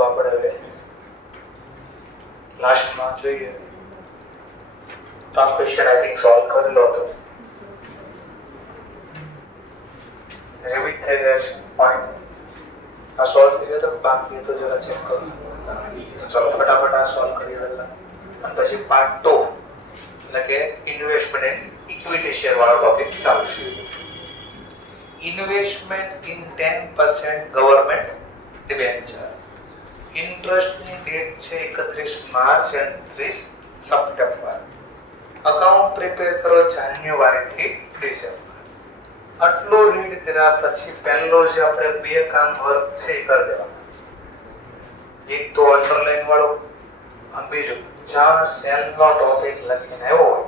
તો આપણે હવે લાસ્ટમાં જોઈએ તો આ ક્વેશ્ચન આઈ થિંક સોલ્વ કરેલો હતો. રિપીટ થઈ જાય છે પોઈન્ટ. આ સોલ્વ થઈ ગયો તો બાકી તો જરા ચેક કરો. તો ચલો ફટાફટ આ સોલ્વ કરી લેલા અને પછી પાર્ટ 2 એટલે કે ઇન્વેસ્ટમેન્ટ ઇન ઇક્વિટી શેર વાળો ટોપિક ચાલશે. Investment in 10% government debenture. ઇન્ટરેસ્ટની ડેટ છે 31 માર્ચ અને 30 સપ્ટેમ્બર. અકાઉન્ટ પ્રિપેર કરો જાન્યુઆરી થી ડિસેમ્બર. આટલો રીડ કર્યા પછી પહેલો જે આપણે બે કામ વર્ક છે એ કરી દેવાના. એક તો અંડરલાઈન વાળો અને બીજું જ્યાં સેલ નો ટોપિક લખીને આવ્યો હોય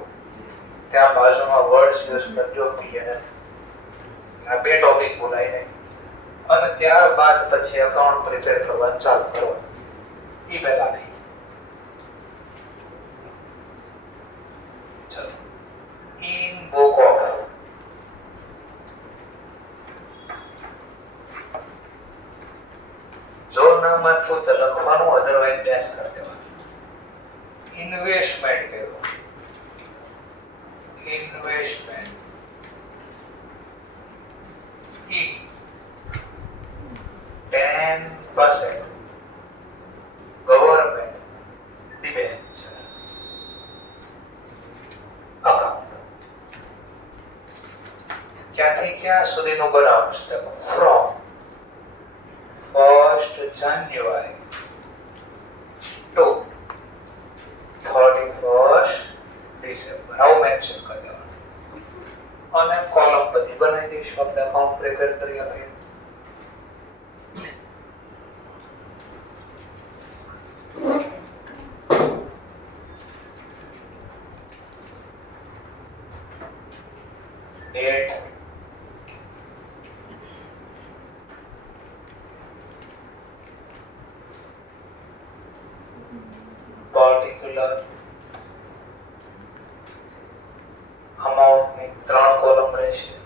ત્યાં બાજુમાં વર્ડ્સ યુઝ કરજો પીએનએલ. આ બે ટોપિક ભૂલાય નહીં. અને ત્યારબાદ પછી અકાઉન્ટ પ્રિપેર કરવાનું ચાલુ કરવાનું. એ પહેલા નહીં. ચલો ઇન બુક ઓફ જો નામ આપ્યું તો લખવાનું, અધરવાઇઝ ડેશ કરી દેવાનું. ઇન્વેસ્ટમેન્ટ કહેવું. Investment in 10% government debenture account. ક્યાંથી ક્યાં સુધીનું બનાવવાનું છે? From 1st January to 31st December. આવું મેન્શન કરી દેવાનું. અને કોલમ બધી બનાવી દઈશું આપણે અકાઉન્ટ પ્રિપેર કરી આપીએ. ડેટ, particular amount ની 3 કોલમ રહેશે.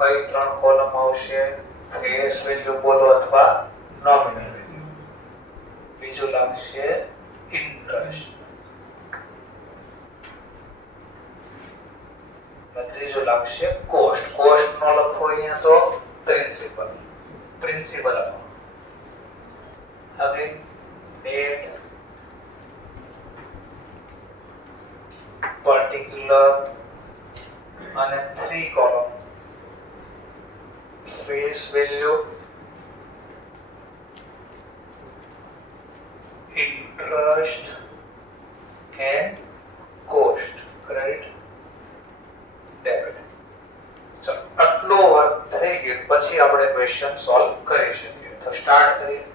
કઈ 3 કોલમ આવશે? ફેસ વેલ્યુ બોલો અથવા નોમિનલ વેલ્યુ. બીજું લાગશે ઇન્ટરેસ્ટ. અને ત્રીજું લાગશે કોસ્ટ. કોસ્ટ નો લખો અહીંયા તો principal. Principal again date, particular અને 3 column face value, interest and cost, credit, debit. ચલો આટલો વર્ક થઈ ગયો પછી આપણે ક્વેશ્ચન સોલ્વ કરી શકીએ. તો સ્ટાર્ટ કરીએ.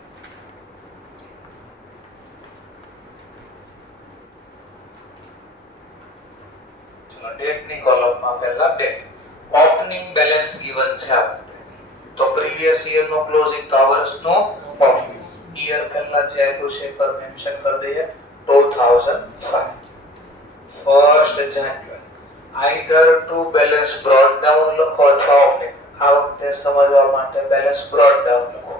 ડેટ ની કોલમમાં પહેલા ડેટ. ઓપનિંગ બેલેન્સ ગિવન છે આ વખતે. તો પ્રીવિયસ યર નો ક્લોઝિંગ તો આ વર્ષનો ઓપનિંગ યર પહેલા જે આપ્યું છે પર મેન્શન કરી દઈએ 2005. 1st January. Either to balance brought down લખો અથવા ઓપનિંગ. આ વખતે સમજવા માટે બેલેન્સ બ્રોટ ડાઉન લખો.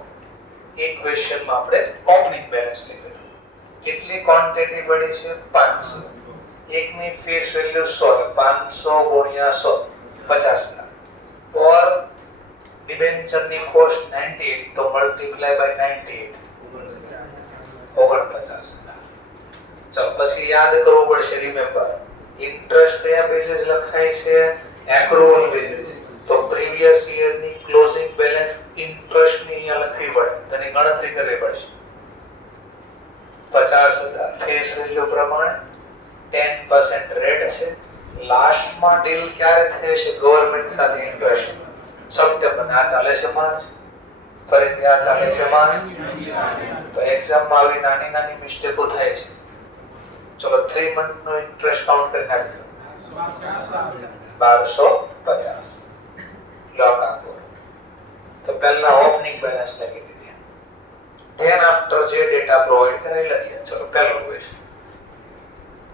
એક ક્વેશ્ચનમાં આપણે ઓપનિંગ બેલેન્સ લીધું. કેટલી ક્વોન્ટિટી પડી છે? 500. એકની ફેસ વેલ્યુ 100, 500 ગુણ્યા 100 50 લાખ. ઓર ડિબેન્ચરની કોસ્ટ 98 તો મલ્ટીપ્લાય બાય 98 49 લાખ. ચલો પછી યાદ કરવું પડશે. રિમેમ્બર ઇન્ટરેસ્ટ કયા બેસિસ લખાય છે? એક્રુઅલ બેસિસ. તો પ્રીવિયસ યર ની ક્લોઝિંગ બેલેન્સ ઇન્ટરેસ્ટ ની અહીંયા લખવી પડે. તેની ગણતરી કરવી પડશે. 50,000 ફેસ વેલ્યુ પ્રમાણે 10% રેટ છે. લાસ્ટમાં ડીલ ક્યારે થઈ છે? ગવર્નમેન્ટ સાથે ઇન્ટરેસ્ટ સપ્ટેમ્બર. આ ચાલે છે માર્ચ. ફરીથી આ ચાલે છે માર્ચ. તો એક્ઝામમાં આવી નાની નાની મિસ્ટેકો થાય છે. ચલો 3 મંથ નો ઇન્ટરેસ્ટ કાઉન્ટ કરીને આપી દો. 1250 લોક આપો. તો પહેલા ઓપનિંગ બેલેન્સ લખી દીધી. ધેન આફ્ટર જે ડેટા પ્રોવાઈડ કરાઈ લખીએ. ચલો પહેલો ક્વેશ્ચન.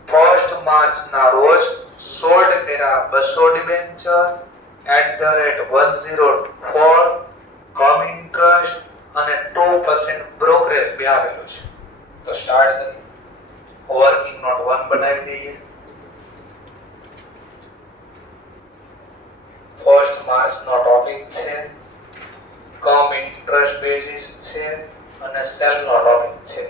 1st માર્ચ ના રોજ સોલ્ડ કર્યા 200 ડિબેન્ચર @ 104 કમ ઇન્ટરેસ્ટ અને 2% બ્રોકરેજ બે આવેલું છે. તો સ્ટાર્ટ કરીએ. વર્કિંગ નોટ 1 બનાવી દઈએ. ફર્સ્ટ માર્ચ નો ટોપિક છે, કમ ઇન્ટરેસ્ટ બેઝિસ છે અને સેલ નો ટોપિક છે.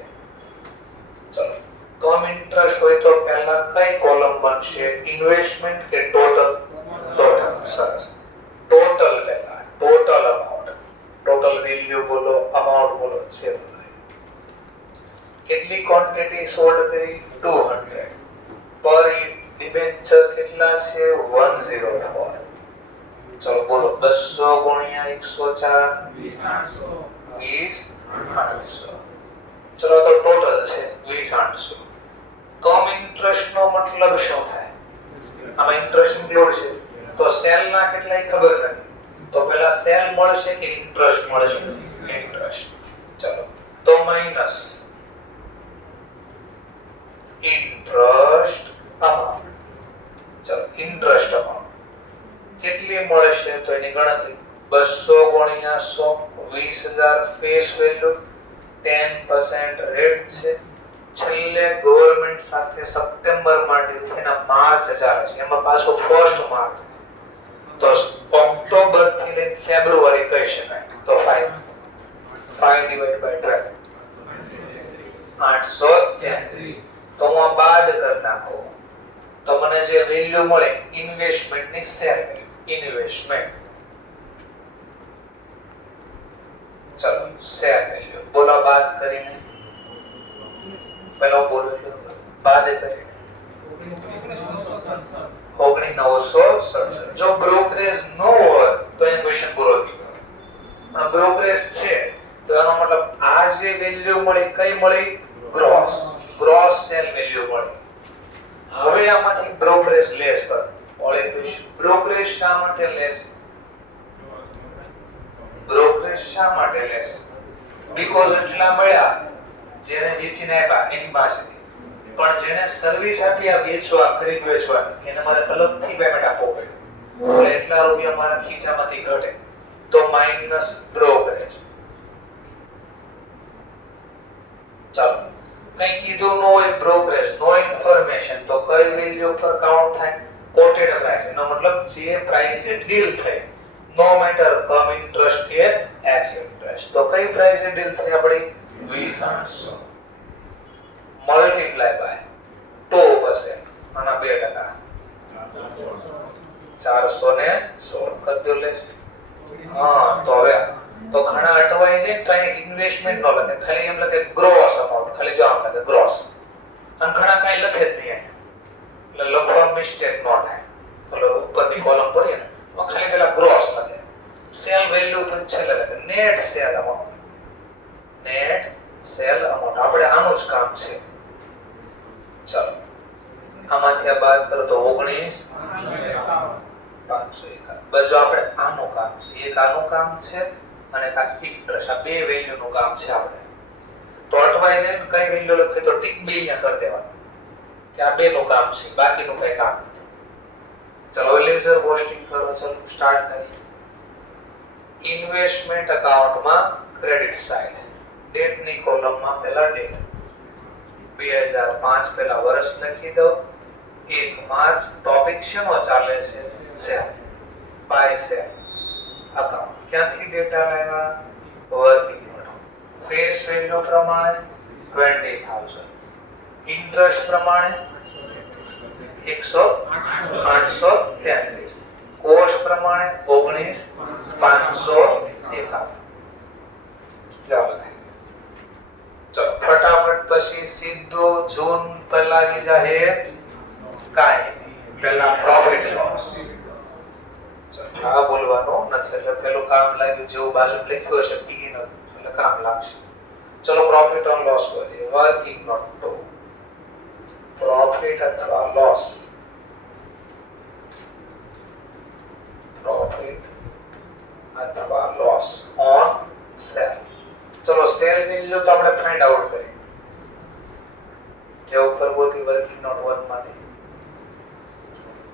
ચલો, કમ ઇન્ટરેસ્ટ હોય તો પહેલા કઈ કોલમ બનશે? ઇન્વેસ્ટમેન્ટ કે ટોટલ? ટોટલ. સરસ. ટોટલ પહેલા ટોટલ અમાઉન્ટ, ટોટલ વેલ્યુ બોલો, અમાઉન્ટ બોલો, છે બોલો. કેટલી ક્વોન્ટિટી સોલ્ડ કરી? 200. પર ડિબેન્ચર કેટલા છે? 104. ચલો બોલો, 200 ગુણ્યા 104 20800. ચલો તો ટોટલ છે 20800. કમ ઇન્ટરેસ્ટ નો મતલબ શું થાય? આમાં ઇન્ટરેસ્ટ ઇન્ક્લુડ છે તો સેલ ના કેટલા ખબર નથી, તો પહેલા સેલ મળશે કે ઇન્ટરેસ્ટ મળશે? ઇન્ટરેસ્ટ. ચલો તો માઈનસ ઇન્ટરેસ્ટ અમાઉન્ટ. ચલો ઇન્ટરેસ્ટ અમાઉન્ટ કેટલી મળશે તો એની ગણતરી 200 ગુણ્યા 100 20000 ફેસ વેલ્યુ, 10% રેટ છે. છેલ્લે ગવર્નમેન્ટ સાથે સપ્ટેમ્બર માં ડીલ થઈને માર્ચ ચાલે છે, એમાં પાછો ફર્સ્ટ માર્ચ, તો ઓક્ટોબર થી લઈને ફેબ્રુઆરી કહી શકાય. તો 5 ડિવાઇડ બાય 12 833. તો હું આ બાદ કરી નાખો તો મને જે વેલ્યુ મળે ઇન્વેસ્ટમેન્ટ ની સેલ ઇન્વેસ્ટમેન્ટ. ચલો સેલ વેલ્યુ બોલો બાદ કરીને, પેલો બોલો બાદ કરીને 1967. જો બ્રોકરેજ ન હોય તો એ ક્વેશ્ચન પૂરો થઈ ગયો. પણ બ્રોકરેજ છે તો એનો મતલબ આ જે વેલ્યુ મળી કઈ મળી? ગ્રોસ. ગ્રોસ સેલ વેલ્યુ મળી. હવે આમાંથી બ્રોકરેજ લેસ કરો. ઓલે ક્વેશ્ચન બ્રોકરેજ શા માટે લેસ? બ્રોકરેજ શા માટે લેસ? બીકોઝ એટલા મળ્યા જેને વેચીને આપ્યા એની પાસેથી, પણ જેને સર્વિસ આપી આ વેચવા ખરીદ વેચવાની એને મારે અલગથી પેમેન્ટ આપવો પડ્યું, એટલે એટલા રૂપિયા મારા ખીચામાંથી ઘટે, તો માઈનસ બ્રોકરેજ. ચાલો કઈ કીધું ન હોય બ્રોકરેજ, નો ઇન્ફોર્મેશન, તો કઈ વેલ્યુ પર કાઉન્ટ થાય? Coated price. એનો મતલબ જે પ્રાઇસે ડીલ થઈ, નો મેટર કમ ઇન્ટરેસ્ટ કે એક્સ ઇન્ટરેસ્ટ, તો કઈ પ્રાઇસે ડીલ થઈ આપણી? 20800 મલ્ટીપ્લાય બાય 2% અને 2% 416 કરી દો લેસ. હા તો હવે તો ઘણા અટવાઈ છે તો અહીં ઇન્વેસ્ટમેન્ટ નો લખે, ખાલી એમ લખે ગ્રોસ અમાઉન્ટ, ખાલી જો આમ લખે ગ્રોસ, અને ઘણા કાઈ લખે જ નહીં, એટલે લખવા મિસ્ટેક ન થાય. તો ઉપરની કોલમ ભરીએ ને તો ખાલી પેલા ગ્રોસ લખે, સેલ વેલ્યુ પર છેલ્લે લખે net cell amount. Net cell amount આપણે આનું જ કામ છે. ચલો આમાંથી આ બાદ કરો તો 19551. બસ જો આપણે આનું કામ છે, એક આનું કામ છે અને એક આ ઇન્ટરેસ્ટ, આ બે વેલ્યુ નું કામ છે. આપણે તો અટવાઈ જાય ને કઈ વેલ્યુ લખે તો ટિક બે અહીંયા કરી દેવાનું કે આ બે નું કામ છે, બાકીનું કઈ કામ નથી. ચલો લેઝર પોસ્ટિંગ કરો. ચલો સ્ટાર્ટ કરીએ. ઇન્વેસ્ટમેન્ટ એકાઉન્ટમાં ક્રેડિટ સાઇડ ડેટ ની કોલમમાં પહેલા ડેટ 2005 પહેલા વર્ષ લખી દો. 1 માર્ચ ટોપિક શેનો ચાલે છે? સેલ. By cell account. ક્યાંથી ડેટા લાવ્યા? Working note. ફેસ વેલ્યુ પ્રમાણે 20000, ઇન્ટરેસ્ટ પ્રમાણે 833, કોસ્ટ પ્રમાણે 19551. ચલો ફટાફટ પછી સીધો જૂન પહેલા આવી જાય કાઈ નહીં, પહેલા પ્રોફિટ લોસ. આ બોલવાનું નથી એટલે પેલું કામ લાગ્યું, જેવું બાજુ લખ્યું હશે પી ન એટલે કામ લાગશે. ચલો પ્રોફિટ ઓન લોસ કરીએ. વર્કિંગ નોટ ટુ પ્રોફિટ અથવા લોસ. પ્રોફિટ અથવા લોસ ઓન સેલ. ચલો સેલ વેલ્યુ તો આપણે ફાઇન્ડ આઉટ કરીએ. જે ઉપર ગોતી વર્કિંગ નોટ 1 માંથી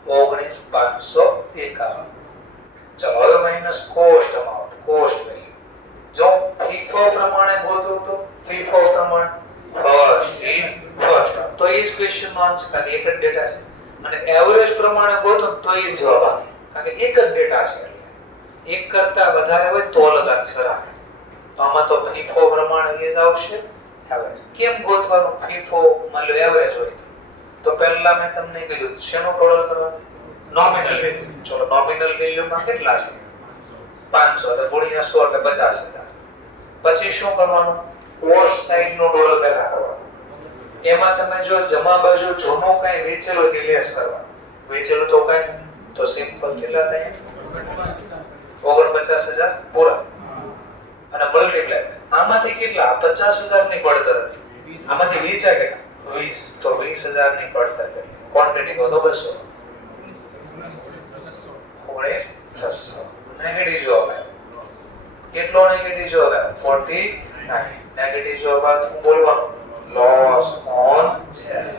19551. ચલો હવે minus cost amount, cost value. જો FIFO FIFO પ્રમાણે ગોતો તો FIFO પ્રમાણે ફર્સ્ટ ઇન ફર્સ્ટ આઉટ, તો એ જ ક્વેશ્ચન નો આન્સર, કારણ કે એક જ ડેટા છે. અને એવરેજ પ્રમાણે ગોતો તો એ જવાબ આવે, કારણ કે એક જ ડેટા છે. એક કરતા વધારે હોય તો અલગ અક્ષર આવે. તો આમાં તો FIFO પ્રમાણે એ જ આવશે એવરેજ. કેમ ગોતવાનું FIFO માં લો એવરેજ હોય તો પહેલા મેં તમને કીધું શેનો ટોટલ કરવાનો, નોમિનલ વેલ્યુ. ચલો નોમિનલ વેલ્યુમાં કેટલા છે 500, એટલે ગુણ્યા 100 એટલે 50,000. પછી શું કરવાનું, કોસ્ટ સાઈડ નો ટોટલ ભેગા કરવાનો. એમાં તમે જો જમા બાજુ જૂનો કાઈ વેચેલો તે લેસ કરવાનો, વેચેલો તો કાઈ નથી, તો સિમ્પલ કેટલા થાય 49,000 પૂરા. અને મલ્ટીપ્લાય આમાંથી કેટલા 50,000 ની પડતર હતી, આમાંથી વેચા કેટલા 20, તો 20,000 ની પડતર કેટલી, ક્વોન્ટિટી કહો તો 200, 19,600. નેગેટિવ જવાબ આવ્યો. કેટલો નેગેટિવ જવાબ આવ્યો 49. નેગેટિવ જવાબ આવે તો બોલવાનું લોસ ઓન સેલ.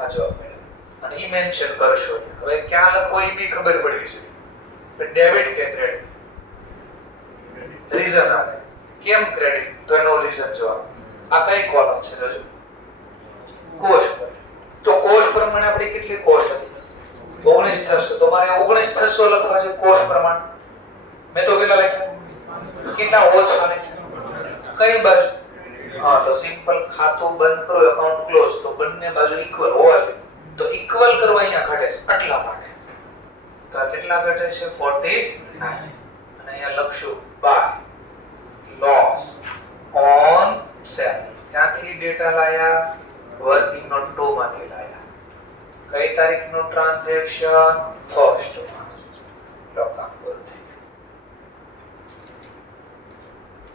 આ જવાબ મળ્યો. અને ઈ મેન્શન કરશો. હવે ક્યાં લખવો એ બી ખબર પડવી જોઈએ કે ડેબિટ કે ક્રેડિટ. રીઝન આવે કેમ ક્રેડિટ, તો એનો રીઝન જોવા. આ કઈ કોલમ છે જોજો, કોસ્ટ. તો કોસ્ટ પ્રમાણે આપણી કેટલી કોસ્ટ હતી 19,600, તો મારે 19,600 લખવા છે કોસ્ટ પ્રમાણે. મેં તો કેટલા લખ્યા, કેટલા ઓછા લખ્યા, કઈ બાજુ, હા તો સિમ્પલ ખાતું બંધ કરો એકાઉન્ટ ક્લોઝ, તો બંને બાજુ ઇક્વલ હોવા જોઈએ. તો ઇક્વલ કરવા અહીંયા ઘટે છે આટલા માટે, તો આ કેટલા ઘટે છે 49. અને અહીંયા લખશું બાય લોસ ઓન સેલ. ત્યાંથી ડેટા લાયા વર્કિંગ નોટ 2 માંથી લાયા. કઈ તારીખનું ટ્રાન્ઝેક્શન 1st માર્ચ. લોકામ બોલતે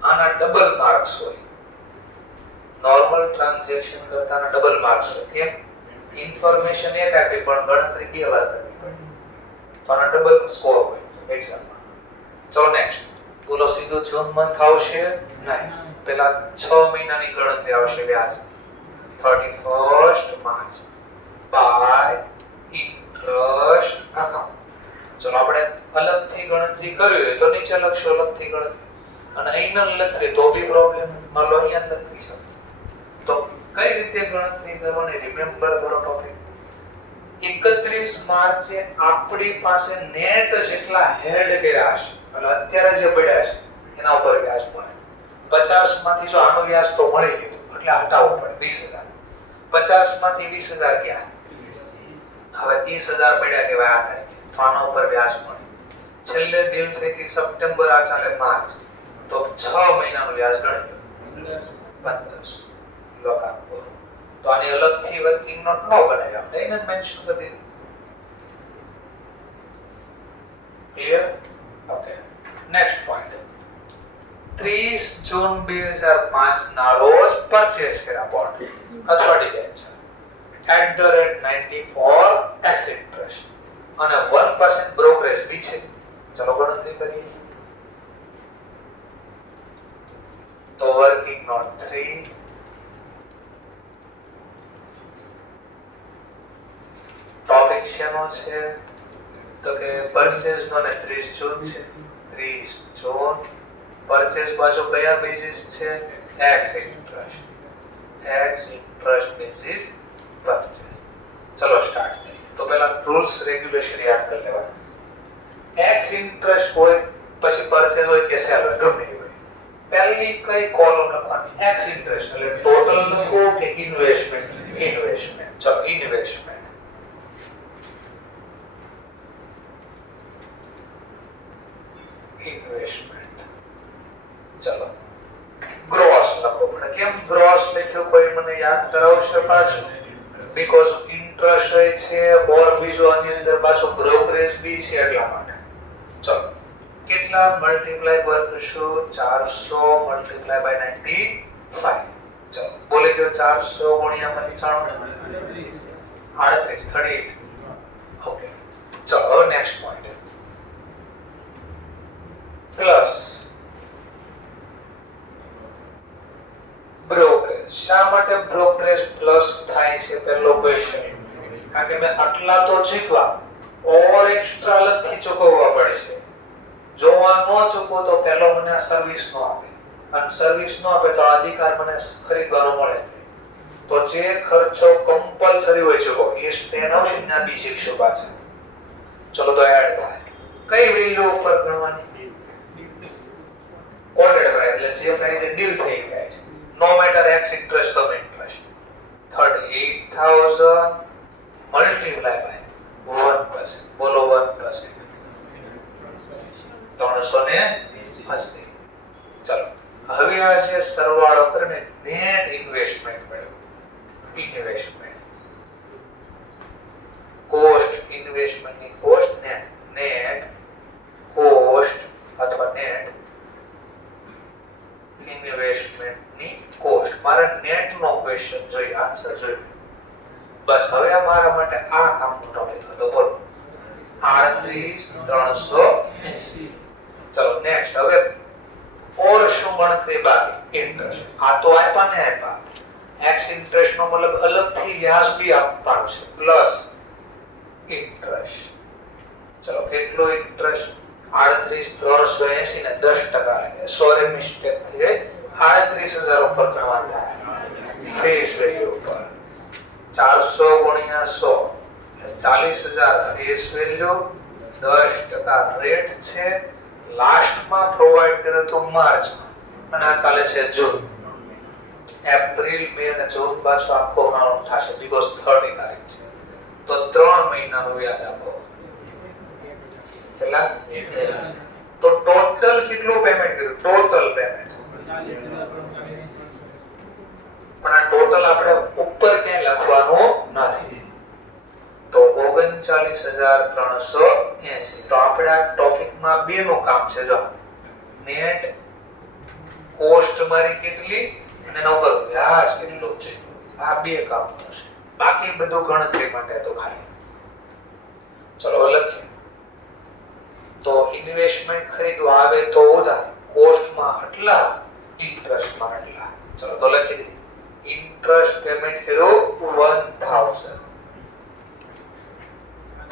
આના ડબલ માર્ક્સ હોય, નોર્મલ ટ્રાન્ઝેક્શન કરતાના ડબલ માર્ક્સ હોય. કેમ, ઇન્ફોર્મેશન એક આપી પણ ગણતરી 2 વાર કરવી પડે, તો આના ડબલ સ્કોર હોય એક્ઝામમાં. ચલો નેક્સ્ટ બોલો, સીધું જૂન મંથ આવશે નહીં, પેલા 6 મહિનાની ગણતરી આવશે વ્યાજ 31st March by interest account. ચલો આપણે અલગથી ગણતરી કરવી હોય તો નીચે લખશો અલગથી ગણતરી, અને અહીં ન લખીએ તો બી પ્રોબ્લેમ નથી, માનો અહીંયા લખી શકો. તો કઈ રીતે ગણતરી કરવાની રિમેમ્બર કરો ટોપિક. 31 માર્ચે આપણી પાસે નેટ જેટલા હેડ કર્યા હશે, એટલે અત્યારે જે પડ્યા છે એના ઉપર વ્યાજ મળે. 50 માંથી જો આનો વ્યાજ તો મળી ગયો એટલે હટાવવું પડે 20,000. 50 માંથી 20,000 ગયા, હવે 30,000 પડ્યા કેવાય આ તારીખે, તો આના ઉપર વ્યાજ મળે. છેલ્લે ડીલ થઈ હતી સપ્ટેમ્બર, આ ચાલે માર્ચ, તો 6 મહિનાનું વ્યાજ ગણી લો 1500. લોકામ બોલો, તો આની અલગથી વર્કિંગ નોટ ન બનાવી, આપણે એને જ મેન્શન કરી દીધી. ક્લિયર? Okay, next point. 30 જૂન 2005 ના રોજ પરચેઝ કર્યા બોન્ડ અથવા ડિબેન્ચર @ 94 x ઇન્ટરેસ્ટ અને 1% બ્રોકરેજ બી છે. ચલો ગણતરી કરીએ. તો વર્કિંગ નોટ 3 ટોપિક શેનો છે, તો કે પરચેઝ નો ને 30 જૂન છે. 30 જૂન પરચેઝ બાજુ કયા બેસિસ છે, x ઇન્ટરેસ્ટ બેસિસ પરચેઝ. ચલો સ્ટાર્ટ કરીએ. તો પહેલા રૂલ્સ રેગ્યુલેશન યાદ કરી લેવાના. x ઇન્ટરેસ્ટ હોય પછી પરચેઝ હોય કે સેલ હોય ગમે એ હોય, પહેલી કઈ કોલમ લખવાની x ઇન્ટરેસ્ટ, એટલે ટોટલ લખો કે ઇન્વેસ્ટમેન્ટ. ચલો ઇન્વેસ્ટમેન્ટ. ચલો ગ્રોસ લખો પડે. કેમ ગ્રોસ લખ્યું કોઈ મને યાદ કરાવશે પાછું, બીકોઝ ઇન્ટરેસ્ટ રેટ છે ઓર બીજો આની અંદર પાછો બ્રોકરેજ બી છે એટલા માટે. ચલો કેટલા મલ્ટીપ્લાય કરશું, 400 મલ્ટીપ્લાય બાય 95. ચલો બોલે ગયો 400 ગુણ્યા 95 38. ઓકે ચલો નેક્સ્ટ પોઈન્ટ પ્લસ બ્રોકરેજ. શા માટે બ્રોકરેજ પ્લસ થાય છે, પહેલો ક્વેશ્ચન. કારણ કે મેં આટલા તો ચૂકવા ઓર એક્સ્ટ્રા અલગથી ચૂકવવા પડશે, જો હું આ ન ચૂકવું તો પહેલો મને સર્વિસ નો આપે, અને સર્વિસ નો આપે તો આ અધિકાર મને ખરીદવાનો મળે. તો જે ખર્ચો કમ્પલસરી હોય છે એ સ્ટેન આવશે ને બી શીખશું પાછા. ચલો તો એડ થાય. કઈ વેલ્યુ ઉપર ગણવાની? કોટેડ પ્રાઇસ, એટલે જે પ્રાઇસ એ ડીલ થઈ price, no matter ex interest cum interest. 38,000 multiply by 1%. બોલો 1%. 380. ચલો હવે આ છે સરવાળો કરીને નેટ ઇન્વેસ્ટમેન્ટ મેળવો. ઇન્વેસ્ટમેન્ટ કોસ્ટ, ઇન્વેસ્ટમેન્ટની કોસ્ટ નેટ કોસ્ટ અથવા નેટ ઇન્વેસ્ટમેન્ટની કોસ્ટ. મારે નેટ નો ક્વેશ્ચન જોઈએ, આન્સર જોઈએ. બસ હવે મારા માટે આ કામનો ટોપિક હતો. બોલો 38,380. ચલો નેક્સ્ટ. હવે ઓર શું ગણતરી બાકી? ઇન્ટરેસ્ટ. આ તો આપ્યા ને આપ્યા. એક્સ ઇન્ટરેસ્ટ નો મતલબ અલગથી વ્યાજ બી આપવાનું છે પ્લસ ઇન્ટરેસ્ટ. ચલો કેટલો ઇન્ટરેસ્ટ? 38,380 ને 10% લાગે. સોરી મિસ્ટેક થઈ ગઈ. 38,000 ઉપર ગણવાનું થાય ફેસ વેલ્યુ ઉપર. 400 ગુણ્યા 100 40,000 ફેસ વેલ્યુ, 10% રેટ છે. લાસ્ટમાં પ્રોવાઈડ કરે તો માર્ચમાં, અને આ ચાલે છે જૂન. એપ્રિલ, મે અને જૂન પાછો આખો કાઉન્ટ થશે બીકોઝ 30 તારીખ છે. તો 3 મહિનાનું વ્યાજ આપો. કેટલા? તો ટોટલ કેટલું પેમેન્ટ કર્યું? Total payment. પણ આ ટોટલ આપણે ઉપર ક્યાંય લખવાનું નથી. તો 39,380. તો આપણે આ ટોપિકમાં બે નું કામ છે. જો નેટ કોસ્ટ મારી કેટલી અને એના ઉપર વ્યાજ કેટલું છે, આ બે કામ છે. બાકી બધું ગણતરી માટે તો ખાલી. ચલો લખીએ. તો ઇન્વેસ્ટમેન્ટ ખરીદવા આવે તો ઉધાર, કોસ્ટમાં આટલા, ઇન્ટરેસ્ટમાં આટલા. ચલો તો લખી દઈએ. ઇન્ટરેસ્ટ પેમેન્ટ કર્યો 1,000.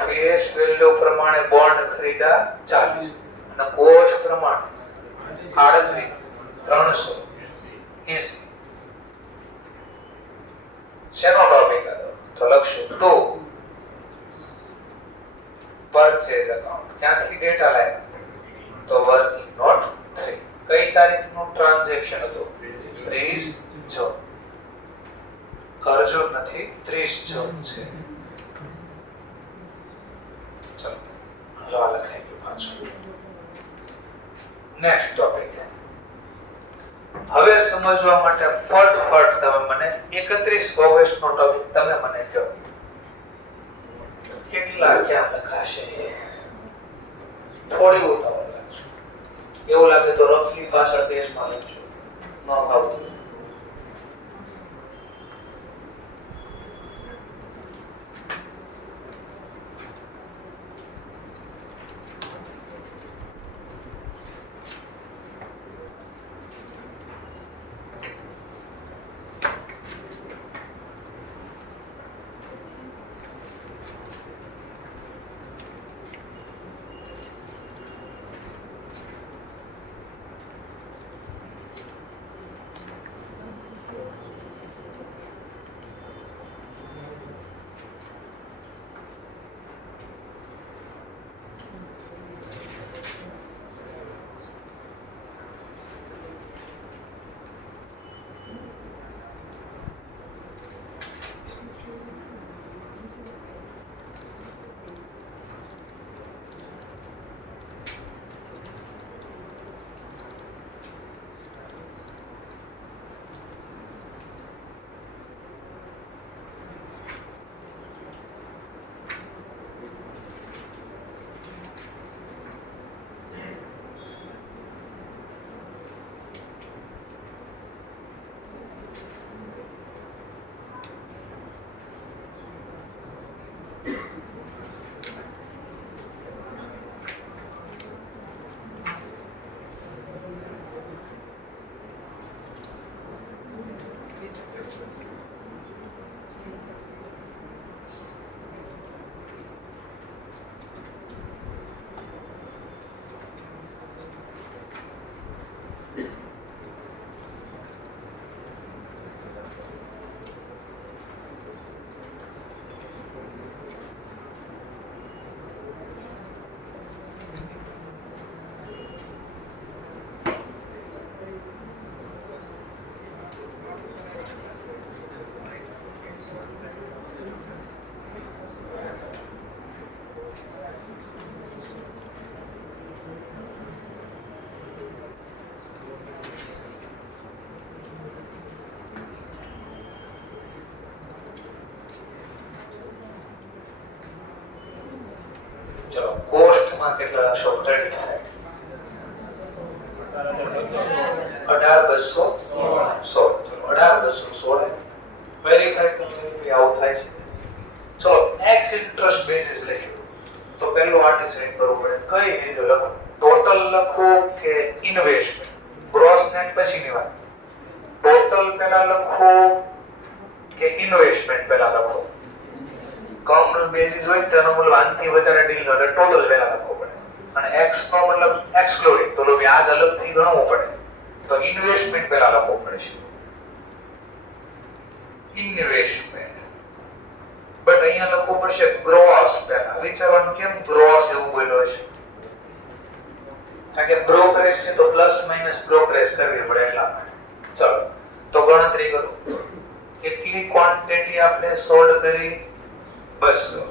ફેસ વેલ્યુ પ્રમાણે બોન્ડ ખરીદા 40 અને કોસ્ટ પ્રમાણે 38,380. શેનો ટોપિક હતો? તો લખશું 2 પરચેઝ અકાઉન્ટ. ક્યાંથી ડેટા લાવ્યા? તો વર્કિંગ નોટ 3. કઈ તારીખનું ટ્રાન્ઝેક્શન હતું? 30 જૂન. અર્જુન નથી, 30 જૂન છે. ચલો આ લખાઈ ગયું પાછું. Next topic. હવે સમજવા માટે ફટફટ તમે મને 31 ઓગસ્ટ નો ટોપિક તમે મને કહો. કેટલા ક્યાં લખાશે? થોડી ઉતાવળ લાગશે. એવું લાગે તો રફલી પાછળ પેજમાં લખજો. ન ફાવતું કોસ્ટમાં કેટલા લખશો ક્રેડિટ સાઈડ 18,216 ચલો 18,216 વેરીફાઈ કરી આવું થાય છે ચલો એક્સ ઇન્ટરેસ્ટ બેસિસ લખ્યું તો પહેલું આર્ટિસાઇડ કરવું પડે કઈ વેલ્યુ લખો ટોટલ લખો કે ઇન્વેસ્ટમેન્ટ ગ્રોસ નેટ પછીની વાત ટોટલ પહેલા લખો કે ઇન્વેસ્ટમેન્ટ પહેલા લખો કોમન બેસિસ હોય તેનો મતલબ આનથી વધારે ડીલ એટલે ટોટલ પહેલા લખવો પડે અને એક્સ નો મતલબ એક્સક્લુડિંગ તો વ્યાજ અલગથી ગણવું પડે તો ઇન્વેસ્ટમેન્ટ પહેલા લખવું પડશે ઇન્વેસ્ટમેન્ટ બટ અહીંયા લખવું પડશે ગ્રોસ પહેલા વિચારવાનું કેમ ગ્રોસ એવું બોલ્યો છે કારણ કે બ્રોકરેજ છે તો પ્લસ માઈનસ બ્રોકરેજ કરવી પડે એટલા માટે ચલો તો ગણતરી કરો કેટલી ક્વોન્ટિટી આપણે સોલ્ડ કરી 200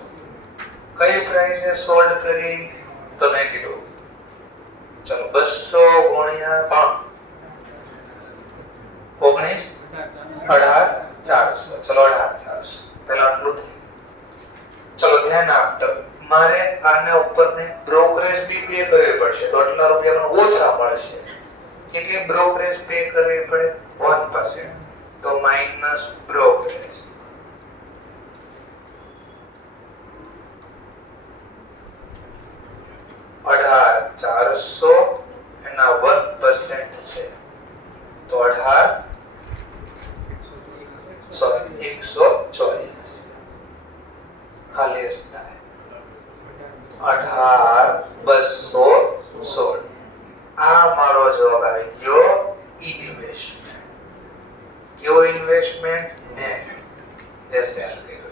કઈ પ્રાઇસે સોલ્ડ કરી તમે કીધું ચલો 200 ગુણ્યા 19 18,400 ચલો 18,400 પહેલા આટલું થઈ ચલો ધ્યાન આપતો મારે આને ઉપરને બ્રોકરેજ બી પે કરવી પડશે તો આટલા રૂપિયા મને ઓછા મળશે કેટલી બ્રોકરેજ પે કરવી પડે 1% તો માઈનસ બ્રોકરેજ 18,400 એના 1% છે તો 184 આ લેસ થાય 18,216 આ મારો જવાબ આવી ગયો ઇન્વેસ્ટમેન્ટ કેવો ઇન્વેસ્ટમેન્ટ નેટ જે સેલ કર્યો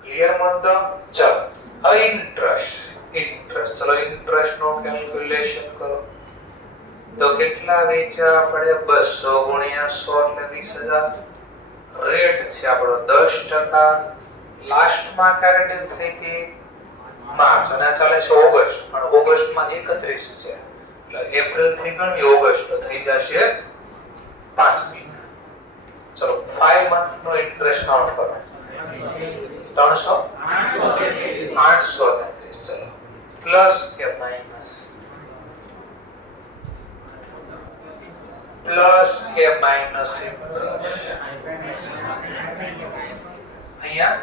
ક્લિયર મુદ્દો ચલો હવે ઇન્ટરેસ્ટ ચલો ઇન્ટરેસ્ટ નો કેલ્ક્યુલેશન કરો તો કેટલા વેચ્યા આપણે 200 ગુણ્યા 100 એટલે 20,000 રેટ છે આપણો 10% લાસ્ટમાં ક્યારે ડીલ થઈ હતી માર્ચ અને ચાલે છે ઓગસ્ટ પણ ઓગસ્ટમાં 31 છે એટલે એપ્રિલ થી ગણવી ઓગસ્ટ તો થઈ જશે 5 મહિના ચલો 5 મંથ નો ઇન્ટરેસ્ટ કાઉન્ટ કરો 833 ચલો પ્લસ કે માઈનસ પ્લસ કે માઈનસ ઇન્ટરેસ્ટ અહીંયા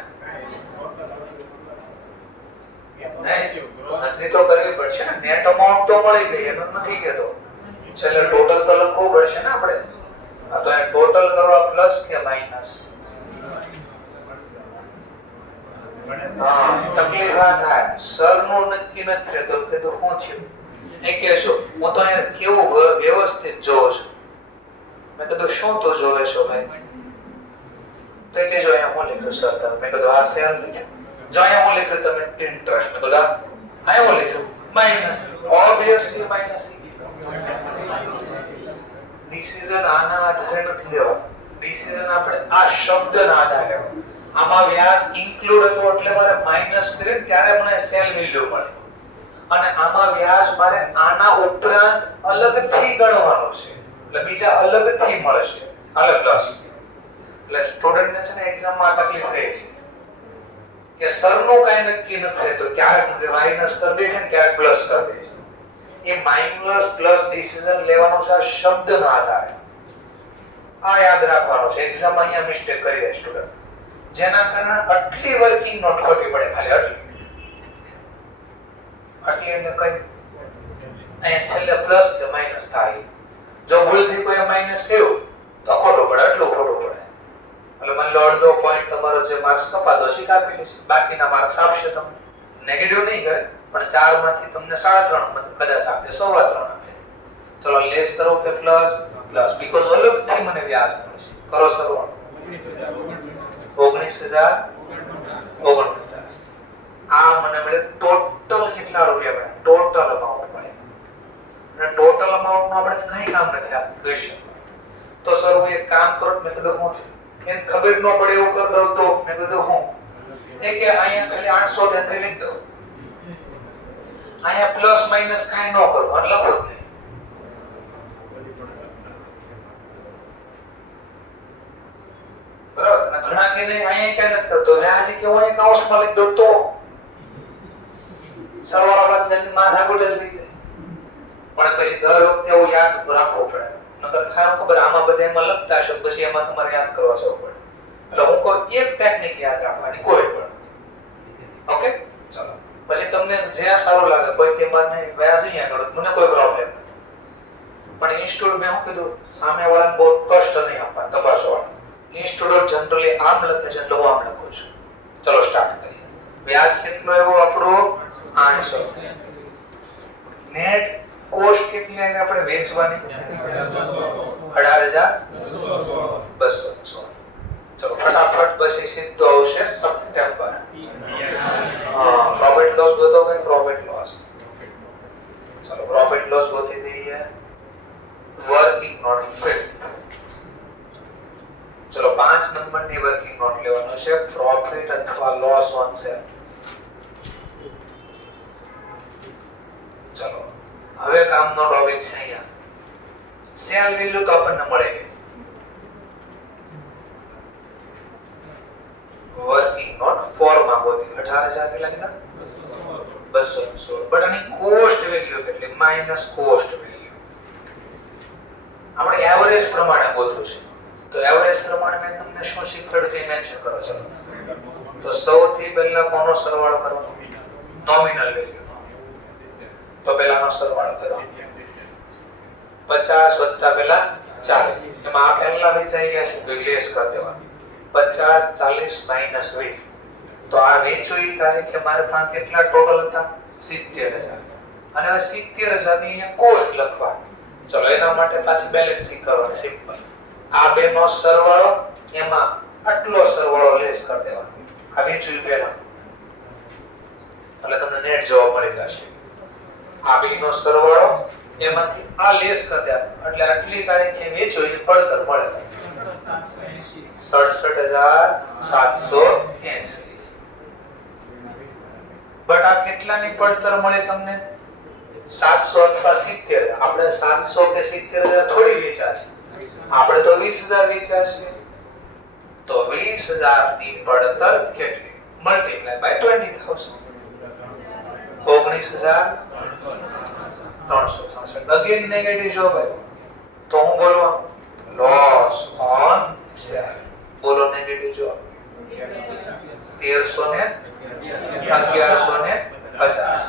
ગણતરી તો કરવી પડશે ને નેટ અમાઉન્ટ તો મળી ગઈ એનું નથી કહેતો છેલ્લે ટોટલ તો લખવું પડશે ને આપણે આ તો ટોટલ કરવા પ્લસ કે માઈનસ તકલીફ આ થાય સરનું નક્કી નથી રહેતો કે તો શું થયું એ કહેશો હું તો અહીંયા કેવું વ્યવસ્થિત જોઉં છું મેં કીધું શું તો જોવે છો ભાઈ તો એ કહેજો અહીંયા હું લખ્યું સર તમે મેં કીધું હા સેલ લખ્યું જો અહીંયા હું લખ્યું તમે ઇન્ટરેસ્ટ મેં કીધું અહીંયા હું લખ્યું માઇનસ ઓબ્વિયસલી માઇનસ ડિસિઝન આના આધારે નથી લેવા ડિસિઝન આપણે આ શબ્દના આધારે લેવા આમાં વ્યાજ ઇન્ક્લુડ હતો એટલે મારે માઈનસ કરે ત્યારે મને સેલ વેલ્યુ મળે અને આમાં વ્યાજ મારે આના ઉપરાંત અલગથી ગણવાનું છે એટલે બીજા અલગથી મળશે એટલે પ્લસ એટલે સ્ટુડન્ટને છે ને એક્ઝામમાં તકલીફ થઈ છે કે સરનું કાઈ નક્કી નથી તો ક્યારેક માઈનસ કરી દે છે ને ક્યારેક પ્લસ કરી દે છે એ માઈનસ પ્લસ ડિસિઝન લેવાનો છે આ શબ્દના આધારે આ યાદ રાખવાનું છે એક્ઝામમાં અહીંયા મિસ્ટેક કરી દે સ્ટુડન્ટ જેના કારણે આટલી વર્કિંગ નોટ ખોટી પડે ખાલી આટલી એટલે કઈ અહીંયા છેલ્લે પ્લસ કે માઈનસ થાય જો ભૂલથી કોઈ માઈનસ કર્યું તો ખોટું પડે આટલું ખોટું પડે એટલે મને લો અડધો પોઈન્ટ તમારો જે માર્ક્સ કપાતો છે કાપી લેશે બાકીના માર્ક્સ આપશે તમને નેગેટિવ નહીં કરે પણ 4 માંથી તમને 3.5 કદાચ આપે 3.25 આપે ચલો લેસ કરો કે પ્લસ પ્લસ બીકોઝ અલગથી મને વ્યાજ મળશે કરો સરવાળો 19,049 આ મને મળે ટોટલ કેટલા રૂપિયા મળે ટોટલ અમાઉન્ટ મળે અને ટોટલ અમાઉન્ટ નો આપણે કઈ કામ નથી આ ક્વેશ્ચન તો સર હું એક કામ કરો મેં કીધું હું એને ખબર ન પડે એવું કરી દઉં તો મેં કીધું હું એ કે અહીંયા ખાલી 833 લખી દો અહીંયા પ્લસ માઈનસ કાઈ ન કરો અને લખો જ નહીં બરાબર ઘણા કે નહીં અહીંયા કઈ નથી કરતો વ્યાજ કે હું અહીંયા કૌંસમાં લખી દઉં તો સરવાળા બાદ માથાકૂટ જ થઈ જાય. પણ પછી દર વખતે એવું યાદ રાખવું પડે. નકર ખાવ ખબર આમાં બધા એમાં લખતા છો પછી એમાં તમારે યાદ કરવા જવું પડે. એટલે હું કોઈ એક ટેકનિક યાદ રાખવાની કોઈ પણ. ઓકે ચલો પછી તમને જ્યાં સારું લાગે કોઈ કે મને વ્યાજ અહીંયા કરો મને કોઈ પ્રોબ્લેમ નથી. પણ ઇન્સ્ટિટ્યૂટ મેં હું કીધું સામેવાળાને બહુ કષ્ટ નહીં આપવા તપાસવાળા. ઇન્સ્ટિટ્યૂટ જનરલી આમ લખે છે એટલે હું આમ લખું છું. ચલો સ્ટાર્ટ કરીએ. વ્યાજ કેટલો આવ્યો આપણો 800. નેટ કોસ્ટ કેટલી આવી આપણે વેચવાની 18,216. ચલો ફટાફટ પછી સીધો આવશે સપ્ટેમ્બર. પ્રોફિટ લોસ ગોતો ભાઈ પ્રોફિટ લોસ. ચલો પ્રોફિટ લોસ ગોતી દઈએ. Working note 5th. ચલો 5 નંબરની વર્કિંગ નોટ લેવાનો છે પ્રોફિટ અથવા લોસ ઓન સેલ. ચલો હવે કામનો ટોપિક છે અહીંયા. સેલ વેલ્યુ તો આપણને મળી ગઈ. વર્કિંગ નોટ 4 માં ગોતી 18,000 કેટલા કીધા 216. બટ આની કોસ્ટ વેલ્યુ કેટલી માઈનસ કોસ્ટ વેલ્યુ. આપણે એવરેજ પ્રમાણે ગોતવું છે. તો એવરેજ પ્રમાણે મેં તમને શું શીખવાડ્યું તે મેન્શન કરો. ચલો તો સૌથી પહેલા કોનો સરવાળો કરવાનો નોમિનલ વેલ્યુ. તો પહેલાનો સરવાળો કરો 50 વત્તા પહેલા 40. એમાં આ પહેલા વેચાઈ ગયા છે તો લેસ કરી દેવાનું 50 40 માઈનસ 20. તો આ વેચોઈ તારીખે મારે પાસે કેટલા ટોટલ હતા 70000. અને હવે 70000 ની અહીંયા કોસ્ટ લખવાની. ચલો એના માટે પાછી બેલેન્સિંગ કરવાની સિમ્પલ. આ બેનો સરવાળો એમાં આટલો સરવાળો લેસ કરી દેવાનો. આ વેચોઈ પહેલા એટલે તમને નેટ જવાબ મળી જશે. આ બેનો સરવાળો એમાંથી આ લેસ કરી દેવાનો એટલે આટલી તારીખે વેચોઈ પડતર મળે 67,780. બટ આ કેટલાની પડતર મળે તમને 700 અથવા 70. આપણે 700 કે 70,000 થોડી વેચ્યા છે. આપણે તો 20,000 વેચ્યા છે. તો 20,000 ની પડતર કેટલી મલ્ટીપ્લાય બાય 20,000 19,366. અગેન નેગેટિવ જો ભાઈ તો હું બોલવાનું લોસ ઓન સેલ. બોલો નેગેટિવ જો 1300 ને 1150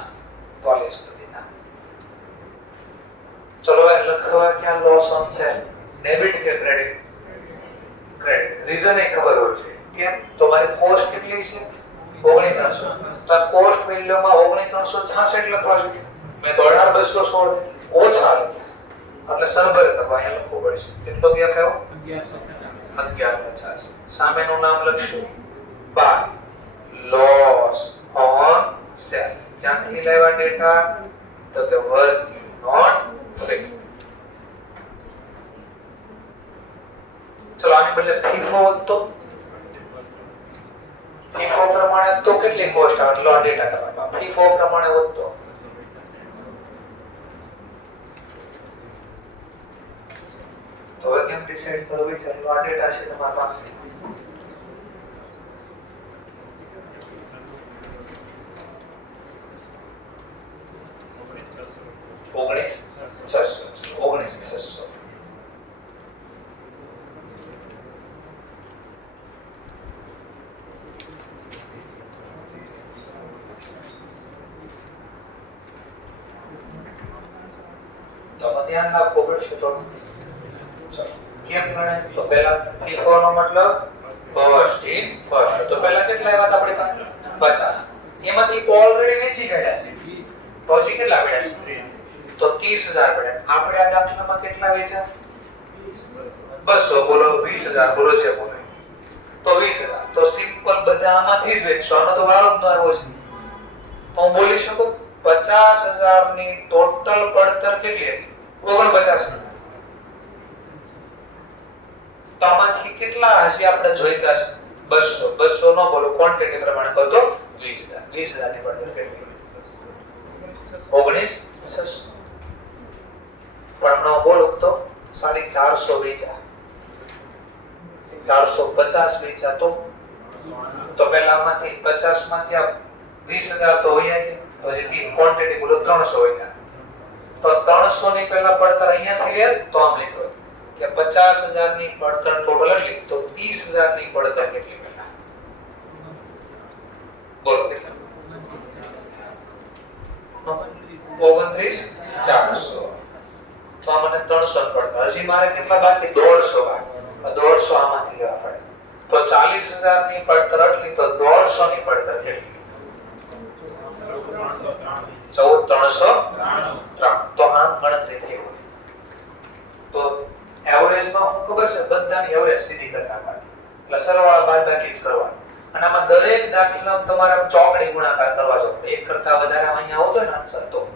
તો લેસ કરી દીધા. ચલો હવે લખવા ક્યાં લોસ ઓન સેલ ડેબિટ કે ક્રેડિટ. ક્રેડિટ. રીઝન એ ખબર હોય છે કેમ તો મારી કોસ્ટ કેટલી છે 19,300. તો કોસ્ટ વેલ્યુમાં 19,366 લખવા જોઈએ. મેં તો 18,216 ઓછા લખ્યા એટલે સરભર કરવા અહીંયા લખવું પડશે. કેટલો ગેપ આવ્યો 1150. સામેનું નામ લખશું બાય લોસ ઓન સેલ. ક્યાંથી લાવ્યા ડેટા તો કે વર્કિંગ નોટ 5th. ચલો આની બદલે ફીફો તો ફીફો પ્રમાણે તો કેટલી કોસ્ટ આવે લો ડેટા તમારા ફીફો પ્રમાણે વધતો તો હવે કેમ ડિસાઈડ કરો ભાઈ ચલો આ ડેટા છે તમારા પાસે. ઓગણીસ 600. તો ધ્યાન રાખવું પડશે થોડું. ચલો કેમ ગણે તો પહેલા ફીફો નો મતલબ ફર્સ્ટ ઇન ફર્સ્ટ. તો પહેલા કેટલા આવ્યા હતા આપણી પાસે 50. એમાંથી ઓલરેડી વેચી કાઢ્યા છે. તો હજી કેટલા પડ્યા છે તો 30,000 પડ્યા. આપણે આ દાખલામાં કેટલા વેચ્યા 200. બોલો 20,000 બોલો છે બોલો તો 20,000. તો સિમ્પલ બધા આમાંથી જ વેચશો. આનો તો વારો જ ન આવ્યો છે તો હું બોલી શકું 50,000 ની ટોટલ પડતર કેટલી હતી 49,000. તો આમાંથી કેટલા હજી આપણે જોઈતા છે 200. 200 નો બોલો ક્વોન્ટિટી પ્રમાણે કહો તો 20,000. 20,000 ની પડતર કેટલી 19,600. પણ નો બોલો તો 450 વેચા 450 વેચા તો પહેલા આમાંથી 50 માંથી આ 20,000 તો વહી ગયા તો જે ક્વોન્ટિટી બોલો 300 હોય તો 300 ની પહેલા પડતર અહીંયાથી લે તો આમ લખો કે 50000 ની પડતર ટોટલ એટલી તો 30000 ની પડતર કેટલી પહેલા બોલો કેટલા 29400 તો આ મને 300 પડતર હજી મારે કેટલા બાકી 150 બાકી 150 આમાંથી લેવા પડે તો 40000 ની પડતર એટલી તો 150 ની પડતર કેટલી 14393 તો આમ ગણતરી થઈ હોય તો એવરેજ માં હું ખબર છે બધાની એવરેજ સીધી કરી નાખવાની એટલે સરવાળા બાદબાકી જ કરવાની અને આમાં દરેક દાખલામાં તમારે ચોકડી ગુણાકાર કરવા જો એક કરતા વધારે અહીંયા આવતો ને આન્સર તો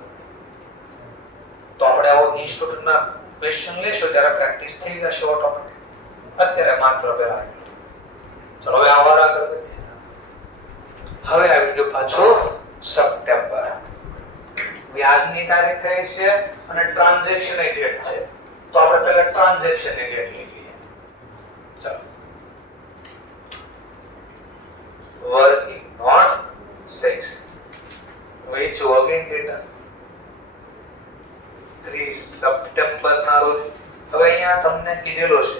આપણે આવો ઇન્સ્ટિટ્યૂટના ક્વેશ્ચન લેશો ત્યારે પ્રેક્ટિસ થઈ જશે ઓટોમેટિક અત્યારે માત્ર પહેલા ચલો હવે આવાર આગળ વધીએ હવે આવી ગયો પાછો સપ્ટેમ્બર વ્યાજની તારીખ કઈ છે અને ટ્રાન્ઝેક્શન ની ડેટ છે તો આપણે પહેલા ટ્રાન્ઝેક્શન ની ડેટ લઈ લઈએ ચલો વર્કિંગ નોટ 6 વેચો અગેન ડેટા 3 સપ્ટેમ્બર ના રોજ હવે અહીંયા તમને કીધેલો છે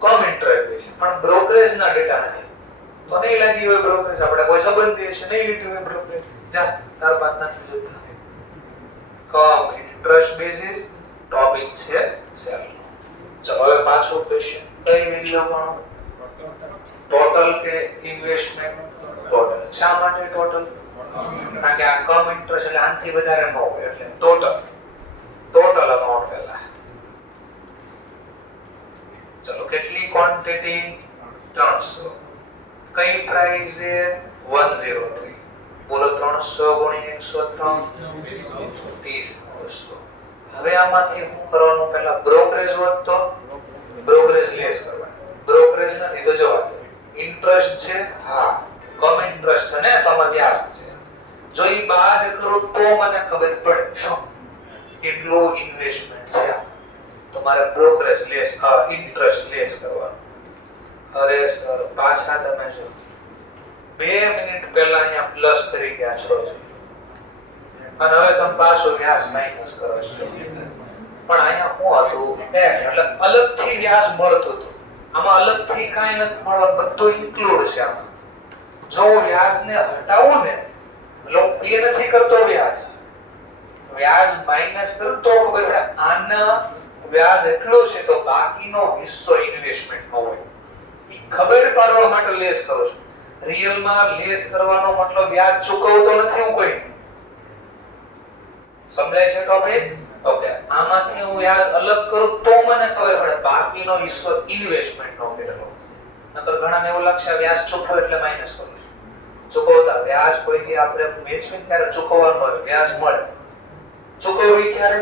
કમ ઇન્ટરેસ્ટ પણ બ્રોકરેજ ના ડેટા નથી તો નહીં લાગી હોય બ્રોકરેજ આપણે કોઈ સંબંધી છે નહીં લીધું હોય બ્રોકરેજ જા તાર બાદ નથી જોતા કમ ઇન્ટરેસ્ટ બેસિસ ટોપિક છે સેલ ચલો હવે પાછો ક્વેશ્ચન કઈ વેલ્યુ ગણો ટોટલ કે ઇન્વેસ્ટમેન્ટ ટોટલ શા માટે ટોટલ કારણ કે આ કમ ઇન્ટરેસ્ટ એટલે આનથી વધારે ન હોય એટલે ટોટલ અમાઉન્ટ પહેલા ચલો કેટલી ક્વોન્ટિટી 300 કઈ પ્રાઇસ છે 103 બોલો 300 * 103 30 હવે આમાંથી શું કરવાનું પહેલા બ્રોકરેજ હોત તો બ્રોકરેજ લેસ કરવાનું બ્રોકરેજ નથી તો જવાબ ઇન્ટરેસ્ટ છે હા કમ ઇન્ટરેસ્ટ છે ને તો આમાં વ્યાજ છે જો ઈ બાદ કરું તો મને ખબર પડે શું કેટલું ઇન્વેસ્ટમેન્ટ છે તો મારે બ્રોકરેજ લેસ ઇન્ટરેસ્ટ લેસ કરવાનું અરે સર પાછા તમે જો 2 મિનિટ પહેલા અહીંયા પ્લસ કરી ગયા છો અને હવે તમે પાછો વ્યાજ માઈનસ કરો છો પણ અહીંયા શું હતું એટલે અલગથી વ્યાજ મળતું હતું આમાં અલગથી કાંઈ નથી મળવા બધું ઇન્ક્લુડ છે આમાં જો વ્યાજને હટાવું ને એટલે હું પે નથી કરતો વ્યાજ માઈનસ કરું તો ખબર પડે આના વ્યાજ એટલો છે તો બાકીનો હિસ્સો ઇન્વેસ્ટમેન્ટ નો હોય ઈ ખબર પાડવા માટે લેસ કરો છો રિયલ માં લેસ કરવાનો મતલબ વ્યાજ ચૂકવતો નથી હું કોઈ સમજાય છે ટોપિક ઓકે આમાંથી હું વ્યાજ અલગ કરું તો મને ખબર પડે બાકીનો હિસ્સો ઇન્વેસ્ટમેન્ટ નો કેટલો નકર ઘણાને એવું લાગશે વ્યાજ ચૂકવો એટલે માઈનસ કરો ચૂકવતા વ્યાજ કોઈથી આપણે વેચવી ત્યારે ચૂકવવાનું હોય વ્યાજ મળે ચૂકવવી ક્યારે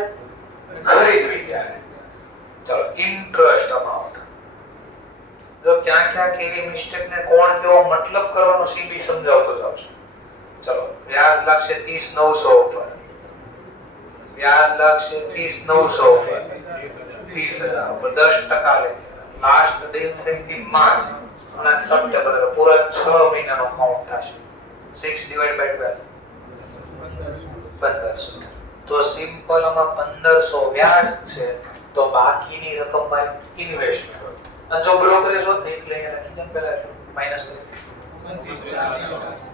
ખરીદવી ત્યારે ચલો ઇન્ટરેસ્ટ અમાઉન્ટ જો ક્યાં કેવી મિસ્ટેક ને કોણ કેવો મતલબ કરવાનો સીધી સમજાવતો જાવ છું ચલો વ્યાજ લાગશે 30900 ઉપર વ્યાજ લાગશે 30900 ઉપર 30000 ઉપર 10% લેખે લાસ્ટ ડીલ થઈ હતી માર્ચ અને સપ્ટેમ્બર પૂરા 6 મહિનાનો કાઉન્ટ થશે 6/12 1500 તો સિમ્પલ આમાં 1500 વ્યાજ છે તો બાકીની રકમ માં ઇન્વેસ્ટમેન્ટ અને જો બ્રોકરેજ હોત એટલે એને લખી દઉં પહેલા માઈનસ કરી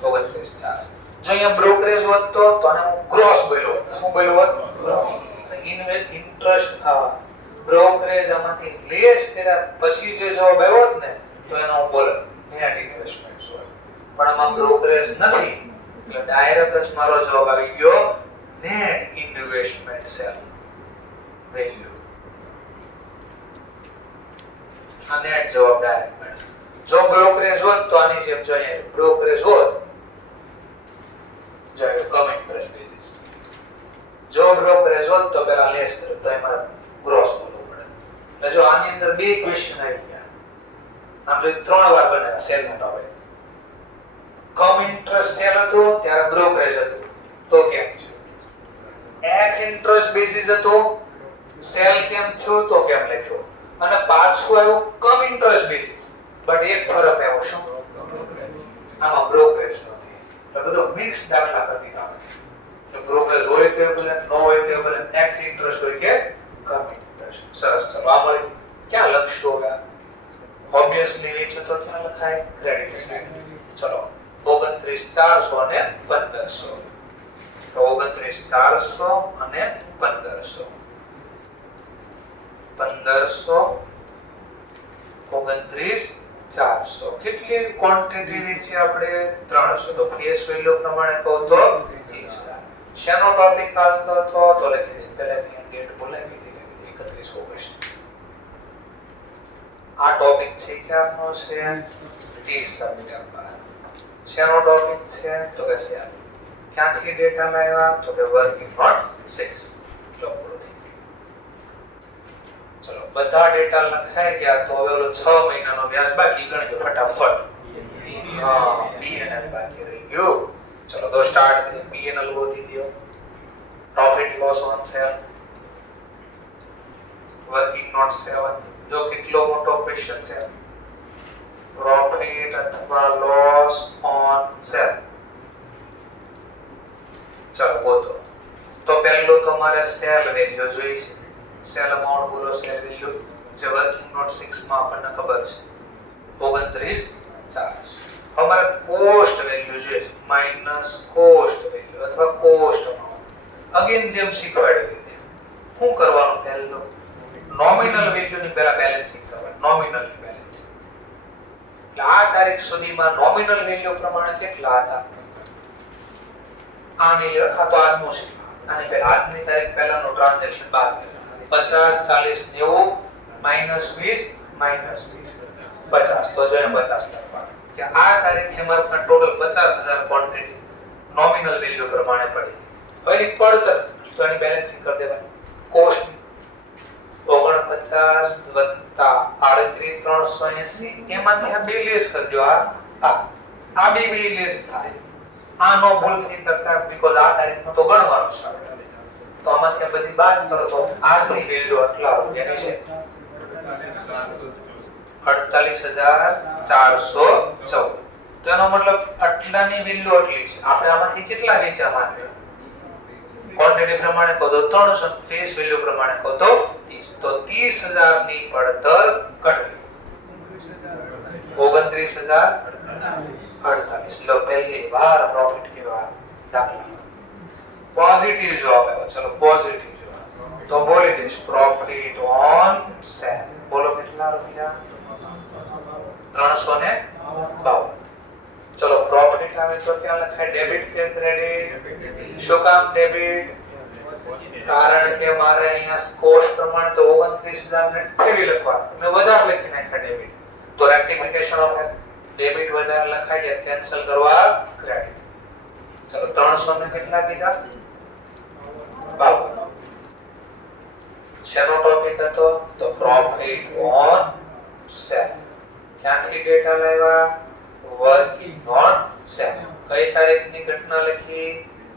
તો 32 ચાર્જ જો અહીંયા બ્રોકરેજ હોત તો આને હું ગ્રોસ બોલ્યો હોત શું બોલ્યો હોત ઇન્ટરેસ્ટ બ્રોકરેજ આમાંથી લેસ કર્યા પછી જે જવાબ આવ્યો હોત ને તો એનો હું બોલ નેટ ઇન્વેસ્ટમેન્ટ હોય પણ આમાં બ્રોકરેજ નથી એટલે ડાયરેક્ટ જ મારો જવાબ આવી ગયો નેટ ઇન્વેસ્ટમેન્ટ સેલ વેલ્યુ આ નેટ જવાબ ડાયરેક્ટ મળે જો બ્રોકરેજ હોત તો આની જેમ જો અહીંયા બ્રોકરેજ હોત જો કમ ઇન્ટરેસ્ટ બેસિસ જો બ્રોકરેજ હોત તો પહેલા લેસ કરે તો એમાં ગ્રોસ બોલવું પડે એટલે જો આની અંદર બે ક્વેશ્ચન આવી ગયા આમ જો 3 વાર બનાવ્યા સેલ ના ટોપિક કમ ઇન્ટરેસ્ટ સેલ હતો ત્યારે બ્રોકરેજ હતું તો કેમ થયું એક્સ ઇન્ટરેસ્ટ બેસિસ હતો સેલ કેમ થયો તો કેમ લખ્યો અને પાછું આવ્યું કમ ઇન્ટરેસ્ટ બેસિસ બટ એક ફરક આવ્યો શું આમાં બ્રોકરેજ નથી એટલે બધો મિક્સ દાખલા કરી દીધા કે પ્રોગ્રેસ હોય તો ભલે ન હોય તો ભલે એક્સ ઇન્ટરેસ્ટ હોય કે કમ ઇન્ટરેસ્ટ. સરસ. ચલો આ મળી. ક્યાં લખશો હવે? ઓબ્વિયસલી વેચો તો ક્યાં લખાય? Credit side. ચલો 29400 અને 1500. તો 29400 અને 1500. 1500 29400 કેટલી ક્વોન્ટિટી વેચી આપણે? 300. તો ફેસ વેલ્યુ પ્રમાણે કહો તો 30000. શેનો ટોપિક આવતો હતો તો લખી દે. પહેલા ડેટ બોલાવી દીધી 31 ઓગસ્ટ. આ ટોપિક છે ક્યારનો છે? 30 સપ્ટેમ્બર. શેનો ટોપિક છે તો કે સેલ. ક્યાંથી ડેટા લાવ્યા તો કે વર્કિંગ નોટ 6. પૂરું થઈ ગયું. ચલો બધા ડેટા લખાઈ ગયા. તો હવે ઓલો 6 મહિનાનો વ્યાજ બાકી ગણજો ફટાફટ. P&L બાકી રહી ગયું. ચલો તો સ્ટાર્ટ કરીએ. P&L ગોતી દો. Profit loss on cell, working note 7. જો કેટલો મોટો ક્વેશ્ચન છે. પ્રોફિટ અથવા લોસ ઓન સેલ. ચલો ગોતો. તો પહેલું તમારે સેલ વેલ્યુ જોઈ છે. સેલ અમાઉન્ટ બોલો. સેલ વેલ્યુ જે વર્કિંગ નોટ 6 માં આપણને ખબર છે 29400. અમારે કોસ્ટ વેલ્યુ જોઈએ છે. માઈનસ કોસ્ટ વેલ્યુ અથવા કોસ્ટ અમાઉન્ટ. અગેન જેમ શીખવાડી દીધી. શું કરવાનું? પહેલું નોમિનલ વેલ્યુ ની પહેલા બેલેન્સિંગ કરવાનું. નોમિનલ બેલેન્સિંગ એટલે આ તારીખ સુધીમાં નોમિનલ વેલ્યુ પ્રમાણે કેટલા હતા? આની આ તો આજનું છે. આની પહેલા આજની તારીખ પહેલાનો ટ્રાન્ઝેક્શન બાદ 50 40 90 -20 -20 50. તો જો 50 લખવાનું કે આ તારીખે મારું ટોટલ 50000 ક્વોન્ટિટી નોમિનલ વેલ્યુ પ્રમાણે પડી. હવે એની પડતર તો એની બેલેન્સિંગ કરી દેવાની. કોસ્ટ 49 વત્તા 38380 એમાંથી આ બે લેસ કરજો. આ બે લેસ થાય. આ નો ભૂલથી કરતા બીકોઝ આ તારીખમાં તો ગણવાનું છે. તો આમાંથી બધી બાદ કરો તો આજની વેલ્યુ આટલા રૂપિયાની છે 48414. તો એનો મતલબ આટલાની વેલ્યુ આટલી છે. આપણે આમાંથી કેટલા વેચ્યા? માત્ર ક્વોન્ટિટી પ્રમાણે કહો તો 300, ફેસ વેલ્યુ પ્રમાણે કહો તો 30. તો 30000 ની પડતર કેટલી? 29048. લો પહેલી વાર પ્રોફિટ કેવા દાખલા પોઝિટિવ જવાબ આવ્યો. ચલો પોઝિટિવ જવાબ તો બોલી દઈશ પ્રોફિટ ઓન સેલ. બોલો કેટલા રૂપિયા? 352. ચલો પ્રોફિટ આવે તો ક્યાં લખાય? ડેબિટ કે ક્રેડિટ? શું કામ ડેબિટ? કારણ કે મારે અહીંયા કોસ્ટ પ્રમાણે તો 29000 ને કેવી લખવાનું? મેં વધારે લખી નાખ્યા ડેબિટ. તો રેક્ટિફિકેશન ઓફ ડેબિટ વધારે લખાય યા કેન્સલ કરવા ક્રેડિટ. ચલો 300 ને કેટલા કીધા? 52. શેનો ટોપિક હતો? તો પ્રોફિટ ઓન સેલ. ક્યાંથી ડેટા લાવ્યા? Working note 7. કઈ તારીખની ઘટના લખી?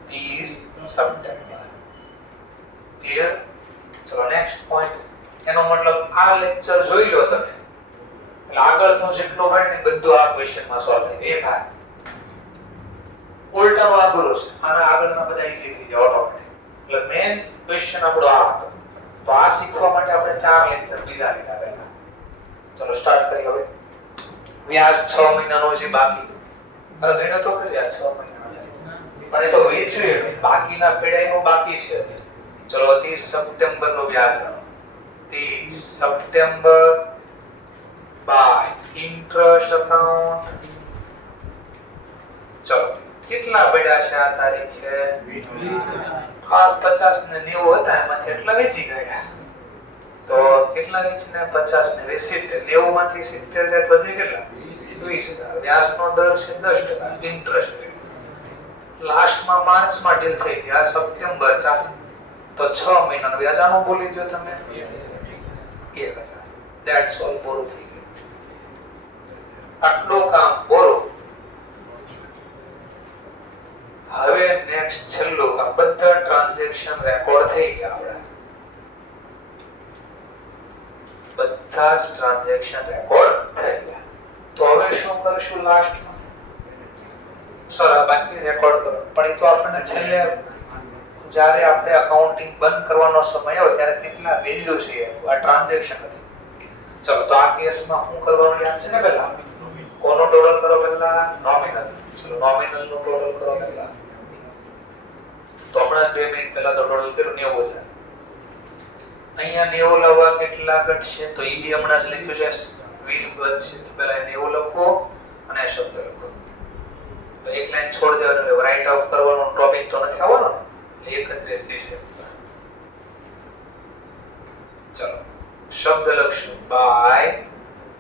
30 સપ્ટેમ્બર. ક્લિયર? ચલો નેક્સ્ટ પોઈન્ટ. એનો મતલબ આ લેક્ચર જોઈ લો તમે. એટલે આગળનો જેટલો ભણે ને બધું આ ક્વેશ્ચનમાં સોલ્વ થાય. એક આ ઉલટાનો અઘરો છે. આના આગળના બધા ઈઝી થઈ જાય ઓટોમેટિક. એટલે મેઈન ક્વેશ્ચન આપણો આ હતો. તો આ શીખવા માટે આપણે 4 લેક્ચર બીજા લીધા પહેલા. ચલો સ્ટાર્ટ કરીએ હવે. વ્યાજ 6 મહિનાનો છે બાકી. અરે ગણ્યો તો કરી આ 6 મહિનાનો વ્યાજ. પણ એ તો વેચ્યું બાકીના પેડાઈનું બાકી છે. ચલો 30 સપ્ટેમ્બર નો વ્યાજ ગણો. 30 સપ્ટેમ્બર બાય ઇન્ટરેસ્ટ અકાઉન્ટ. ચલો કેટલા પડ્યા છે આ તારીખે? 50 ને 90 હતા એમાંથી એટલા વેચી ગયા. તો કેટલા વેચીને? 50 ને 70. 90 માંથી 70 જાય વધી કેટલા? 20000. વ્યાજનો દર છે 10%. ઇન્ટરેસ્ટ રેટ લાસ્ટમાં માર્ચમાં ડીલ થઈ ગઈ. આ સપ્ટેમ્બર ચાલે તો 6 મહિનાનો વ્યાજ આનો બોલી દો તમે 1000. That's all. બોરો થઈ ગયું. આટલું કામ બોરો. હવે નેક્સ્ટ છેલ્લું કામ. બધા ટ્રાન્ઝેક્શન રેકોર્ડ થઈ ગયા આપણા. બધા જ ટ્રાન્ઝેક્શન રેકોર્ડ થઈ ગયા. તો હવે શું કરશું? લાસ્ટમાં સર આ બાકી રેકોર્ડ કરો, પણ એ તો આપણને છેલ્લે જ્યારે આપણે અકાઉન્ટિંગ બંધ કરવાનો સમય હોય ત્યારે કેટલા વેલ્યુ છે આ ટ્રાન્ઝેક્શન હતી. ચલો તો આ કેસમાં શું કરવાનું યાદ છે ને? પહેલા કોનો ટોટલ કરો? પહેલા નોમિનલ. ચલો નોમિનલ નું ટોટલ કરો પહેલા. તો હમણાં 2 મિનિટ પહેલા તો ટોટલ કર્યું 90,000. અહીંયા 90 લાવવા કેટલા ઘટશે? તો એ બી હમણાં જ લખ્યું છે 20 વધશે. તો પહેલા 90 લખો અને શબ્દ લખો. તો એક લાઈન છોડ દેવાનો, રાઈટ ઓફ કરવાનો ટોપિક તો નથી આવવાનો ને. 31 ડિસેમ્બર. ચલો શબ્દ લખશું બાય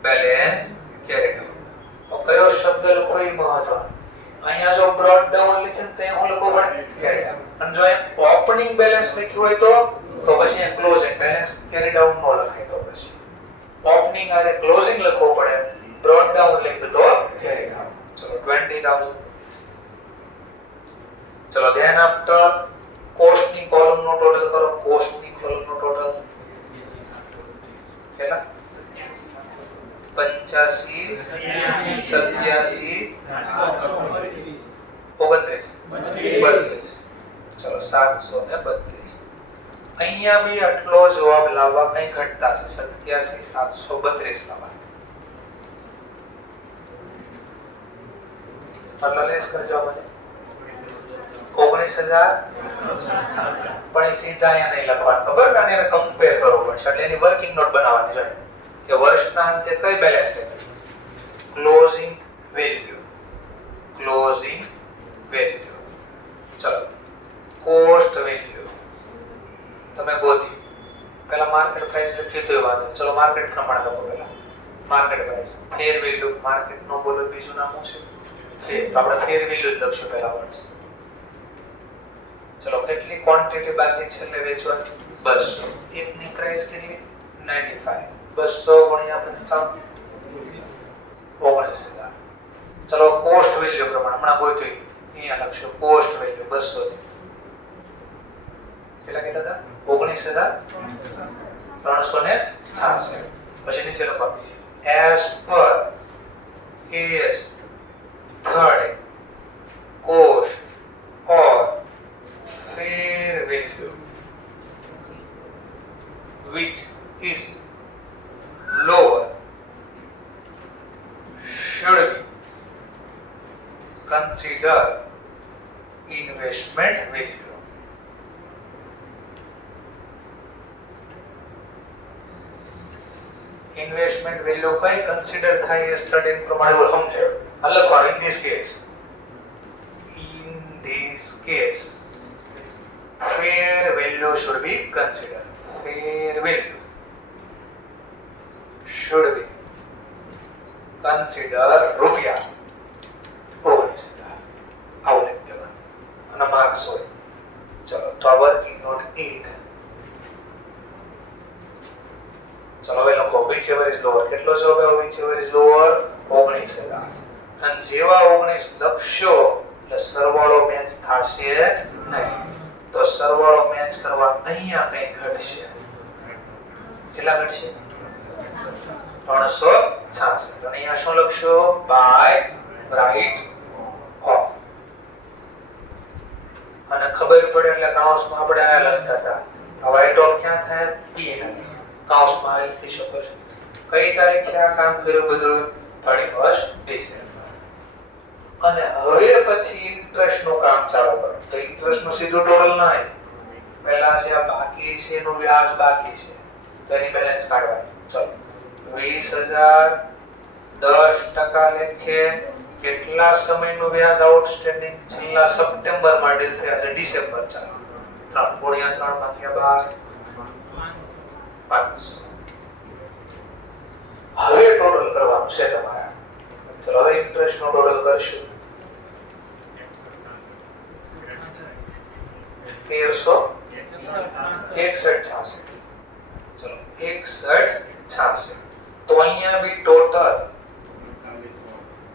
બેલેન્સ કેરેટ આઉટ. કયો શબ્દ લખો એ મહત્વનો. અહીંયા જો બ્રોટ ડાઉન લખ્યું તો હું લખો પડે કેરેટ આઉટ. અને જો અહીંયા ઓપનિંગ બેલેન્સ લખ્યું હોય તો પછી ક્લોઝિંગ બેલેન્સ કેરી ડાઉન નો લખાય. તો પછી ઓપનિંગ અને ક્લોઝિંગ લખવો પડે. બ્રોટ ડાઉન લખ્યું તો કેરી ડાઉન. ચલો 20,000. ચલો ધ્યાન આપતા કોસ્ટ ની કોલમ નો ટોટલ કરો. કોસ્ટ ની કોલમ નો ટોટલ કેટલા? 85 87 29 ચલો 732. અહીંયા બી આટલો જવાબ લાવવા કઈ ઘટતા છે. 87 732 લાવવા. આટલા લેસ કરજો મને 19,000. પણ એ સીધા અહીંયા નહીં લખવાનું, ખબર ને? એને કમ્પેર કરવું પડશે. એટલે એની વર્કિંગ નોટ બનાવવાની જોઈએ કે વર્ષના અંતે કઈ બેલેન્સ છે. Closing value. Closing value. ચલો કોસ્ટ વેલ્યુ તમે ગોતી. પહેલા માર્કેટ પ્રાઇસ લખી તો વાંધો નહીં. ચલો માર્કેટ પ્રમાણે લખો. પહેલા માર્કેટ પ્રાઇસ. ફેર વેલ્યુ માર્કેટ નો બોલો બીજું નામ શું છે? ફેર. તો આપણે ફેર વેલ્યુ જ લખશું પહેલા વર્ષ. ચલો કેટલી ક્વોન્ટિટી બાકી છે એટલે વેચવાની? 200. એકની પ્રાઇસ કેટલી? 95. 200 ગુણ્યા 55 19,000. ચલો કોસ્ટ વેલ્યુ પ્રમાણે હમણાં ગોત્યું અહીંયા લખશું. કોસ્ટ વેલ્યુ 200 કેટલા કીધા હતા? 19,366. પછી નીચે લખો as per is third cost or fair value which is lower should be consider investment value. Investment value કઈ કન્સિડર થાય એ સ્ટડી પ્રમાણે સમજો. લખવાનું in this case fair value should be considered. Fair value should be consider રૂપિયા 19,000. આવું લખી દેવાનું અને માર્ક્સ હોય. ચલો તો વર્કિંગ નોટ 8. ચલો હવે લખો whichever is lower. કેટલો જવાબ આવ્યો? whichever is lower 19,000. અને જેવા 19 લખશો એટલે સરવાળો મેચ થશે નહીં. તો સરવાળો મેચ કરવા અહીંયા કઈ ઘટશે. કેટલા ઘટશે? 366. અને અહીંયા શું લખશો? By right of. અને ખબર પડે એટલે કાઉન્સમાં આપણે આ લખતા હતા. આ રાઈટ ઓફ ક્યાં થાય? પી ના કાઉન્સમાં લખી શકો છો. કઈ તારીખે આ કામ કર્યું બધું? 31 ડિસેમ્બર. અને હવે પછી ઇન્ટરેસ્ટ નું કામ ચાલુ કરો. તો ઇન્ટરેસ્ટ નું સીધું ટોટલ ના આવે. પહેલા છે આ બાકી છે એનું વ્યાજ બાકી છે તો એની બેલેન્સ કાઢવાની. ચલો 20,000 10% લેખે કેટલા સમયનું વ્યાજ આઉટસ્ટેન્ડિંગ? છેલ્લા સપ્ટેમ્બર માં ડીલ થયા છે ડિસેમ્બર ચાલો 3 ગુણ્યા 3 ભાગ્યા 12 500. હવે ટોટલ કરવાનું છે તમારે. ચલો હવે ઇન્ટરેસ્ટ નો ટોટલ કરશું. 1361.66. ચલો 61.66. તો અહીંયા બી ટોટલ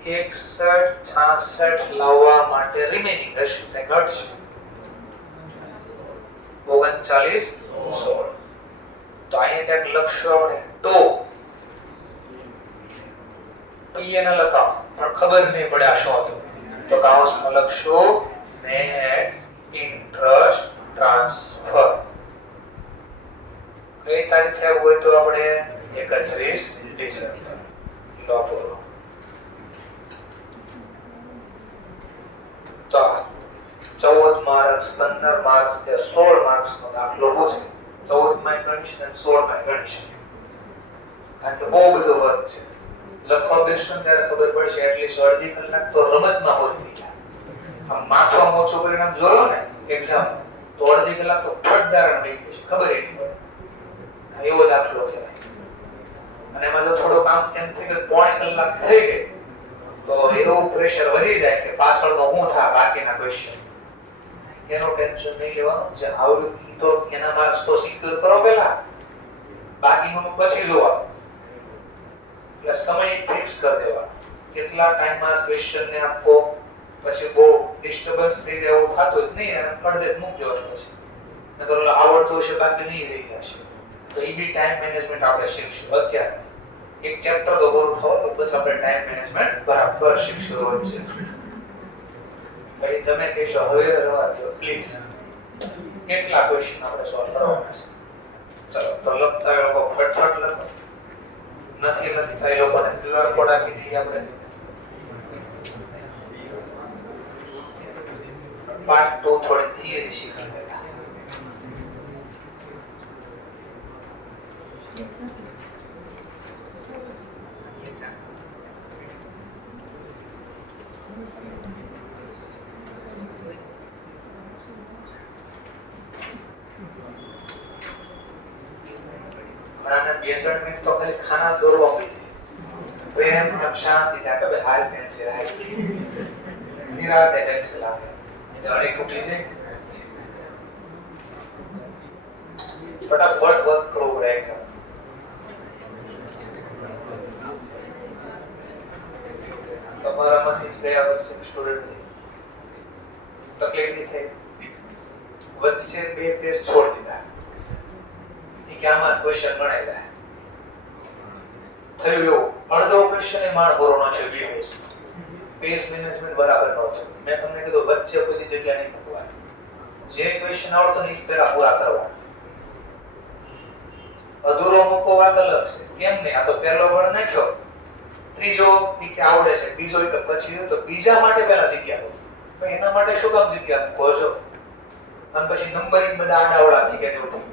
61.66 લાવવા માટે રિમેનિંગ હશે તે ઘટશે 39.16. તો અહીંયા ક્યાંક લખશું આપણે ટો પીએનએલ અકાઉન્ટ પણ ખબર નહીં પડે આ શું હતું. તો તો કાઉન્સમાં લખશું નેટ ઇન્ટરેસ્ટ ટ્રાન્સફર. કઈ તારીખે હોય તો આપણે 31 ડિસેમ્બર લો પૂરો. તો 14 માર્ક્સ 15 માર્ક્સ કે 16 માર્ક્સ નો દાખલો પૂછે. 14 માં ગણીશ અને 16 માં ગણીશ, કારણ કે બહુ બધો વર્ક છે. લખવા બેસશો ત્યારે ખબર પડશે એટલી અડધી કલાક તો રમતમાં પૂરી થઈ જાય. આમ માથું મોચું કરીને આમ જોયો ને એક્ઝામ તો અડધી કલાક તો ફટદારણ થઈ ગઈ છે, ખબર ય નહીં પડે. એવો દાખલો કહેવાય. અને એમાં જો થોડું કામ તેમ થઈ ગયું, પોણી કલાક થઈ ગઈ તો એવું પ્રેશર વધી જાય કે પાછળનો હું થા બાકીના ક્વેશ્ચન. એનો ટેન્શન નહીં લેવાનું. જે આવડ્યું ઈ તો એના માર્ક્સ તો સિક્યોર કરો પહેલા, બાકીનું પછી જોવાનું. એટલે સમય ફિક્સ કરી દેવાનો, કેટલા ટાઈમમાં ક્વેશ્ચન ને આપો. પછી બહુ ડિસ્ટર્બન્સ થઈ જાય એવું થતું જ નહીં, અને અડધે જ મૂકી દેવાનું. પછી નકર આવડતું હશે બાકી નહીં રહી જશે. તો એ બી ટાઈમ મેનેજમેન્ટ આપણે શીખશું. અત્યારે એક ચેપ્ટર તો પૂરું થવા તો પછી આપણે ટાઈમ મેનેજમેન્ટ બરાબર શીખશું રોજ છે. પછી તમે કહેશો હવે રવા દો પ્લીઝ, કેટલા ક્વેશ્ચન આપણે સોલ્વ કરવાના છે. ચલો તો લખતા એ લોકો ફટફટ લખો, નથી લખતા એ લોકોને QR કોડ આપી દઈએ આપણે. પાર્ટ 2 થોડી થિયરી શીખવા દેવા. ઘણાને 2-3 મિનિટ તો ખાલી ખાના દોરવા મળી જાય. પ્રેમ તમ શાંતિ થાય કે ભાઈ હાલ પેન્સિલ આવી નિરાતે પેન્સિલ આવે એટલે તૂટી જાય. ફટાફટ વર્ક કરવું પડે એક્ઝામ. તમારામાંથી જ ગયા વર્ષે સ્ટુડન્ટ હતી, તકલીફ નહીં થઈ, વચ્ચે 2 પેજ છોડી દીધા. એ કે આમાં ક્વેશ્ચન ગણાય જાય. થયું એવું અડધો ક્વેશ્ચન એ માણ પૂરો ન છે. 2 પેજ પેજ મેનેજમેન્ટ બરાબર ન થયું. મેં તમને કીધું વચ્ચે કોઈ જગ્યા નહીં મૂકવાની. જે ક્વેશ્ચન આવડતો ને એ પહેલા પૂરા કરવા. અધૂરો મૂકો વાત અલગ છે. એમ નહીં, આ તો પહેલો ગણ નાખ્યો, ત્રીજો ઈ કે આવડે છે, બીજો એક પછી તો બીજા માટે પહેલા જગ્યા મૂકો. પણ એના માટે શું કામ જગ્યા મૂકો છો? અને પછી નંબરિંગ બધા આડાવડા થઈ ગયા એવું થયું.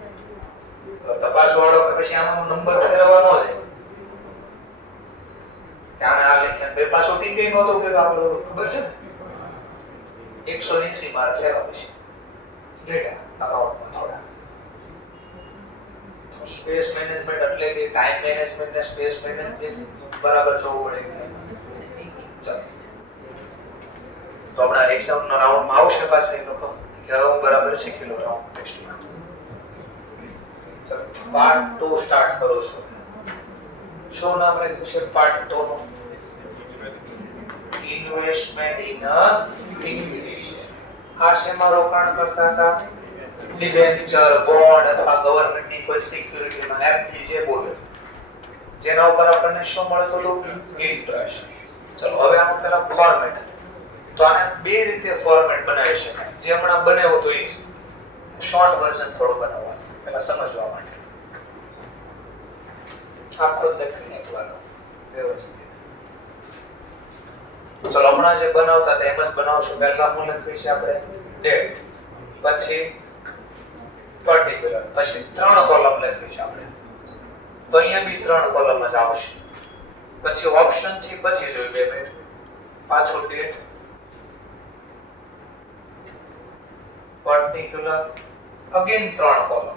તપાસ વાળો કે પછી આમાં નંબર ફેરવવા ન જાય. ત્યાં આ લખ્યા બે પાછો ટીકે નહોતો કે આપણો ખબર છે ને 180 માર્ક છે પછી ડેટા અકાઉન્ટમાં થોડા. સ્પેસ મેનેજમેન્ટ એટલે કે ટાઈમ મેનેજમેન્ટ ને સ્પેસ મેનેજમેન્ટ બરાબર જોવું પડે. ચાલો તો આપણા એક્ઝામ નો રાઉન્ડમાં આવશે પાછા એ લોકો કે હવે હું બરાબર શીખી લો રાઉન્ડ ટેસ્ટમાં. ચાલો પાર્ટ 2 સ્ટાર્ટ કરું છું. શું નામ રાખ્યું છે પાર્ટ 2 નું? Investment in equity. આ શેમાં રોકાણ કરતા હતા? ડિબેન્ચર, બોન્ડ અથવા ગવર્નમેન્ટની કોઈ સિક્યુરિટીમાં એફડી જે બોલે જેના ઉપર આપણને શું મળતું હતું? ઇન્ટરેસ્ટ. ચલો હવે આનું પહેલા ફોર્મેટ. તો આને બે રીતે ફોર્મેટ બનાવી શકાય. જે હમણાં બનાવ્યું તો એ શોર્ટ વર્ઝન થોડું બનાવવાનું પહેલા સમજવા માટે. આખો લખીને એકવાર વ્યવસ્થિત. ચલો હમણાં જે બનાવતા હતા એમ જ બનાવશું. પહેલા હું લખીશ આપણે ડેટ, પછી પર્ટિક્યુલર, પછી 3 કોલમ લખીશ આપણે. તો અહીંયા બી 3 કોલમ જ આવશે. પછી ઓપ્શન છે પછી જોઈ 2 મિનિટ. પાછું ડેટ, પર્ટિક્યુલર, અગેન 3 કોલમ.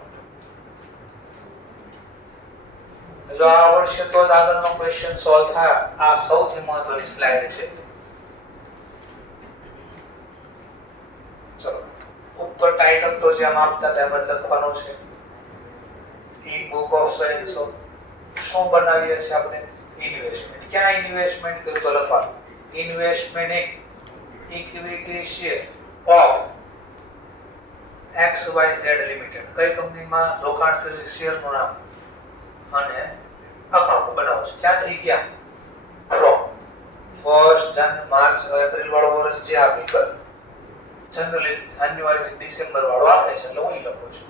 જો આવડશે તો જ આગળનો ક્વેશ્ચન સોલ્વ થાય. આ સૌથી મહત્વની સ્લાઇડ છે. ચલો ઉપર ટાઇટલ તો જેમ આપતા તેમ જ લખવાનું છે. ઈ બુક ઓફ સાયન્સ શું બનાવીએ છીએ આપણે? ઇન્વેસ્ટમેન્ટ. ક્યાં ઇન્વેસ્ટમેન્ટ કર્યું તો લખવાનું investment in equity share of XYZ limited. કઈ કંપનીમાં રોકાણ કર્યું શેરનું નામ અને અકાઉન્ટ બનાવો છો. ક્યાંથી ક્યાં? ફ્રોમ 1st માર્ચ એપ્રિલ વાળો વર્ષ જે આપે બરાબર, જનરલી જાન્યુઆરી થી ડિસેમ્બર વાળો આપે છે એટલે હું લખું છું,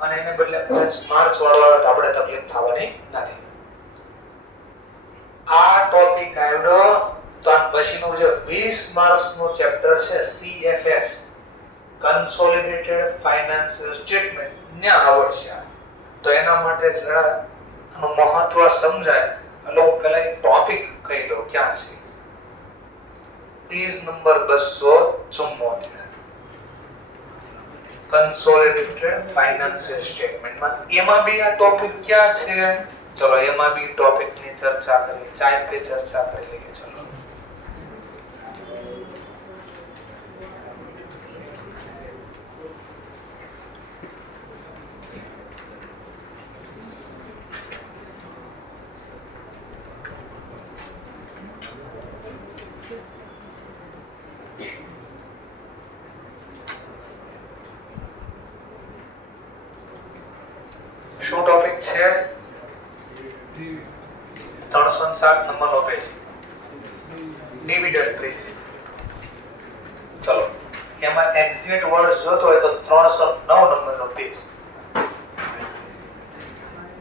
અને એને બદલે કદાચ માર્ચ વાળો આવે તો આપણે તકલીફ થવાની નથી. આ ટોપિક આવ્યો તો આ પછીનું જે 20 માર્ક્સ નું ચેપ્ટર છે CFS કન્સોલિડેટેડ ફાઇનાન્શિયલ સ્ટેટમેન્ટ ને આવડશે. તો એના માટે જરા આનું મહત્વ સમજાય એટલે હું પહેલા એક ટોપિક કહી દઉં ક્યાં છે. Page number 274 consolidated financial statement માં એમાં બી આ ટોપિક ક્યાં છે. ચલો એમાં બી ટોપિક ની ચર્ચા કરીએ, ચાય પે ચર્ચા કરી લઈએ. ચલો શું ટોપિક છે? 307 નંબરનો પેજ, ડિવિડન્ડ રિસીવ. ચલો એમાં એક્ઝેક્ટ વર્ડ જોતો હોય તો 309 નંબરનો પેજ.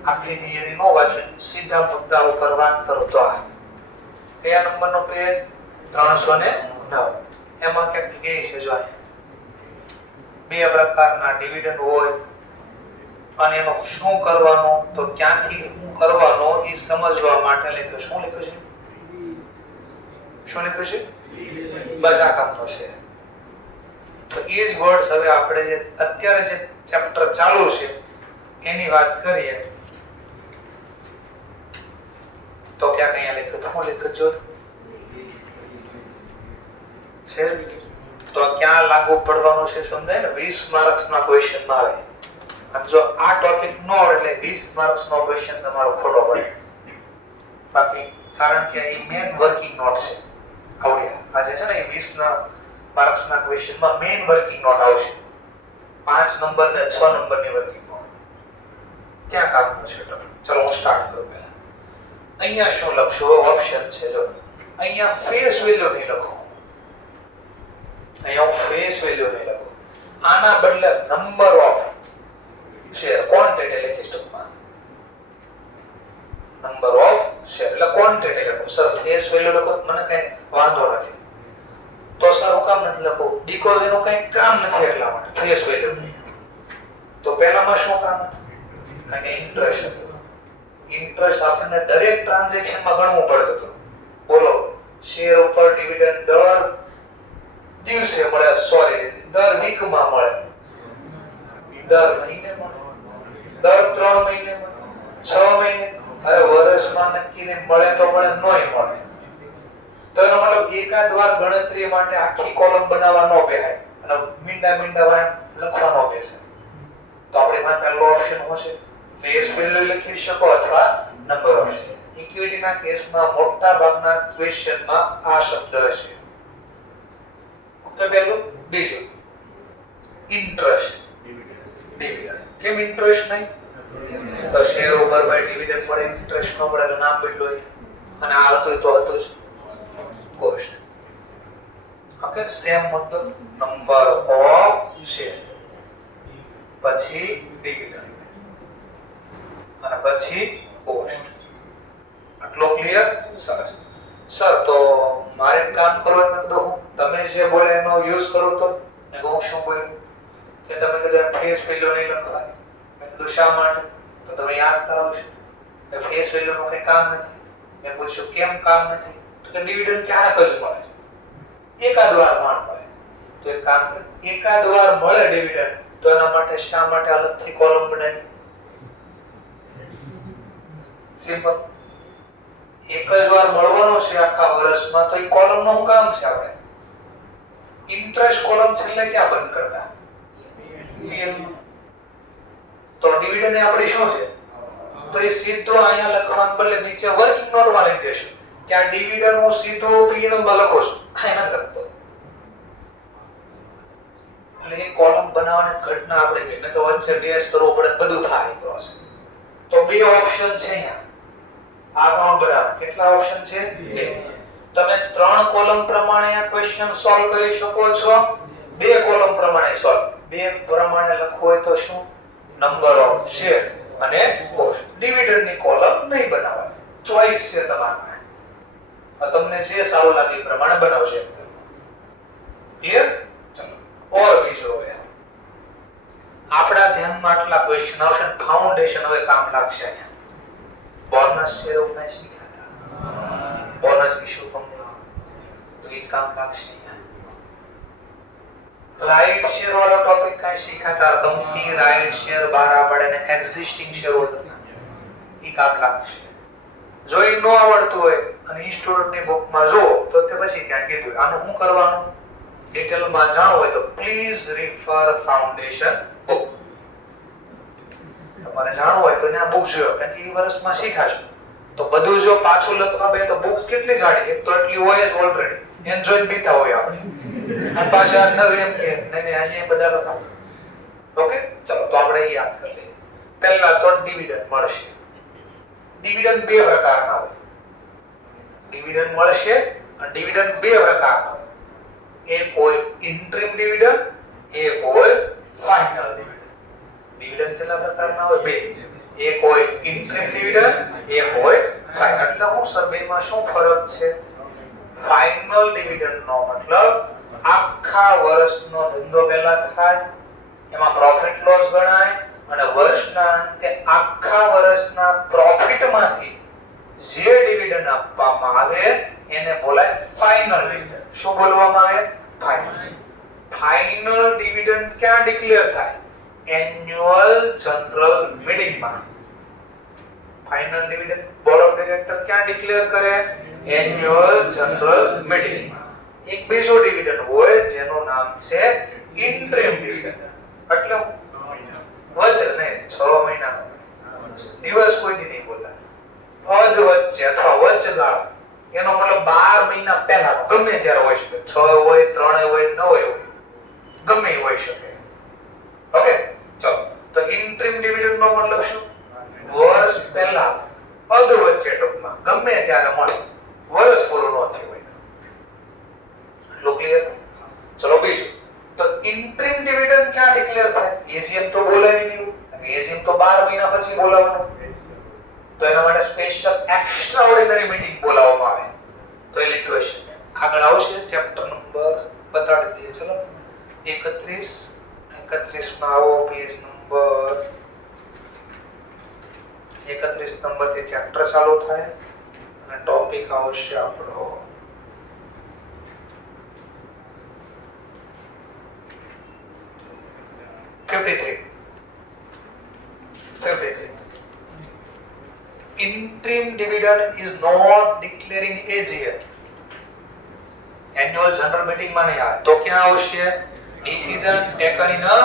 આખી થિયરી નો વાંચો, સીધા મુદ્દા ઉપર વાત કરો તો આ કયા નંબરનો પેજ? 309. એમાં ક્યાંક કહે છે જો બે પ્રકારના ડિવિડન્ડ હોય અને એનો શું કરવાનું તો ક્યાંથી કરવાનો એ સમજવા માટે લખ્યું. શું લખ્યું છે? શું લખ્યું છે? બસ આ કામનો છે. તો એ જ વર્ડ્સ હવે આપણે જે અત્યારે જે ચેપ્ટર ચાલુ છે એની વાત કરીએ તો ક્યાંક અહીંયા લખ્યું તો હું લખ્યું છો છે તો ક્યાં લાગુ પડવાનું છે સમજાય ને. 20 માર્ક્સ ના ક્વેશ્ચન માં આવે અને જો આ ટોપિક નો આવડે એટલે 20 માર્ક્સ નો ક્વેશ્ચન તમારો ખોટો પડે. બાકી કારણ કે એ મેન વર્કિંગ નોટ છે આવડ્યા આજે છે ને એ 20 ના માર્ક્સ ના ક્વેશ્ચન માં મેન વર્કિંગ નોટ આવશે. 5 નંબર ને 6 નંબર ની વર્કિંગ નોટ ત્યાં કામનું છે. ચલો હું સ્ટાર્ટ કરું. પહેલા અહીંયા શું લખશો? ઓપ્શન છે જો અહીંયા ફેસ વેલ્યુ નહીં લખો, અહીંયા હું ફેસ વેલ્યુ નહીં લખું, આના બદલે નંબર ઓફ શેર ક્વોન્ટિટી લખીશ. ટૂંકમાં નંબર ઓફ શેર એટલે ક્વોન્ટિટી લખો. સર ફેસ વેલ્યુ લખો મને કઈ વાંધો નથી. તો સર હું કામ નથી લખો? બીકોઝ એનું કઈ કામ નથી એટલા માટે ફેસ વેલ્યુ. તો પહેલામાં શું કામ હતું? કારણ કે ઇન્ટરેસ્ટ હતું. ઇન્ટરેસ્ટ આપણને દરેક ટ્રાન્ઝેક્શનમાં ગણવું પડતું હતું. બોલો શેર ઉપર ડિવિડન્ડ દર દિવસે મળે, સોરી દર વીકમાં મળે, દર મહિને મળે, દર 3 મહિને મળે, 6 મહિને, અરે વર્ષમાં નક્કી ને મળે તો મળે, નોય મળે. તો એનો મતલબ એકાદ વાર ગણતરી માટે આખી કોલમ બનાવવા ન બેહાય અને મીંડા વાય લખવા ન બેસે. તો આપણે માં પહેલો ઓપ્શન હશે ફેસ વેલ્યુ લખી શકો અથવા નંબર ઓફ શેર. ઇક્વિટીના કેસમાં મોટા ભાગના ક્વેશ્ચનમાં આ શબ્દ હશે. તો પહેલું. બીજું ઇન્ટરેસ્ટ ડિવિડન્ડ. કેમ ઇન્ટરેસ્ટ નહીં? તો શેર ઉપર બાય ડિવિડન્ડ મળે, ઇન્ટરેસ્ટ ન મળે એટલે નામ બદલો. અને આ હતું તો હતું જ કોસ્ટ. ઓકે સેમ મુદ્દો. નંબર ઓફ શેર પછી ડિવિડન્ડ અને પછી કોસ્ટ. આટલો ક્લિયર? સરસ. સર તો મારે કામ કરવું મેં કીધું હું તમે જે બોલે એનો યુઝ કરો તો મેં કહું શું બોલ્યું કે તમે કીધું ફેસ વેલ્યુ નહીં લખવાની. મેં કીધું શા માટે? તો તમે યાદ કરાવશો કે ફેસ વેલ્યુ નું કઈ કામ નથી. મેં પૂછ્યું કેમ કામ નથી? તો કે ડિવિડન્ડ ક્યારેક જ મળે છે, એકાદ વાર મળે. તો એક કામ કર, એકાદ વાર મળે ડિવિડન્ડ તો એના માટે શા માટે અલગથી કોલમ બનાવી? સિમ્પલ. એક જ વાર મળવાનો છે આખા વર્ષમાં તો એ કોલમ નું કામ છે. આપણે ઇન્ટરેસ્ટ કોલમ છેલ્લે ક્યાં બંધ કરતા? તો ડિવિડન્ડ આપણી શું છે? તો એ સીધો અહીંયા લખવાના બદલે નીચે વર્કિંગ નોટ માં લખી દેશું કે આ ડિવિડન્ડ હું સીધો પીએનએમ માં લખો છું. કાંઈ નથી લખતો. એટલે એ કોલમ બનાવવાની ઘટના આપણે ગઈ ને તો વચ્ચે ડેશ કરવો પડે, બધું થાય પ્રોસેસ. તો બે ઓપ્શન છે અહીંયા. આ અકાઉન્ટ બનાવવા કેટલા ઓપ્શન છે? 2. તમે 3 કોલમ પ્રમાણે આ ક્વેશ્ચન સોલ્વ કરી શકો છો, 2 કોલમ પ્રમાણે સોલ્વ. 2 પ્રમાણે લખવું હોય તો શું? નંબર ઓફ શેર અને કોસ્ટ. ડિવિડન્ડ ની કોલમ નહીં બનાવવાની, ચોઈસ છે તમારે. તમને જે સારું લાગે એ પ્રમાણે બનાવશે. ક્લિયર? ચલો ઓર બીજો હવે આપણા ધ્યાનમાં આટલા ક્વેશ્ચન આવશે. ફાઉન્ડેશન હવે કામ લાગશે. બોનસ શેર ઉપર શીખ્યા બોનસ ઇશ્યુ તમને તો એ કામ લાગશે. રાઈટ શેર વાળો ટોપિક કઈ શીખ્યા કંપની રાઈટ શેર બહાર પડે ને એક્ઝિસ્ટિંગ શેર હોલ્ડર એ કામ લાગશે. જો એ ન આવડતું હોય અને સ્ટુડન્ટ ની બુકમાં જો તો તે પછી ત્યાં કીધું આનું શું કરવાનું ડિટેલમાં જાણવું હોય તો પ્લીઝ રિફર ફાઉન્ડેશન બુક. તમારે જાણવું હોય તો ત્યાં બુક જોયો કારણ કે એ વર્ષમાં શીખાશું. તો બધું જો પાછું લખવા બે તો બુક કેટલી જાડી, એક તો એટલી હોય જ ઓલરેડી, એને જોઈને બીતા હોય આપણે. આ પાછા નવી એમ કે નહીં અહીંયા બધા લખાવ. ઓકે ચલો તો આપણે યાદ કરી લઈએ. પહેલા તો ડિવિડન્ડ મળશે. ડિવિડન્ડ 2 પ્રકારના હોય. ડિવિડન્ડ મળશે અને ડિવિડન્ડ 2 પ્રકારના હોય. એક હોય ઇન્ટરિમ ડિવિડન્ડ, એક હોય ફાઇનલ ડિવિડન્ડ. ડિવિડન્ડ કેટલા પ્રકારના હોય? 2. એક હોય ઇન્ટરિમ ડિવિડન્ડ, એક હોય ફાઇનલ. એટલે હું સર બેમાં શું ફરક છે? ફાઇનલ ડિવિડન્ડ નો મતલબ આખા વર્ષનો ધંધો પહેલા થાય, એમાં પ્રોફિટ લોસ ગણાય અને વર્ષના અંતે આખા વર્ષના પ્રોફિટમાંથી જે ડિવિડન્ડ આપવામાં આવે એને બોલાય ફાઇનલ ડિવિડન્ડ. શું બોલવામાં આવે? ફાઇનલ. ફાઇનલ ડિવિડન્ડ ક્યાં ડિક્લેર થાય? એન્યુઅલ જનરલ મીટિંગમાં. Final dividend board of director ક્યાં ડિક્લેર કરે? એન્યુઅલ જનરલ મીટિંગમાં. એક બીજો ડિવિડન્ડ હોય જેનું નામ છે ઇન્ટરિમ ડિવિડન્ડ. એટલે વચ્ચે નહીં 6 મહિનાનો દિવસ કોઈ દી નહીં બોલતા, અધ વચ્ચે અથવા વચગાળા. એનો મતલબ 12 મહિના પહેલા ગમે ત્યારે હોય શકે. 6 હોય, 3 હોય, 9 હોય, ગમે હોય શકે. ઓકે ચલો તો ઇન્ટરિમ ડિવિડન્ડ નો મતલબ શું? વર્ષ પહેલા અધ વચ્ચે ટૂંકમાં ગમે ત્યારે મળે, વર્ષ પૂરું ન થયું હોય. એટલું ક્લિયર? ચલો બીજું તો ઇન્ટરિમ ડિવિડન્ડ ક્યાં ડિક્લેર થાય? એજીએમ તો બોલાવી નહીં, એજીએમ તો 12 મહિના પછી બોલાવવાનું. તો એના માટે સ્પેશિયલ એક્સ્ટ્રાઓર્ડિનરી મીટિંગ બોલાવવામાં આવે. તો એ લખ્યું હશે આગળ આવશે ચેપ્ટર નંબર બતાડી દઈએ. ચલો 31 માં આવો પેજ નંબર 31 નંબરથી ચેપ્ટર ચાલુ થાય અને ટોપિક આવશે આપણો 53. Interim dividend is not declaring AGM. Annual general meeting માં નહીં આવે તો ક્યાં આવશે? Decision taken in a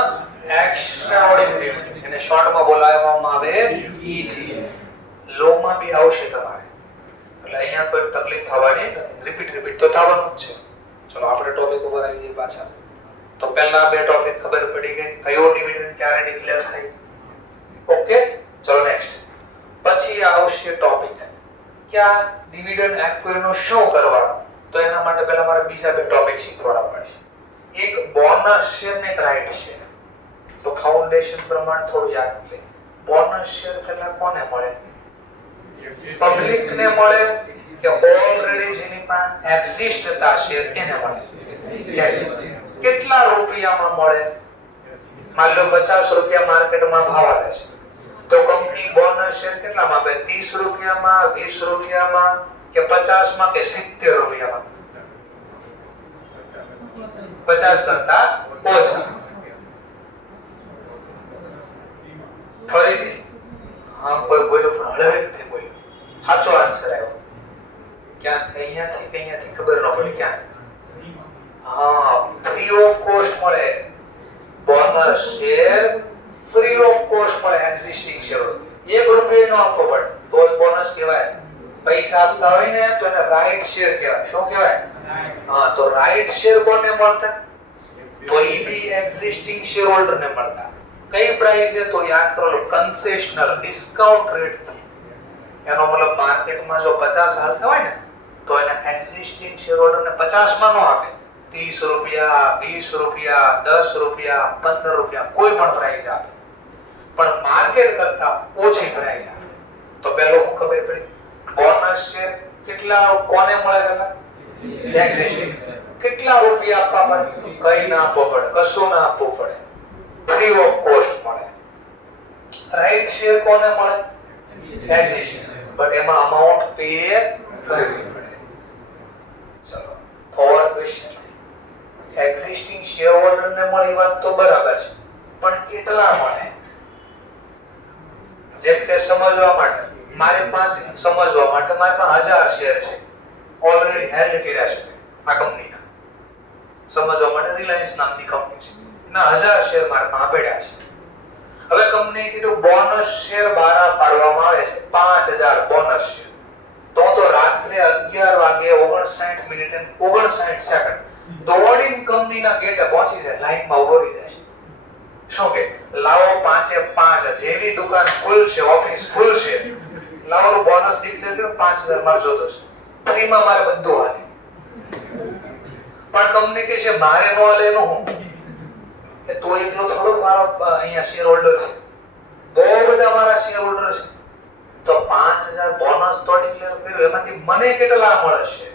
extraordinary meeting. એને શોર્ટમાં બોલાવવામાં આવે EGM. લો માં બી આવશે તમારે. એટલે અહીંયા કોઈ તકલીફ થવાની નથી. રિપીટ તો થવાનું જ છે. ચલો આપણે ટોપિક ઉપર આવી જઈએ પાછા. તો પહેલા 2 ટોપિક ખબર પડી ગઈ કયો ડિવિડન્ડ ક્યારે ડિક્લેર થાય. ઓકે ચલો નેક્સ્ટ. પછી આવશે ટોપિક ક્યાં ડિવિડન્ડ એક્વાયરનો શું કરવાનો. તો એના માટે પહેલા મારે બીજા 2 ટોપિક શીખવાડવા પડશે. એક બોનસ શેર ને રાઈટ શેર. તો ફાઉન્ડેશન પ્રમાણે થોડું યાદ લે. બોનસ શેર પહેલા કોને મળે? પબ્લિક ને મળે કે ઓલરેડી જેની પાસે એક્ઝિસ્ટ હતા શેર એને મળે? કેટલા રૂપિયામાં મળે? માન લો 50 રૂપિયા માર્કેટમાં ભાવ આવે છે તો કંપની બોનસ શેર કેટલામાં આપે? 30 રૂપિયામાં, 20 રૂપિયામાં કે 50 માં કે 70 રૂપિયામાં? 50 કરતા ઓછા. ફરીથી હા કોઈ બોલ્યું પણ હળવેકથી બોલ્યું. સાચો આન્સર આવ્યો. ક્યાં અહીંયાથી કે અહીંયાથી ખબર ન પડી ક્યાં? હા ફ્રી ઓફ કોસ્ટ મળે. Bonus share free of cost મળે એક્ઝિસ્ટિંગ શેર. 1 રૂપિયો નો આપવો પડે તો જ બોનસ કહેવાય. પૈસા આપતા હોય ને તો એને રાઈટ શેર કહેવાય. શું કહેવાય? હા તો રાઈટ શેર કોને મળતા? તો એ બી એક્ઝિસ્ટિંગ શેર હોલ્ડર ને મળતા. કઈ પ્રાઇસે? તો યાદ કરો કન્સેશનલ ડિસ્કાઉન્ટ રેટ થી. એનો મતલબ માર્કેટમાં જો 50 હાલતા હોય ને તો એને એક્ઝિસ્ટિંગ શેર હોલ્ડરને 50 માં નો આપે. 30 રૂપિયા, 20 રૂપિયા, 10 રૂપિયા, 15 રૂપિયા કોઈ પણ પ્રાઇસ આપે, પણ માર્કેટ કરતા ઓછી પ્રાઇસ આપે. તો પહેલો શું ખબર પડી? બોનસ શેર કેટલા કોને મળે? પેલા એક્ઝિસ્ટિંગ. કેટલા રૂપિયા આપવા પડે? કઈ ના આપવો પડે, કશું ના આપવું પડે, ફ્રી ઓફ કોસ્ટ મળે. રાઈટ શેર કોને મળે? એક્ઝિસ્ટિંગ, બટ એમાં અમાઉન્ટ પે કરવી પડે. ચલો for question. Existing shareholder ને મળી વાત તો બરાબર છે, પણ કેટલા મળે? જેમ કે સમજવા માટે મારી પાસે 1000 શેર છે, ઓલરેડી હેલ્ડ કર્યા છે આ કંપનીના. સમજવા માટે રિલાયન્સ નામની કંપની છે, એના 1000 શેર મારા પાસે પડ્યા છે. હવે કંપનીએ કીધું બોનસ શેર બારા પાડવામાં આવે છે, 5000 બોનસ શેર. તો રાત્રે 11 વાગે 59 મિનિટ અને 59 સેકન્ડ દોડીને કંપનીના ગેટે પહોંચી જાય, લાઈનમાં ઉભો રહી જાય. શું કે લાવો 5 જેવી દુકાન ખુલશે, ઓફિસ ખુલશે, લાવો બોનસ ડિક્લેર કર્યો, 5000 માર જોતો છે, ફ્રીમાં મારે બધું હાલે. પણ કંપની કહે છે મારે નો હાલે એનું હું કે તો એકલો થોડો મારો અહીંયા શેર હોલ્ડર છે, બહુ બધા મારા શેર હોલ્ડર છે. તો 5000 બોનસ તો ડિક્લેર કર્યો, એમાંથી મને કેટલા મળશે?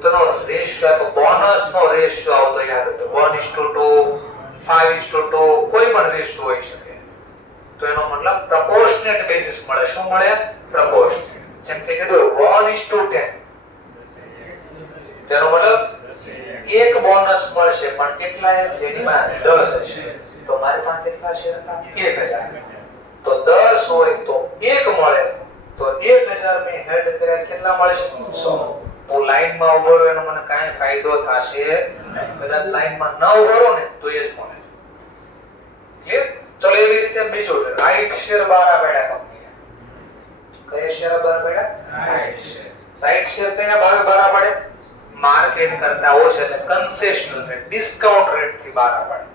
તો નો રેશિયો, બોનસ નો રેશિયો આવતો યાદ હતો 1:2, 5:2, કોઈ પણ રેશિયો હોઈ શકે. તો એનો મતલબ પ્રપોર્શનેટ બેસિસ મળે. શું મળે? પ્રપોર્શનેટ. જેમ કે કીધું 1:10, તેનો મતલબ એક બોનસ મળશે, પણ કેટલા? જેની પાસે 10 હશે. તો મારી પાસે કેટલા શેર હતા? 1000. તો 10 હોય તો 1 મળે, તો 1000 મે હેલ્ડ કર્યા, કેટલા મળશે? 100. તો લાઈનમાં ઉભો રહો એનો મને કાંઈ ફાયદો થશે નહીં. કદાચ લાઈનમાં ન ઉભો રહો ને તો એ જ મળે. ક્લિયર? ચલો એવી રીતે બીજું છે રાઈટ શેર બારા બેડા કંપની. કયા શેર બારા બેડા? Right share. રાઈટ શેર કયા ભાવે બારા પડે? માર્કેટ કરતા ઓછા, એટલે કન્સેશનલ રેટ, ડિસ્કાઉન્ટ રેટ થી બારા પડે.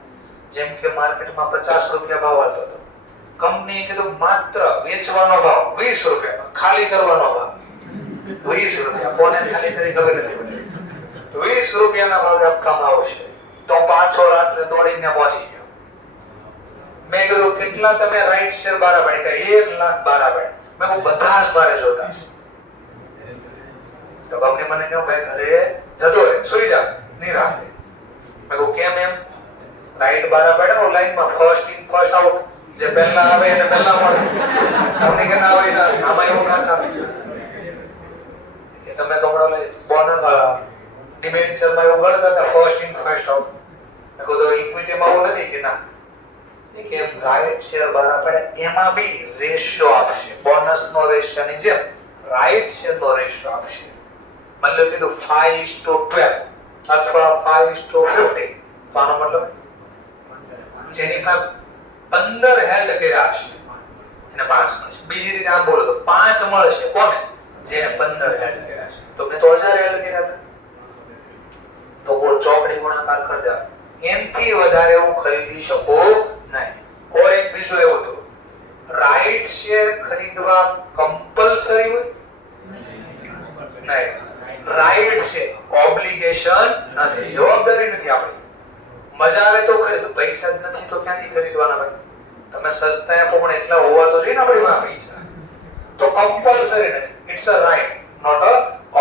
જેમ કે માર્કેટમાં 50 રૂપિયા ભાવ હતો, તો કંપનીએ કીધું માત્ર વેચવાનો ભાવ 20 રૂપિયામાં, ખાલી કરવાનો ભાવ 20 રૂપિયા. કોને ખાલી કરી ખબર નથી પડી. 20 રૂપિયાના ભાવે આપવામાં આવશે. તો પાછો રાત્રે દોડીને પહોંચી ગયો. મેં કીધું કેટલા તમે રાઈટ શેર બારા પાડી? કે 1 લાખ બારા પાડી. મેં કહું બધા જ બારે જોતા છે. તો કંપની મને કહ્યું ભાઈ ઘરે જતો રહે, સુઈ જા, નહીં રાખે. મેં કહું કેમ? એમ રાઈટ બારા પાડ્યા લાઈનમાં, ફર્સ્ટ ઇન ફર્સ્ટ આઉટ, જે પહેલા આવે એને પહેલા મળે. કંપની કે ના ભાઈ ના, આમાં એવું ના ચાલે. તમે તો હમણાં બોનસ ડિબેન્ચરમાં એવું ગણતા હતા ફર્સ્ટ ઇન ફર્સ્ટ આઉટ. મેં કહ્યું ઇક્વિટીમાં એવું નથી કે ના, કે રાઈટ શેર બારા પડે એમાં બી રેશિયો આપશે, બોનસનો રેશિયોની જેમ રાઈટ શેરનો રેશિયો આપશે. મતલબ કીધું 5:12 અથવા 5:50. તો આનો મતલબ જેની પાસે 15 હેલ્ડ કર્યા હશે એને 5 મળશે. બીજી રીતે આમ બોલો તો 5 મળશે કોને? જેને 15 હેલ્ડ કર્યા છે. તો મેં તો 1000 હેલ્ડ કર્યા હતા, તો ચોકડી ગુણાકાર કરી દે. એનથી વધારે હું ખરીદી શકું નહીં. ઓર એક બીજું એવું હતું, રાઈટ શેર ખરીદવા કમ્પલસરી હોય નહીં. રાઈટ છે, ઓબ્લિગેશન નથી, જવાબદારી નથી આપણી. મજા આવે તો ખરીદ, પૈસા જ નથી તો ક્યાંથી ખરીદવાના ભાઈ? તમે સસ્તા આપો પણ એટલા હોવા તો જોઈએ ને આપણી પાસે પૈસા. તો કમ્પલસરી નથી, it's a right not a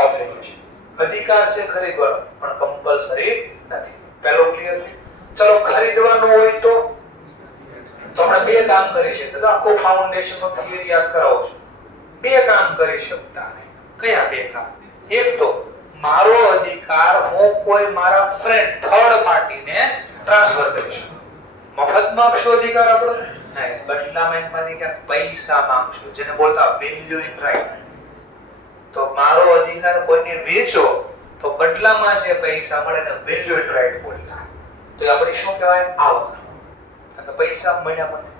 obligation. અધિકાર છે ખરીદવાનો પણ કમ્પલસરી નથી. પહેલો ક્લિયર છે? ચલો ખરીદવાનું હોય તો આપણે બે કામ કરી શકીએ. તો આખો ફાઉન્ડેશન નો થિયરી યાદ કરાવું છું. બે કામ કરી શકતા. કયા બે કામ? એક તો મારો અધિકાર હું કોઈ મારા ફ્રેન્ડ થર્ડ પાર્ટીને ટ્રાન્સફર કરી શકું. મફતમાં આપશો અધિકાર આપણો નહીં, બદલામાં એમાંથી કે પૈસા માંગશો, જેને બોલતા વેલ્યુ ઇન રાઈટ. તો મારો અધિકાર કોઈને વેચો તો બદલામાં જે પૈસા મળે ને વેલ્યુ ઇન રાઈટ બોલતા. તો આપણે શું કહેવાય? આવક. અને પૈસા મળ્યા મને.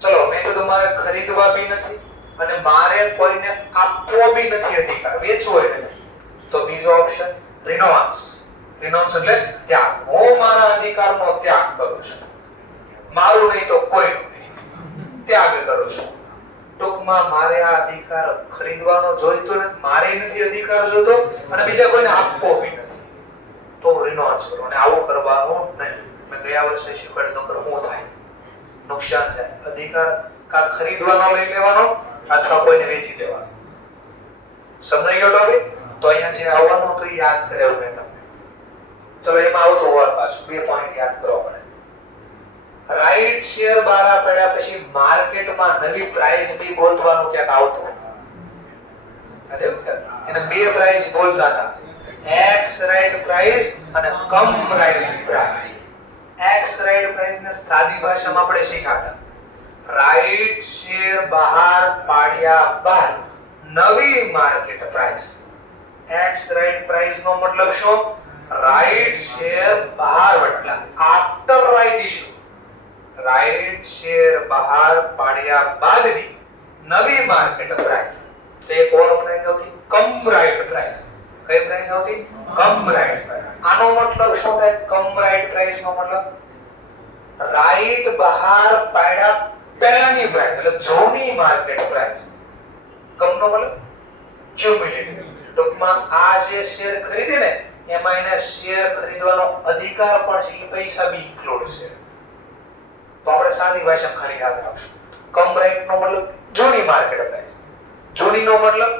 ચલો મેં કીધું મારે ખરીદવા બી નથી અને મારે કોઈને આપવો બી નથી અધિકાર, વેચવો નથી. તો બીજો ઓપ્શન રિનોન્સ. રિનોન્સ એટલે ત્યાગ. હું મારા અધિકારનો ત્યાગ કરું છું. મારું નહીં તો કોઈનું નહીં, ત્યાગ કરું છું. ટૂંકમાં મારે આ અધિકાર ખરીદવાનો જોઈતો નથી, મારે નથી અધિકાર જોતો અને બીજા કોઈને આપવો બી નથી, તો રિનોન્સ કરો. અને આવું કરવાનું નહીં. મેં ગયા વર્ષે શીખવાડ્યું તો કરવું થાય, નુકસાન જાય. અધિકાર કા ખરીદવાનો લઈ લેવાનો અથવા કોઈને વેચી દેવાનો. સમજાઈ ગયો ટોપિક? તો અહીંયા જે આવવાનું તો યાદ કરાવ્યું મેં તમને. ચલો એમાં આવતો હોવા પાછું 2 પોઈન્ટ યાદ કરવા પડે. રાઈટ શેર બહાર પડ્યા પછી માર્કેટમાં નવી પ્રાઇસ બી ગોતવાનું ક્યાંક આવતું. એને 2 પ્રાઇસ બોલતા હતા, એક્સ રાઈટ પ્રાઇસ અને cum right price. Ex right price ને સાદી ભાષામાં આપણે શીખાતા. રાઈટ શેર બહાર પાડ્યા બાદ નવી market price. Ex right price નો મતલબ શું? રાઈટ શેર બહાર એટલે after right issue. Right share બહાર પાડ્યા બાદની નવી માર્કેટ પ્રાઇસ. તો એક ઓર પ્રાઇસ આવતી કમ રાઈટ પ્રાઇસ. કઈ પ્રાઇસ આવતી? કમ રાઈટ પ્રાઇસ. આનો મતલબ શું થાય? કમ રાઈટ પ્રાઇસ નો મતલબ રાઈટ બહાર પાડ્યા પહેલાની પ્રાઇસ એટલે જૂની માર્કેટ પ્રાઇસ. કમ નો મતલબ ક્યુમ્યુલેટિવ. ટૂંકમાં આ જે શેર ખરીદે ને એમાં એને શેર ખરીદવાનો અધિકાર પણ છે, એ પૈસા બી ઇન્ક્લુડ છે. તો આપણે સાદી ભાષામાં ખાલી યાદ રાખશું. કમ રાઈટ નો મતલબ જૂની માર્કેટ પ્રાઇસ. જૂની નો મતલબ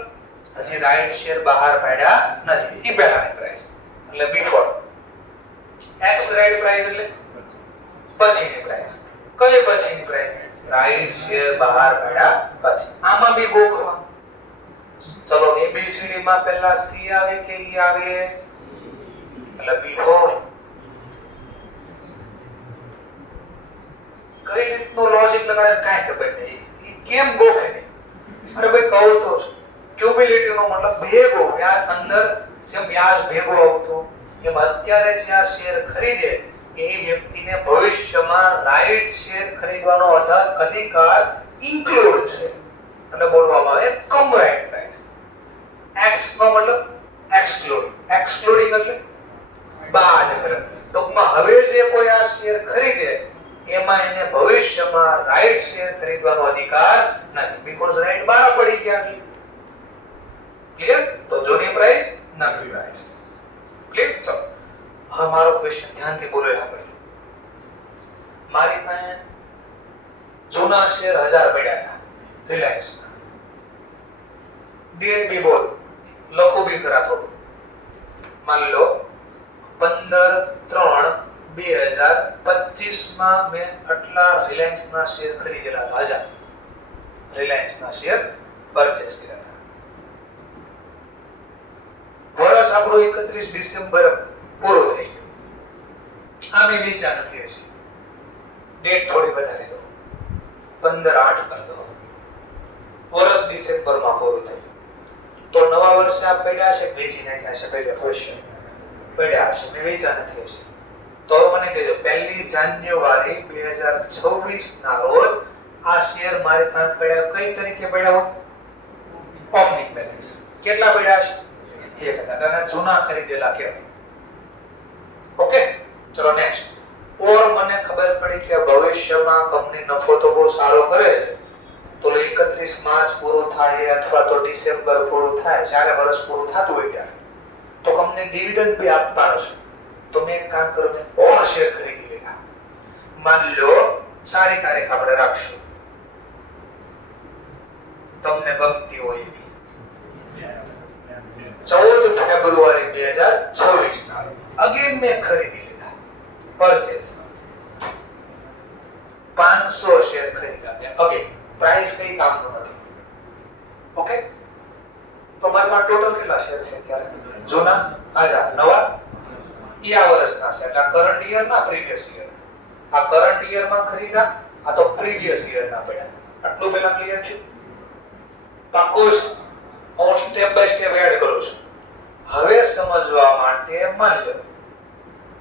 હજી રાઈટ શેર બહાર પાડ્યા નથી, ઈ પહેલાની પ્રાઇસ એટલે બિફોર. એક્સ રાઈટ પ્રાઇસ એટલે પછીની પ્રાઇસ. કઈ પછીની પ્રાઇસ? રાઈટ શેર બહાર પાડ્યા પછી. આમાં બી ગોખવા. ચલો એબીસીડી માં પહેલા સી આવે કે ઈ આવે? એટલે બિફોર. કઈ રીતનું લોજિક લગાડે કાંઈ ખબર નહીં. ઈ કેમ ગોખે નહીં? અરે ભાઈ કહું તો ક્યુમ્યુલેટિવ નો મતલબ ભેગો. વ્યાજ અંદર જેમ વ્યાજ ભેગો આવતો એમ અત્યારે જે આ શેર ખરીદે એ વ્યક્તિને ભવિષ્યમાં રાઈટ શેર ખરીદવાનો અધિકાર ઇન્ક્લુડ છે. અને બોલવામાં આવે કમ રાઈટ પ્રાઇસ. એક્સ નો મતલબ એક્સક્લુડ. એક્સક્લુડિંગ એટલે બાદ કરે. ટૂંકમાં હવે જે કોઈ આ શેર ખરીદે એમાં એને ભવિષ્યમાં રાઈટ શેર ખરીદવાનો અધિકાર નથી, બીકોઝ રાઈટ બહાર પડી ગયા. ક્લિયર? તો જૂની પ્રાઇસ, નવી પ્રાઇસ. ક્લિયર? ચલો હા, મારો ક્વેશ્ચન ધ્યાનથી બોલો. આપણે મારી પાસે જૂના શેર 1000 પડ્યા હતા રિલાયન્સ ના. ડેટ બી બોલ, લખો બી કરા થોડું. માની લો 15/3/2025 માં મેં આટલા રિલાયન્સ ના શેર ખરીદેલા હતા. 1000 રિલાયન્સ ના શેર પરચેસ કર્યા હતા. વર્ષ આપણો 31 ડિસેમ્બર પૂરો થઈ ગયો. આમે વેચા નથી હજી. ડેટ થોડી વધારી દો, 15/8 કરી દો. વર્ષ ડિસેમ્બરમાં પૂરું થયું. તો નવા વર્ષે આ પડ્યા છે, વેચી નાખ્યા છે? પહેલા ક્વેશ્ચન પડ્યા હશે, મેં વેચા નથી હશે. તો મને કહેજો 1 જાન્યુઆરી 2026 ના રોજ આ શેર મારી પાસે પડ્યા કઈ તરીકે પડ્યા હોય? Opening balance. કેટલા પડ્યા હશે? 1000. અને જૂના ખરીદેલા કેવા? ઓકે, ચલો નેક્સ્ટ. ઓર મને ખબર પડી કે ભવિષ્યમાં કંપની નફો તો બહુ સારો કરે છે, તો 31 માર્ચ પૂરું થાય અથવા તો ડિસેમ્બર પૂરું થાય, જ્યારે વર્ષ પૂરું થતું હોય ત્યારે તો કંપની ડિવિડન્ડ બી આપવાનો છે. તો મેં એક કામ કર્યું, મેં ઓર શેર ખરીદી લીધા. માની લો સારી તારીખ આપણે રાખશું, તમને ગમતી હોય એવી 14 ફેબ્રુઆરી 2026 ના અગેન મેં ખરીદી લીધા. પરચેસ 500 શેર ખરીદ્યા મેં અગેન. પ્રાઇસ કઈ કામનું નથી. ઓકે, તો મારા પાસે ટોટલ કેટલા શેર છે અત્યારે? જૂના 1000, નવા ઈ આ વર્ષના છે. એટલે કરન્ટ યર ના પ્રીવિયસ યર. આ કરન્ટ યર માં ખરીદા, આ તો પ્રીવિયસ યર ના પડ્યા. આટલું પહેલા ક્લિયર છે? પાક્કું છે? હું સ્ટેપ બાય સ્ટેપ એડ કરું છું. હવે સમજવા માટે માની લો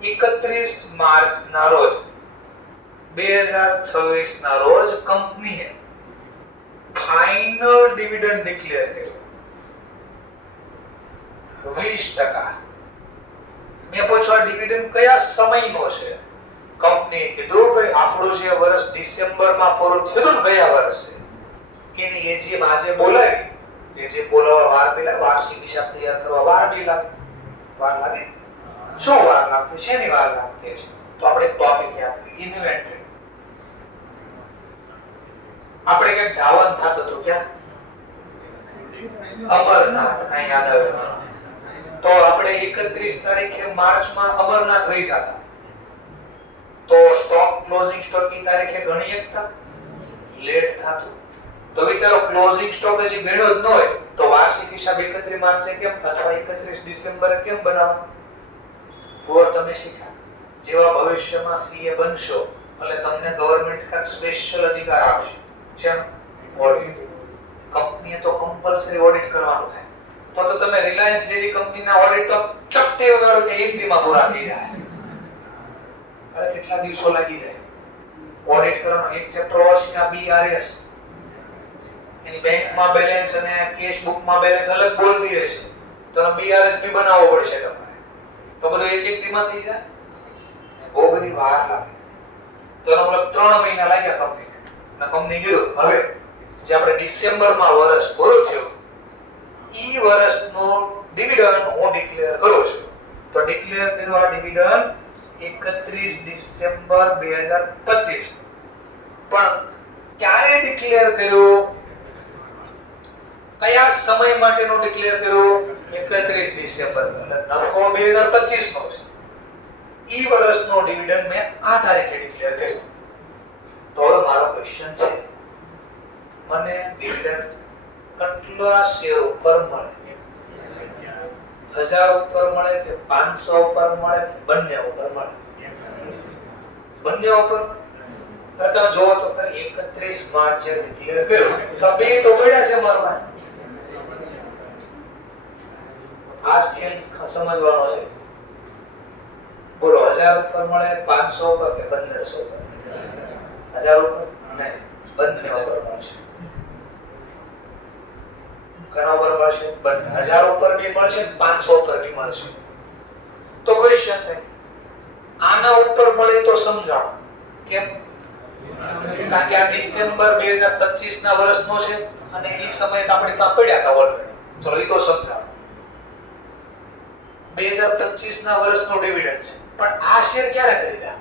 31 માર્ચ ના રોજ 2026 ના રોજ કંપનીએ ફાઇનલ ડિવિડન્ડ ડિક્લેર કર્યો 20%. મેં પૂછવા ડિવિડન્ડ કયા સમયનો છે? કંપની કીધું ભાઈ આપણું જે વર્ષ ડિસેમ્બરમાં પૂરું થયું ને ગયા વર્ષે એની એજીએમ આજે બોલાવી એ જે બોલાવા વાર બી લાગે, વાર્ષિક હિસાબ તૈયાર કરવા વાર બી લાગે. વાર લાગે? શું વાર લાગતી? શેની વાર લાગતી છે? તો આપણે એક ટોપિક યાદ કરીએ, ઇન્વેન્ટરી. આપણે ક્યાંક જવાનું થતું હતું, ક્યાં? અમરનાથ. કઈ યાદ આવે તો આપણે 31 તારીખે માર્ચમાં અમરનાથ વહી જતા, તો સ્ટોક ક્લોઝિંગ સ્ટોક ની તારીખે ગણી એકતા લેટ થતું. તો વિચારો ક્લોઝિંગ સ્ટોક હજી ગણ્યો જ ન હોય તો વાર્ષિક હિસાબ 31 માર્ચે કેમ અથવા 31 ડિસેમ્બરે કેમ બનાવવા? ઓર તમે શીખ્યા જેવા ભવિષ્યમાં સીએ બનશો એટલે તમને ગવર્નમેન્ટ કાક સ્પેશિયલ અધિકાર આપશે. જેમ ઓડિટ. કંપનીએ તો કમ્પલસરી ઓડિટ કરવાનું થાય. તો તમે રિલાયન્સ જેવી કંપનીના ઓડિટ તો ચપટી વગાડો કે એક દીમાં પૂરા થઈ જાય. અરે કેટલા દિવસો લાગી જાય ઓડિટ કરવાનો? એક ચેપ્ટર વર્ષના બીઆરએસ, એની બેંકમાં બેલેન્સ અને કેશ બુકમાં બેલેન્સ અલગ બોલતી રહેશે, તો બીઆરએસ બી બનાવવો પડશે તમારે. તો બધું એક એક દીમાં થઈ જાય, બહુ બધી વાર લાગે. તો એનો મતલબ 3 મહિના લાગ્યા કંપનીને. અને કંપની કીધું હવે જે આપણે ડિસેમ્બરમાં વર્ષ પૂરું થયું ઈ વર્ષનો ડિવિડન્ડ હું ડિક્લેર કરું છું. તો ડિક્લેર કર્યો આ ડિવિડન્ડ 31 ડિસેમ્બર 2025. પણ ક્યારે ડિક્લેર કર્યો? કયા સમય માટેનો ડિક્લેર કર્યો? 31 ડિસેમ્બર. એટલે નફો 2025 નો છે. ઈ વર્ષનો ડિવિડન્ડ મેં આ તારીખે ડિક્લેર કર્યો. તો હવે મારો ક્વેશ્ચન છે, મને ડિવિડન્ડ કેટલા શેર ઉપર મળે? 1000 ઉપર મળે કે 500 ઉપર મળે કે બંને ઉપર મળે? બંને ઉપર. તમે જોવો તો 31 માર્ચે ડિક્લેર કર્યો તો બે તો પડ્યા છે મારા. આ સ્કેલ સમજવાનો છે. બોલો 1000 ઉપર મળે, 500 ઉપર કે 1500 ઉપર? 1000 ઉપર નહીં, બંને ઉપર મળશે. ઘણા ઉપર મળશે? બંને. 1000 ઉપર બી મળશે, 500 ઉપર બી મળશે. તો ક્વેશ્ચન થાય આના ઉપર મળે તો સમજાવો કેમ? કારણ કે આ ડિસેમ્બર 2025 ના વર્ષનો છે અને એ સમયે આપણી પાસે પડ્યા હતા ઓલરેડી. ચલો એ તો સમજાવો. 2025 ના વર્ષનો ડિવિડન્ડ છે, પણ આ શેર ક્યારે ખરીદ્યા?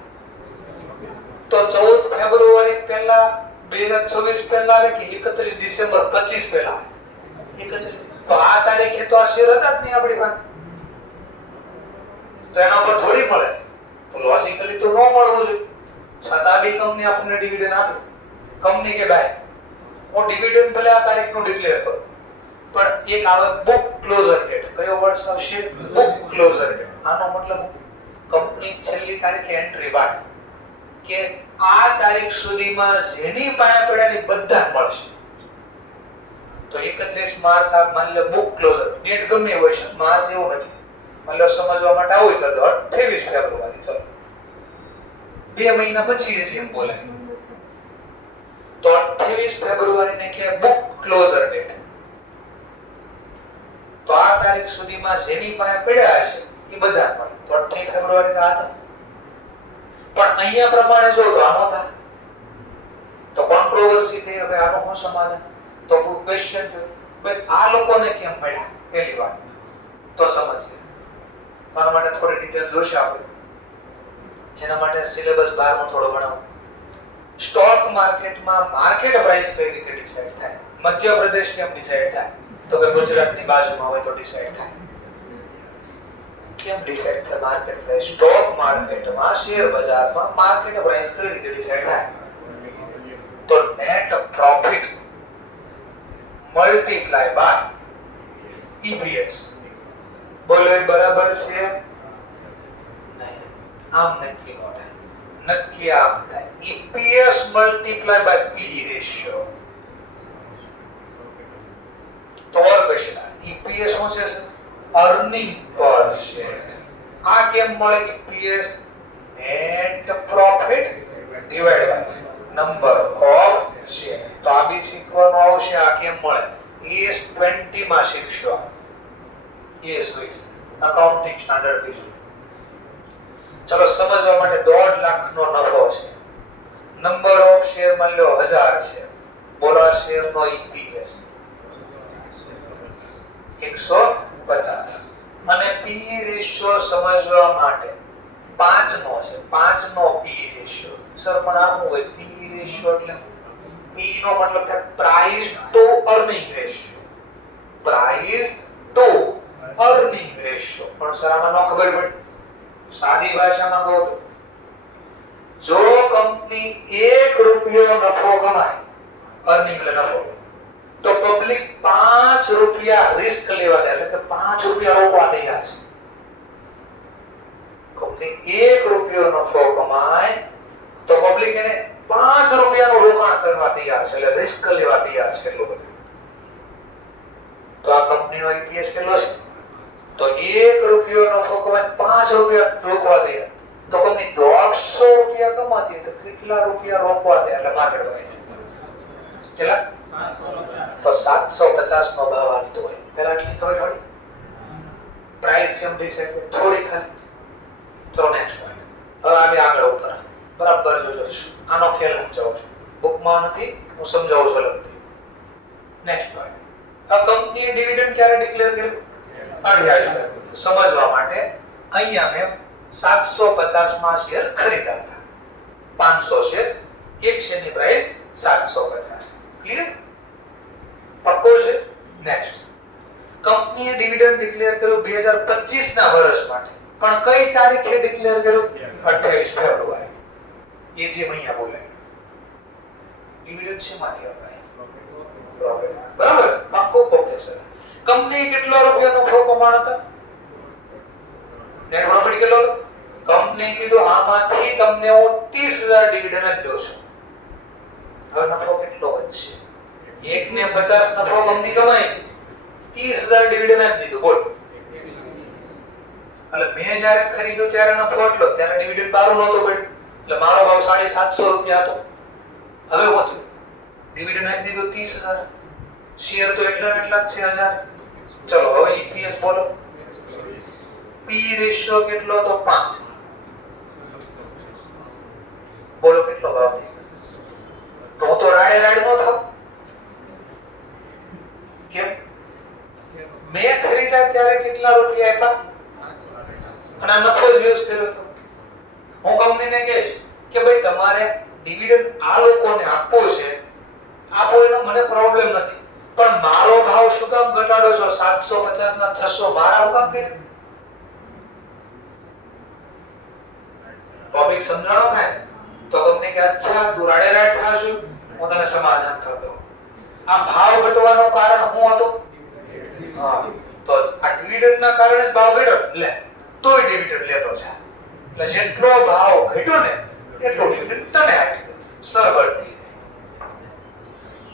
તો 14 ફેબ્રુઆરી પહેલા 2026 પહેલા આવે કે 31 ડિસેમ્બર 25 પહેલા આવે? 31. તો આ તારીખે તો આ શેર હતા જ નહીં આપણી પાસે, તો એના પર થોડી મળે. તો લોજિકલી તો ન મળવું જોઈએ. છતાં બી કંપની આપણને ડિવિડન્ડ આપે. કંપની કે ભાઈ હું ડિવિડન્ડ ભલે આ તારીખનું ડિક્લેર કરું, પણ એક આવે બુક ક્લોઝર ડેટ. કયો વર્ષ આવશે? Book closure date. આનો મતલબ કંપની છેલ્લી તારીખે એન્ટ્રી પાડે કે આ તારીખ સુધીમાં જેની પાસે પડ્યાની બધા મળશે. તો 31 માર્ચ આ માની લો બુક ક્લોઝર ડેટ ગમે હોય છે, માર્ચ એવું નથી. માની લો સમજવા માટે આવું કે 28 ફેબ્રુઆરી, ચલો 2 મહિના પછી છે એમ બોલાય. તો 28 ફેબ્રુઆરીને કે બુક ક્લોઝર ડેટ. તો આ તારીખ સુધીમાં જેની પાસે પડ્યા હશે એ બધા મળે. તો 28 ફેબ્રુઆરી આ હતા. પણ અહીંયા પ્રમાણે જો તો આનો થાય તો કોન્ટ્રોવર્સી થઈ. હવે આનો શું સમાધાન? તો ક્વેશ્ચન થયો ભાઈ આ લોકોને કેમ મળ્યા? પહેલી વાત તો સમજીએ. તારા માટે થોડી ડિટેલ જોશે આપણે. એના માટે સિલેબસ 12 થોડો ભણાવો. સ્ટોક માર્કેટમાં માર્કેટ પ્રાઇસ કઈ રીતે ડિસાઈડ થાય? મધ્યપ્રદેશ કેમ ડિસાઈડ થાય? તો કે ગુજરાતની બાજુમાં હોય તો ડિસાઈડ થાય. કેમ ડિસાઈડ થાય માર્કેટ પ્રાઇસ? સ્ટોક માર્કેટમાં શેર બજારમાં માર્કેટ પ્રાઇસ કઈ રીતે ડિસાઈડ થાય? તો net profit multiply by EPS. બોલો એ બરાબર છે? નહીં, આમ નક્કી ન થાય. નક્કી આમ થાય EPS multiply by PE ratio. તો ક્વેશ્ચન EPS શું છે? અર્નિંગ પર શેર. આ કેમ મળે? EPS net profit divide by number of share. તો આ બી શીખવાનું આવશે. આ કેમ મળે? ES 20 માં શીખશો. ES 20 accounting standard 20. ચલો સમજવા માટે 1.5 લાખ નો નફો છે. નંબર ઓફ શેર માની લો 1000 છે. બોલો શેર નો EPS 150 અને પી રેશિયો સમજવા માટે 5 નો છે, 5 નો પી રેશિયો. સર પણ આ શું હોય? પી રેશિયો એટલે પી નો મતલબ થાય price two earning ratio. Price two earning ratio. પણ સર આમાં નો ખબર પડી. સાદી ભાષામાં કહો તો જો કંપની 1 રૂપિયો નફો કમાય, અર્નિંગ એટલે નફો, તો પબ્લિક 5 રૂપિયા રિસ્ક લેવા દે, એટલે કે 5 રૂપિયા રોકવા તૈયાર છે. કંપની 1 રૂપિયો નફો કમાય તો પબ્લિક એને 5 રૂપિયાનું રોકાણ કરવા તૈયાર છે, એટલે રિસ્ક લેવા તૈયાર છે. એટલું બધું. તો આ કંપનીનો ઇતિહાસ કેટલો છે? તો 1 રૂપિયો નફો કમાય 5 રૂપિયા રોકવા તૈયાર. તો કંપની 150 રૂપિયા કમાતી તો કેટલા રૂપિયા રોકવા દે? એટલે માર્કેટ પ્રાઇસ કેટલા? 750. તો 750 નો ભાવ આવતો હોય. પહેલા એટલી ખબર પડી? પ્રાઇસ કેમ ડિસાઇડ કરે? થોડી ખાલી. ચલો નેક્સ્ટ પોઈન્ટ. હવે આપણે આગળ ઉપર બરાબર જોજો. આનો ખ્યાલ સમજાવું છું. બુકમાં નથી, હું સમજાવું છું લગતી. Next point. આ કંપનીએ ડિવિડન્ડ ક્યારે ડિક્લેર કર્યું? 28 સમજવા માટે અહીંયા મેં 750 માં શેર ખરીદ્યા હતા. 500 શેર, એક શેરની પ્રાઇસ 750. ક્લિયર? પક્કો છે? નેક્સ્ટ. કંપનીએ ડિવિડન્ડ ડિક્લેર કર્યું 2025 ના વર્ષ માટે. પણ કઈ તારીખે ડિક્લેર કર્યું? 28 ફેબ્રુઆરી. એ જે અહીંયા બોલાય. ડિવિડન્ડ શેમાંથી અપાય? પ્રોફિટ. બરાબર? પાક્કો? Okay sir. કંપની કેટલો રૂપિયાનો નફો કમાણો હતો? નેટ પ્રોફિટ કેટલો? કંપની કીધું આમાંથી તમને હું 30000 ડિવિડન્ડ જ દઉં છું. હવે નફો કેટલો વધશે? 1 ને 50 નફો કંપની કમાય છે, 30000 ડિવિડન્ડ જ દીધું. બોલ. એટલે મેં જ્યારે ખરીદ્યું ત્યારે નફો એટલો, ત્યારે ડિવિડન્ડ 12 નહોતો પડ્યો, એટલે મારો ભાવ 750 રૂપિયા હતો. હવે શું થયું? ડિવિડન્ડ આપી દીધું 30000, શેર તો એટલા જ છે 1000. ચલો હવે ઈપીએસ બોલો. પી રેશિયો કેટલો હતો? 5. બોલો કેટલો ભાવ થઈ ગયો? તો રાડે નો થાવ. કેમ? મેં ખરીદ્યા ત્યારે કેટલા રૂપિયા આપ્યા અને નફો જ યુઝ કર્યો હતો. હું કંપનીને કહીશ કે ભાઈ તમારે ડિવિડન્ડ આ લોકોને આપવો છે, આપો એનો મને પ્રોબ્લેમ નથી, પણ મારો ભાવ શું કામ ઘટાડો છો? 750 ના 612 કામ કર્યું? ટોપિક સમજાણો કાય? તો કંપની કે અચ્છા તું રાડે થાશું, હું તને સમાધાન કરી દઉં. આ ભાવ ઘટવાનું કારણ શું હતું? હા, તો આ ડિવિડન્ડ ના કારણે જ ભાવ ઘટ્યો. લે તોય ડિવિડન્ડ લેતો છે, એટલે જેટલો ભાવ ઘટ્યો ને એટલો ડિવિડન્ડ તને આપી દો. સરળ થઈ જાય.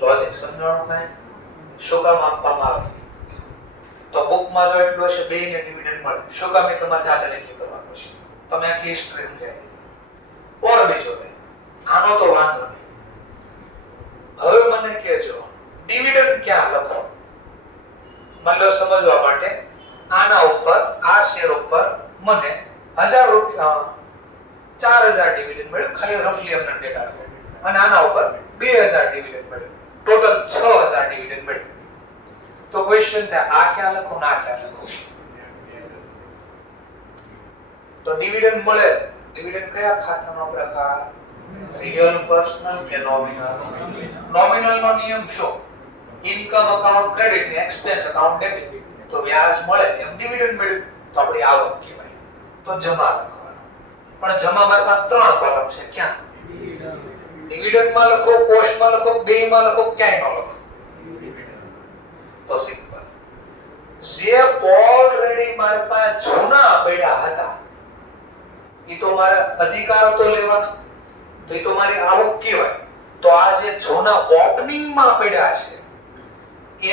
લોજિક સમજાણો કાય? શું કામ આપવામાં આવે? તો બુકમાં જો એટલું હશે 2 ને ડિવિડન્ડ મળે. શું કામ? એ તમારે જાતે નક્કી કરવાનું છે. તમે આખી હિસ્ટ્રી સમજાવી દીધી. ઓર બીજો બે આનો તો વાંધો નહીં. હવે મને કહેજો ડિવિડન્ડ ક્યાં લખો? મતલબ સમજવા માટે આના ઉપર, આ શેર ઉપર મને 1000 રૂપિયા 4000 ડિવિડન્ડ મળ્યું, ખાલી રફલી અમને ડેટા આપો. અને આના ઉપર 2000 ડિવિડન્ડ મળ્યું, ટોટલ 6000 ડિવિડન્ડ મળ્યું. તો ક્વેશ્ચન થાય આ ક્યાં લખો ને આ ક્યાં લખો? તો ડિવિડન્ડ મળે, ડિવિડન્ડ કયા ખાતાનો પ્રકાર? રિયલ, પર્સનલ કે નોમિનલ? નોમિનલ નો નિયમ શું? ઇન્કમ અકાઉન્ટ ક્રેડિટ ને એક્સપેન્સ અકાઉન્ટ ડેબિટ. તો વ્યાજ મળે એમ ડિવિડન્ડ મળ્યું તો આપણી આવક કહેવાય. તો જમા લખવાનો. પણ જમા મારી પાસે 3 કોલમ છે. ક્યાં? ડિવિડન્ડ માં લખો, કોસ્ટમાં લખો, બેયમાં લખો, ક્યાંય ન લખો. તો સિમ્પલ. જે ઓલરેડી મારી પાસે જૂના પડ્યા હતા એ તો મારા અધિકાર તો લેવાનો, તો એ તો મારી આવક કહેવાય. તો આ જે જૂના ઓપનિંગમાં પડ્યા છે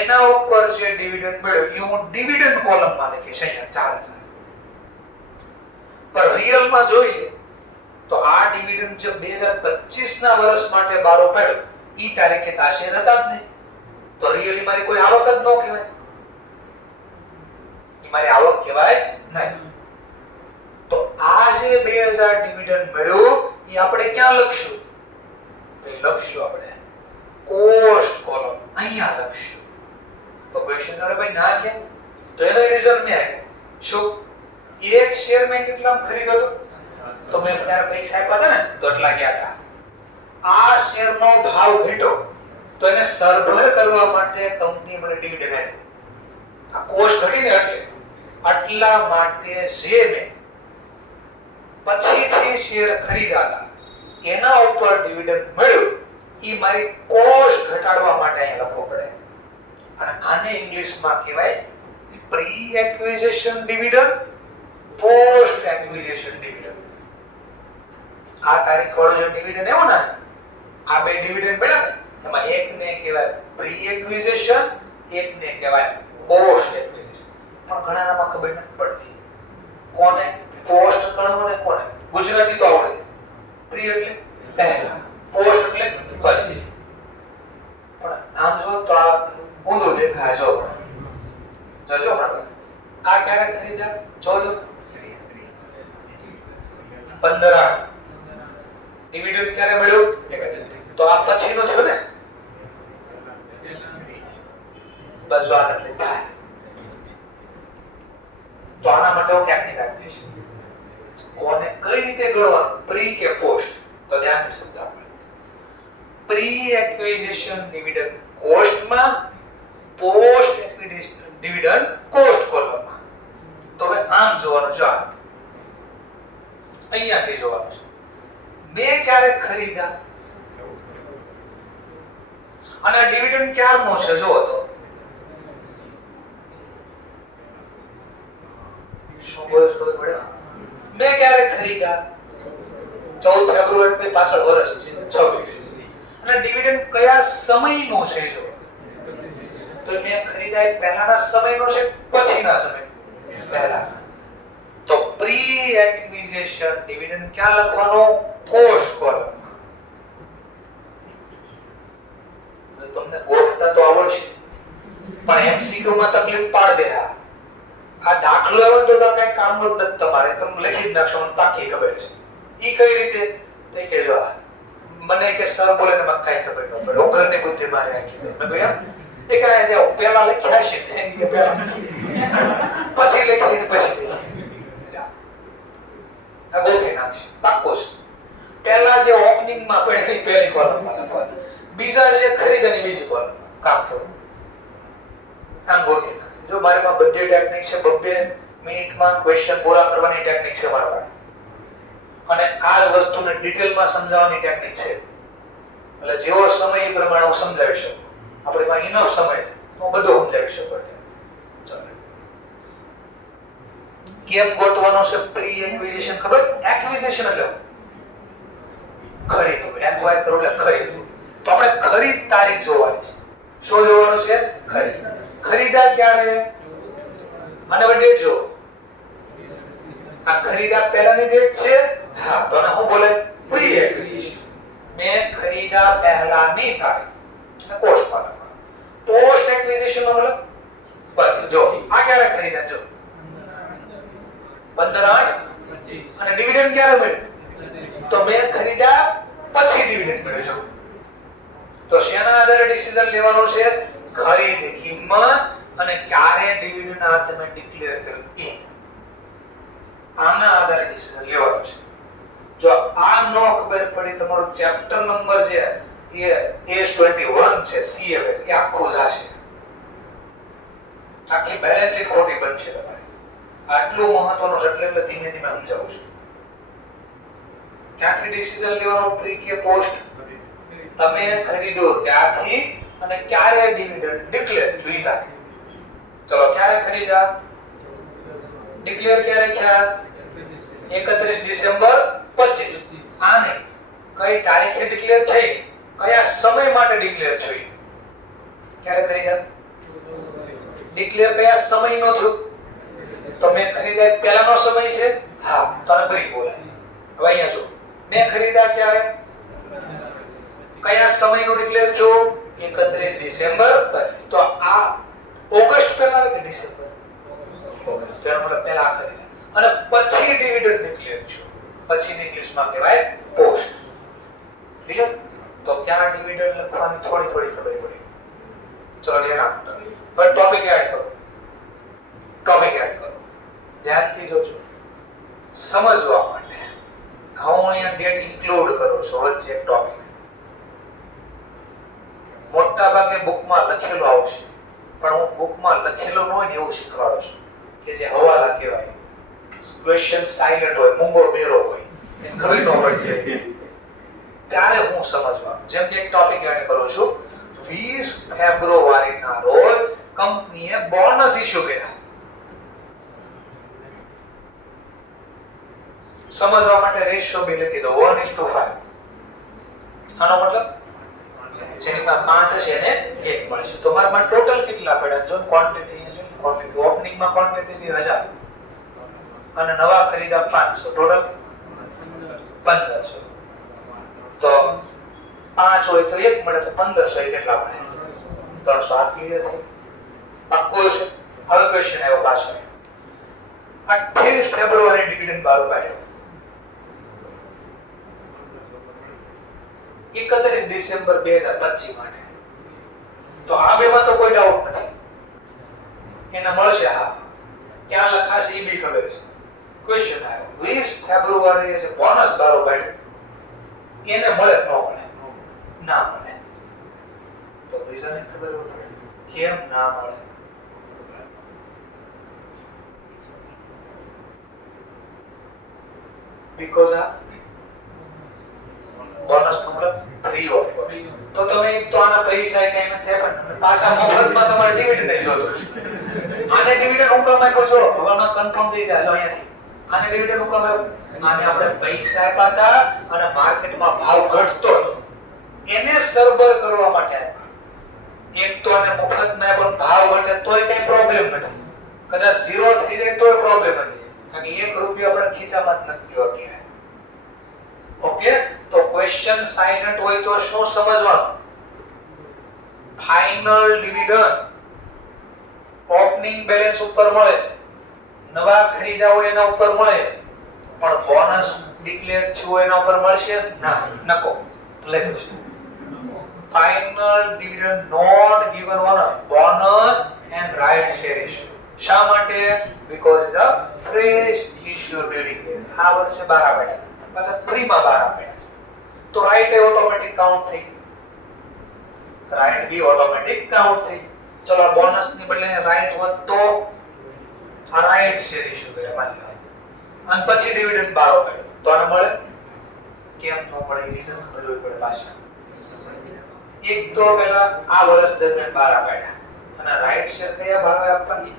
એના ઉપર જે ડિવિડન્ડ મળ્યો એ હું ડિવિડન્ડ કોલમમાં લખીશ અહીંયા 4000. પણ રિયલમાં જોઈએ તો આ ડિવિડન્ડ જે 2025 ના વર્ષ માટે બારો પડ્યો ઈ તારીખે આ શેર હતા જ નહીં. તો રિયલી મારી કોઈ આવક જ ન કહેવાય. ઈ મારી આવક કહેવાય નહીં. તો આ જે 2000 ડિવિડન્ડ મળ્યું એ આપણે ક્યાં લખશું? તો એ લખશું આપણે કોસ્ટ કોલમ અહીંયા લખશું. તો ક્વેશ્ચન અરે ભાઈ ના કે એક શેર મેં કેટલામાં ખરીદ્યો હતો? તો મેં ત્યારે પૈસા આપ્યા હતા ને તો એટલા ગયા હતા. આ શેરનો ભાવ ઘટ્યો તો એને સરભર કરવા માટે કંપની મને ડિવિડન્ડ આપ્યું. આ કોસ્ટ ઘટીને એટલે આટલા માટે જે મેં પછીથી શેર ખરીદ્યા હતા એના ઉપર ડિવિડન્ડ મળ્યું ઈ મારી કોસ્ટ ઘટાડવા માટે અહીંયા લખવો પડે. અને આને ઇંગ્લિશમાં કહેવાય pre acquisition dividend, post acquisition dividend. આ તારીખ વાળો જે ડિવિડન્ડ એવો ને આ બે ડિવિડન્ડ મળ્યા ને એમાં એકને કહેવાય પ્રી એક્વિઝિશન, એકને કહેવાય પોસ્ટ એક્વિઝિશન. પણ ઘણાનામાં ખબર નથી પડતી કોને પોસ્ટ ગણવું ને કોને. ગુજરાતી તો આવડે. પ્રી એટલે પહેલા, પોસ્ટ એટલે પછી. પણ આમ જો તો આ ઊંધું દેખાય. જો જોજો આ ક્યારે ખરીદ્યા? 14 ડિવિડન્ડ ક્યારે મળ્યું? તો આ પછીનો થયો ને. બસ વાત એટલે થાય. તો આના માટે હું ટેકનિક આપી દઈશ. કોને કઈ રીતે ગણવાનું, પ્રી કે પોસ્ટ? તો ધ્યાનથી સમજાવો. પ્રી એક્વિઝિશન ડિવિડન્ડ કોસ્ટમાં, પોસ્ટ એક્વિઝિશન ડિવિડન્ડ કોસ્ટ કોલમમાં. તો હવે આમ જોવાનું છે. અહીંયાથી જોવાનું છે. મેં ક્યારે ખરીદ્યા અને ડિવિડન્ડ ક્યારનો છે જોવો તો. શું બોલો છો? ખબર પડે? મેં ક્યારે ખરીદ્યા? 14 ફેબ્રુઆરી પાછળ વર્ષ છે 26. અને ડિવિડન્ડ કયા સમયનો છે જો તો મેં ખરીદાય પહેલાના સમયનો છે પછીના સમય? પહેલાના. તો પ્રી એક્વિઝિશન ડિવિડન્ડ ક્યાં લખવાનો? કોસ્ટ કોલમમાં. તમને ગોખતા તો આવડશે પણ એમસીક્યુ માં તકલીફ પાડ દે. આ દાખલો આવે તો કઈ કામનો જ નથી તમારે. તમે લખી જ નાખશો મને પાકી ખબર છે. ઈ કઈ રીતે તો કે જો મને કે સર બોલે ને મને કઈ ખબર ન પડે. હું ઘરની બુદ્ધિ મારે આખી દે. મેં કહ્યું એ કહે છે પહેલા લખ્યા છે એ પહેલા લખી પછી લખીને પછી લખી આ ગોખી નાખશે પાક્કો છે. પહેલા જે ઓપનિંગ માં પડે પહેલી કોલમમાં લખવાનું, બીજા જે ખરીદાની બીજી કોલમમાં કામ કરો. આમ ગોખી નાખ. જો મારી માં બધી ટેકનિક છે. 2 મિનિટમાં ક્વેશ્ચન પૂરા કરવાની ટેકનિક છે મારા પાસે. અને આ જ વસ્તુને ડિટેલમાં સમજાવવાની ટેકનિક છે. એટલે જેવો સમય એ પ્રમાણે હું સમજાવી શકું. આપણે પાસે ઇનફ સમય છે તો હું બધું સમજાવી શકું. ચાલો કેમ ગોતવાનો છે પ્રી એક્વિઝિશન? ખબર? એક્વિઝિશન એટલે ખરીદવું. એક્વાયર કરવું એટલે ખરીદવું. તો આપણે ખરીદ તારીખ જોવાની છે. શું જોવાનું છે? ખરીદ. ખરીદા ક્યારે અને ડેટ જો. આ ખરીદા પહેલાની ડેટ છે. હા તો આને શું બોલે? Pre acquisition. મેં ખરીદા પહેલાની તારીખ અને કોસ્ટ કોલમમાં. પોસ્ટ એક્વિઝિશન નો મતલબ બસ જો આ ક્યારે ખરીદા જો 15/8 અને ડિવિડન્ડ ક્યારે મળ્યું? તો મેં ખરીદા પછી ડિવિડન્ડ મળ્યો છે. તો શેના આધારે ડિસિઝન લેવાનો છે? ખરીદ કિંમત અને ક્યારે ડિવિડન્ડ આ તમે ડિક્લેર કર્યું એ. આના આધારે ડિસિઝન લેવાનો છે. જો આ નો ખબર પડી તમારું ચેપ્ટર નંબર છે એ S21 છે CFS એ આખું જશે. આખી બેલેન્સ શીટ ખોટી બનશે તમારી. આટલું મહત્વનું છે એટલે ધીમે ધીમે સમજાવું છું. ક્યાંથી ડિસિઝન લેવાનો? પ્રી કે પોસ્ટ? તમે ખરીદો ત્યાંથી અને ક્યારે ડિવિડન્ડ ડિક્લેર જોઈ થાય. ચલો ક્યારે ખરીદા? ડિક્લેર ક્યારે થયા? 31 ડિસેમ્બર 25. આને કઈ તારીખે ડિક્લેર થઈ? કયા સમય માટે ડિક્લેર થઈ? ક્યારે ખરીદા? ડિક્લેર કયા સમયનો થયો? તો મેં ખરીદા પહેલાનો સમય છે. હા તો આને પ્રી બોલાય. હવે અહીંયા જો મેં ખરીદા ક્યારે? કયા સમયનો ડિક્લેર છો? 31 ડિસેમ્બર 25. તો આ ઓગસ્ટ પહેલા આવે કે ડિસેમ્બર? ઓગસ્ટ. તેનો મતલબ પહેલા ખરીદા અને પછી ડિવિડન્ડ ડિક્લેર છો. પછી ઇંગ્લિશમાં કહેવાય પોસ્ટ. ક્લિયર? તો ક્યાં ડિવિડન્ડ લખવાની થોડી ખબર પડી. ચલો ધ્યાન આપો. હવે ટોપિક એડ કરો. ધ્યાનથી જોજો. સમજવા માટે હું અહીંયા ડેટ ઇન્ક્લુડ કરું છું વચ્ચે એક ટોપિક. મોટા ભાગે બુકમાં લખેલું આવશે, પણ હું બુકમાં લખેલું ન હોય ને એવું શીખવાડું છું કે જે હવાલા કહેવાય. ક્વેશ્ચન સાયલન્ટ હોય, મૂંગો બેરો હોય, એને ખબર ન પડતી હોય ત્યારે હું સમજવા. જેમ કે એક ટોપિક એડ કરું છું, 20 ફેબ્રુઆરીના રોજ કંપનીએ બોનસ ઇશ્યુ કર્યા. સમજવા માટે રેશિયો બી લખી દો 1:5. આનો મતલબ જેની પાસે 5 હશે એને 1 મળશે. તો મારા માં ટોટલ કેટલા પડ્યા? જો ક્વોન્ટિટી જો ક્વોન્ટિટી ઓપનિંગ માં ક્વોન્ટિટી હતી 1000 અને નવા ખરીદા 500, ટોટલ 1500. તો 5 હોય તો 1 મળે, તો 1500 એ કેટલા મળે? 300. આ ક્લિયર થઈ? પાક્કો છે. હવે ક્વેશ્ચન આવ્યો પાછો. 28 ફેબ્રુઆરી ડિવિડન્ડ બહાર પાડ્યો, 31 ડિસેમ્બર 2025 માટે. તો આ બેમાં તો કોઈ ડાઉટ નથી, એને મળશે. હા, ક્યાં લખાશે એ બી ખબર છે. ક્વેશ્ચન આવ્યો 20 ફેબ્રુઆરીએ જે બોનસ બહાર પાડ્યો એને મળે ન મળે? ના મળે. તો રીઝન ખબર પડે કેમ ના મળે. બીકોઝ આ બોનસ મતલબ ફ્રી ઓફ કોસ્ટ. તો તમે તો આના પૈસા કઈ નથી પણ પાછા મફતમાં તમારે ડિવિડન્ડ નહીં જોતો. આને ડિવિડન્ડ હું કામ આપ્યો છો? હવામાં કન્ફર્મ થઈ જાય અહીંયાથી. આને ડિવિડન્ડ હું કામ આપ્યો? આને આપણે પૈસા આપ્યા હતા અને માર્કેટમાં ભાવ ઘટતો હતો એને સરભર કરવા માટે આપ્યા. એક તો આને મફતમાં પણ ભાવ ઘટે તોય કઈ પ્રોબ્લેમ નથી, કદાચ ઝીરો થઈ જાય તોય પ્રોબ્લેમ નથી, કારણ કે 1 રૂપિયો આપણે ખીચામાં જ નથી ગયો. એટલે ઓકે. તો ક્વેશ્ચન સાઇલન્ટ હોય તો શું સમજવાનું? ફાઇનલ ડિવિડન્ડ ઓપનિંગ બેલેન્સ ઉપર મળે, નવા ખરીદા હોય એના ઉપર મળે, પણ બોનસ ડિક્લેર થયું એના ઉપર મળશે ના? નકો. લખ્યું છે final dividend not given on a bonus and right share issue. શા માટે? Because is a fresh issue during the year. આ વર્ષે 12 પડ્યા, પાછા ફ્રીમાં 12 પડ્યા. તો રાઇટ એ ઓટોમેટિક કાઉન્ટ થઈ, રાઇટ બી ઓટોમેટિક કાઉન્ટ થઈ. ચલો બોનસ ની બદલે રાઇટ હોત તો આ રાઇટ શેર ઇશ્યુ કર્યા માની લો, અને પછી ડિવિડન્ડ 12 પડ્યો તો આને મળે? કેમ ન મળે? રીઝન ખબર હોય પડે પાછા. એક તો પહેલા આ વર્ષ દરમિયાન 12 પડ્યા અને રાઇટ શેર કયા ભાવે આપવાની?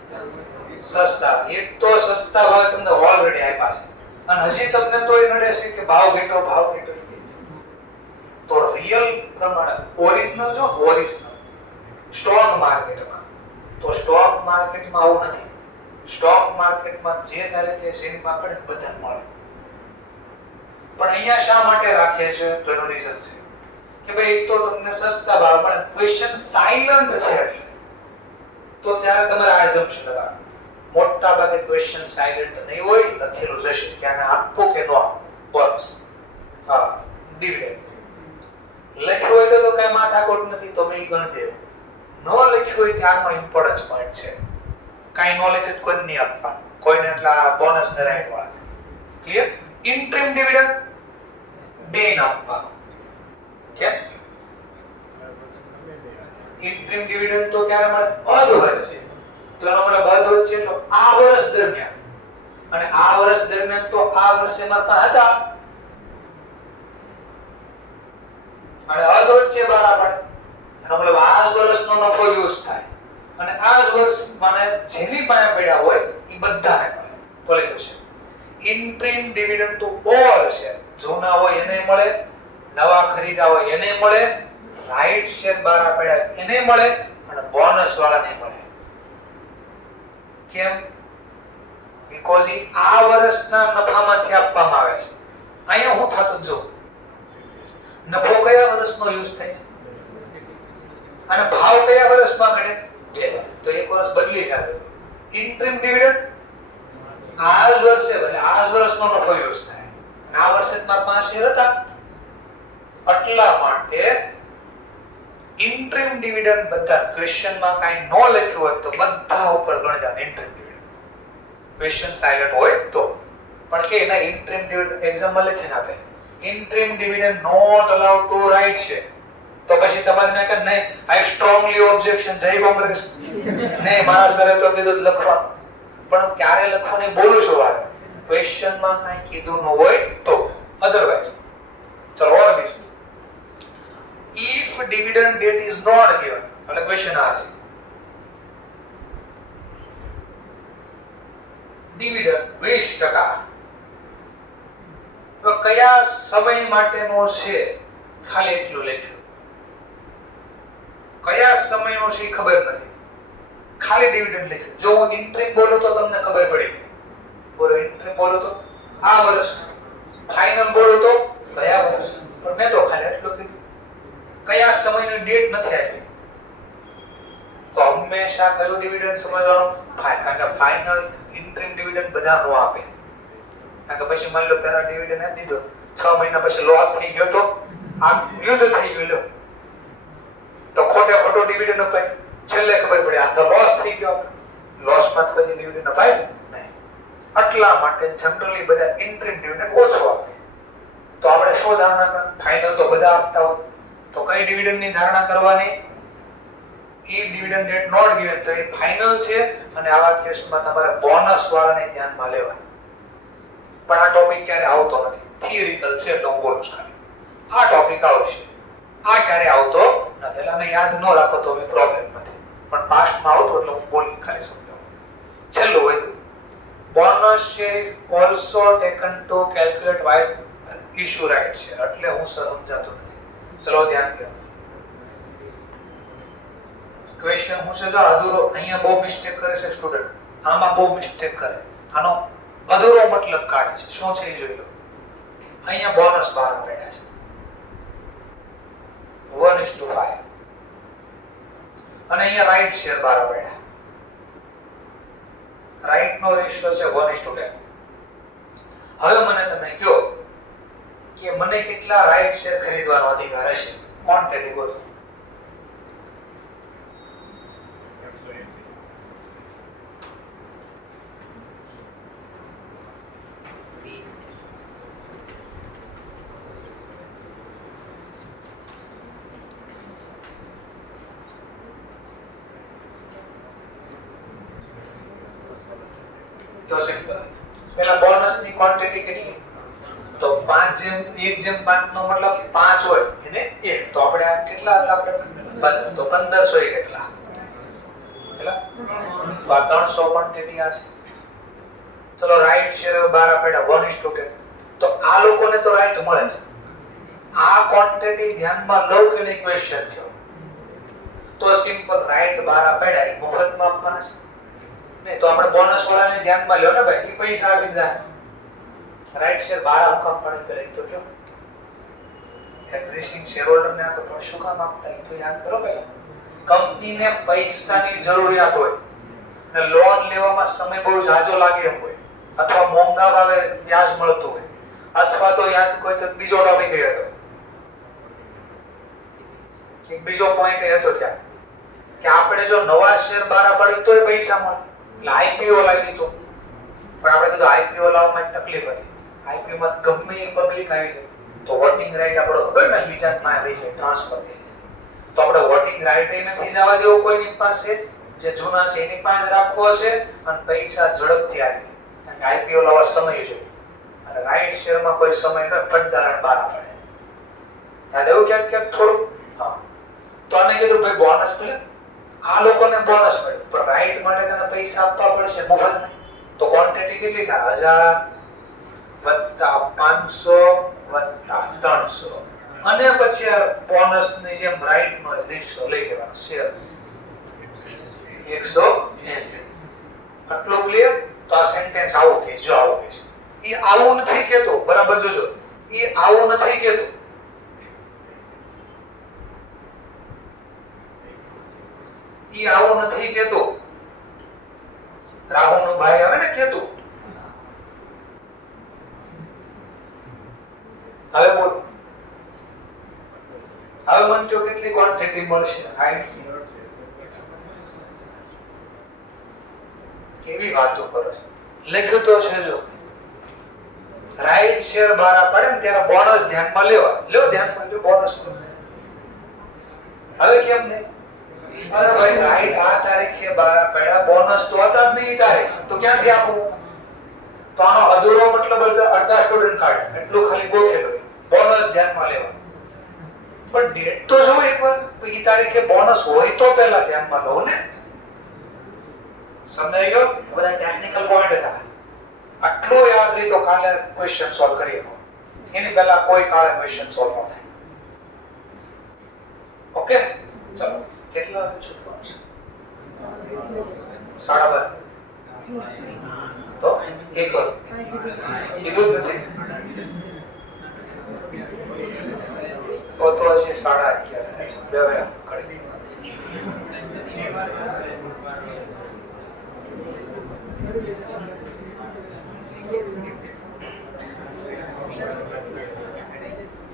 સસ્તા. એક તો સસ્તા ભાવે તમને ઓલરેડી આપ્યા છે અને હજી તમને તોય નડે છે કે ભાવ ઘટ્યો, ભાવ ઘટ્યો. તો રિયલ પ્રમાણે ઓરિજિનલ જો ઓરિજિનલ સ્ટોક માર્કેટમાં, તો સ્ટોક માર્કેટમાં આવું નથી. સ્ટોક માર્કેટમાં જે તારીખે શેરમાં પડે બધા મળે, પણ અહીંયા શા માટે રાખે છે? તો એનું રીઝન છે કે ભાઈ એક તો તમને સસ્તા ભાવ મળે, ક્વેશ્ચન સાયલન્ટ છે એટલે તો ત્યારે તમારે આ એઝમ્પશન લગાવવાનું. મોટા ભાગે ક્વેશ્ચન સાયલન્ટ નહીં હોય, લખેલું જશે કે આને આપવો કે ન આપવો બોનસ, હા ડિવિડન્ડ. લખ્યું હોય તો કઈ માથાકોટ નથી, તો મેં ગણ દેવો. ન લખ્યું હોય ત્યારમાં ઇમ્પોર્ટન્સ પોઈન્ટ છે. કાઈ ન લખ્યું કોઈ નહીં આપવાનું, કોઈને એટલા બોનસ ને રાઈટ વાળા. ક્લિયર? ઇન્ટરિમ ડિવિડન્ડ બેન આપવાનું. કેમ? ઇન્ટરિમ ડિવિડન્ડ તો ક્યારે મળે? અધ વચ્ચે. તો એનો મતલબ અધ વચ્ચે એટલે આ વર્ષ દરમિયાન, અને આ વર્ષ દરમિયાન તો આ વર્ષે મારા પાસે હતા અને અધ વચ્ચે 12 પડે. એનો મતલબ આ જ વર્ષનો નફો યુઝ થાય અને આ જ વર્ષ મને જેની પાસે પડ્યા હોય એ બધાને મળે. તો લખ્યું છે interim dividend to all share. જૂના હોય એને મળે, નવા ખરીદા હોય એને મળે, રાઈટ શેર 12 પડ્યા એને મળે અને બોનસ વાળાને મળે. કેમ? બીકોઝ આ વર્ષના નફામાંથી આપવામાં આવે છે. અહીંયા હું થતું જો નફો કયા વર્ષનો યુઝ થાય છે અને ભાવ કયા વર્ષમાં ઘટે? 2 તો એક વર્ષ બદલી જાય. ઇન્ટરિમ ડિવિડન્ડ આ જ વર્ષે ભલે આ જ વર્ષનો નફો યુઝ થાય અને આ વર્ષે મારા પાસે શેર હતા એટલા માટે ઇન્ટરિમ ડિવિડન્ડ બધા ક્વેશ્ચનમાં કાઈ ન લખ્યું હોય તો બધા ઉપર ગણજા ઇન્ટરિમ ડિવિડન્ડ. ક્વેશ્ચન સાયલન્ટ હોય તો પણ કે એના ઇન્ટરિમ ડિવિડન્ડ એક્ઝામ્પલ લખીને આપે interim dividend not allowed to write છે તો પછી તમારે ના કે નહીં આઈ સ્ટ્રોંગલી ઓબ્જેક્શન જય કોંગ્રેસ નહીં મારા સરે તો કીધું લખવાનું પણ ક્યારે લખવાની બોલું છું વારે ક્વેશ્ચનમાં કાંઈ કીધું ન હોય તો અધરવાઇઝ ચલો ઓર બીજું if dividend date is not given એટલે ક્વેશ્ચન આ છે ડિવિડન્ડ 20% તો કયા સમય માટેનો છે ખાલી એટલું લખ્યું કયા સમયનો છે ખબર નથી ખાલી ડિવિડન્ડ લખ્યું જો હું ઇન્ટરિમ બોલું તો તમને ખબર પડી બોલો ઇન્ટરિમ બોલું તો આ વર્ષ ફાઇનલ બોલું તો ગયા વર્ષ પણ મેં તો ખાલી એટલું કીધું કયા સમયની ડેટ નથી આપી તો હંમેશા કયો ડિવિડન્ડ સમજવાનો કારણ કે ફાઇનલ ઇન્ટરિમ ડિવિડન્ડ બધા નો આપે કારણ કે પછી માની લો પહેલા ડિવિડન્ડ આપી દીધો 6 મહિના પછી લોસ થઈ ગયો તો આ યુદ્ધ થઈ ગયું તો ખોટો ડિવિડન્ડ અપાય છેલ્લે ખબર પડી આ તો લોસ થઈ ગયો લોસ માં પછી ડિવિડન્ડ અપાય નહીં આટલા માટે જનરલી બધા ઇન્ટરિમ ડિવિડન્ડ ઓછો આપે તો આપણે શું ધારણા કર ફાઇનલ તો બધા આપતા હોય તો કઈ ડિવિડન્ડ ની ધારણા કરવાની ઈ ડિવિડન્ડ ડેટ નોટ ગિવન તો એ ફાઇનલ છે અને આવા કેસમાં તમારે બોનસ વાળાને ધ્યાનમાં લેવાય પણ આ ટોપિક ક્યારે આવતો નથી થિયરિકલ છે એટલે હું બોલું છું આ ટોપિક આવશે આ ક્યારે આવતો નથી એટલે આને યાદ ન રાખો તો એ પ્રોબ્લેમ નથી પણ પાસ્ટમાં આવતો એટલે હું બોલી ખાલી સમજાવું છેલ્લું હોય bonus share is also taken to calculate right issue right છે એટલે હું સમજાતો નથી ચલો ધ્યાનથી ક્વેશ્ચન હું છે જો અધૂરો અહીંયા બહુ મિસ્ટેક કરે છે સ્ટુડન્ટ આમાં બહુ મિસ્ટેક કરે આનો અધૂરો મતલબ કાઢે છે શું છે એ જોઈ લો અહીંયા બોનસ 12 બેઠા છે 1:5 અને અહીંયા રાઈટ શેર 12 બેઠા રાઈટ નો રેશિયો છે 1:10 હવે મને તમે કહો કે મને કેટલા રાઈટ શેર ખરીદવાનો અધિકાર હશે ક્વોન્ટિટી બોલો તો સિમ્પલ પહેલા બોનસ ની ક્વોન્ટિટી કેટલી તો 5:1:5 નો મતલબ 5 હોય એને 1 તો આપણે આ કેટલા હતા આપણે 15 તો 1500 એ કેટલા કેટલા 300 ક્વોન્ટિટી આ છે ચલો રાઈટ શેર 12 પેડા 1:10 તો આ લોકોને તો રાઈટ મળે છે આ ક્વોન્ટિટી ધ્યાનમાં લો કે નહીં ક્વેશ્ચન થયો તો સિમ્પલ રાઈટ 12 પેડા એ મફતમાં આપવાના છે નહીં તો આપણે બોનસ વાળાને ધ્યાનમાં લ્યો ને ભાઈ એ પૈસા આપી જાય રાઈટ શેર 12 હુકમ પડે કરે તો કયો એક્ઝિસ્ટિંગ શેર હોલ્ડર ને આપણે શું કામ આપતા એ તો યાદ કરો પહેલા કંપનીને પૈસાની જરૂરિયાત હોય અને લોન લેવામાં સમય બહુ ઝાઝો લાગે એમ હોય અથવા મોંઘા ભાવે વ્યાજ મળતું હોય અથવા તો યાદ કોઈ તો બીજો ટોપિક હતો એક બીજો પોઈન્ટ એ હતો કે આપણે જો નવા શેર 12 પાડી તોય પૈસા મળે એટલે આઈપીઓ લાવી તો પણ આપણે કીધું આઈપીઓ લાવવામાં તકલીફ હતી આઈપીઓ માં ગમે એ પબ્લિક આવી છે તો વોટિંગ રાઈટ આપણો ખબર ને બીજામાં આવી છે ટ્રાન્સફર થઈ તો આપણે વોટિંગ રાઈટ એ નથી જવા દેવો કોઈની પાસે જે જૂના છે એની પાસે રાખવો છે અને પૈસા ઝડપથી આવી કારણ કે આઈપીઓ લાવવા સમય જોઈએ અને રાઈટ શેરમાં કોઈ સમય ન બંધારણ બહાર પડે યાદ એવું ક્યાંક થોડું હા તો આને કીધું ભાઈ બોનસ મળે આ લોકોને બોનસ મળે પણ રાઈટ માટે તેને પૈસા આપવા પડશે મફત નહીં તો ક્વોન્ટિટી કેટલી થાય 1000 + 500 + 300 અને પછી આ બોનસ ની જેમ રાઈટ નો રેશિયો લઈ લેવાનો શેર 180 આટલું ક્લિયર તો આ સેન્ટેન્સ આવું કે જો આવું કે છે એ આવું નથી કહેતો બરાબર જોજો એ આવું નથી કહેતો ઈ આવું નથી કહેતો રાહુલ નો ભાઈ આવે ને કહેતો હવે બોલો હવે મને જો કેટલી ક્વોન્ટિટી મળશે રાઈટ કેવી વાતો કરો છો લખ્યું તો છે જો રાઈટ શેર બહાર પડે ને ત્યારે બોનસ ધ્યાનમાં લેવા. લ્યો ધ્યાનમાં લ્યો બોનસ. હવે કેમ નહીં? અરે ભાઈ રાઈટ આ તારીખે બહાર પડ્યા, બોનસ તો હતા જ નહીં તારીખ, તો ક્યાંથી આપવું? તો આનો અધૂરો મતલબ અડધા સ્ટુડન્ટ કાઢે એટલું ખાલી ગોખેલું. બોનસ ધ્યાનમાં લેવા. પણ ડેટ તો જો એકવાર ઈ તારીખે બોનસ હોય તો પહેલા ધ્યાનમાં લો ને. સમજાઈ ગયો? બધા ટેકનિકલ પોઈન્ટ હતા. આટલું યાદ રહી તો કાલે ક્વેશ્ચન સોલ્વ કરી શકો. એની પહેલા કોઈ કાલે ક્વેશ્ચન સોલ્વ ન થાય. ઓકે ચલો કેટલા વાગે છૂટવાનું છે? 12:30. તો 1 વાગે કીધું જ નથી. તો હજી 11:30 થાય છે. 2 વાગ્યા ઘડી.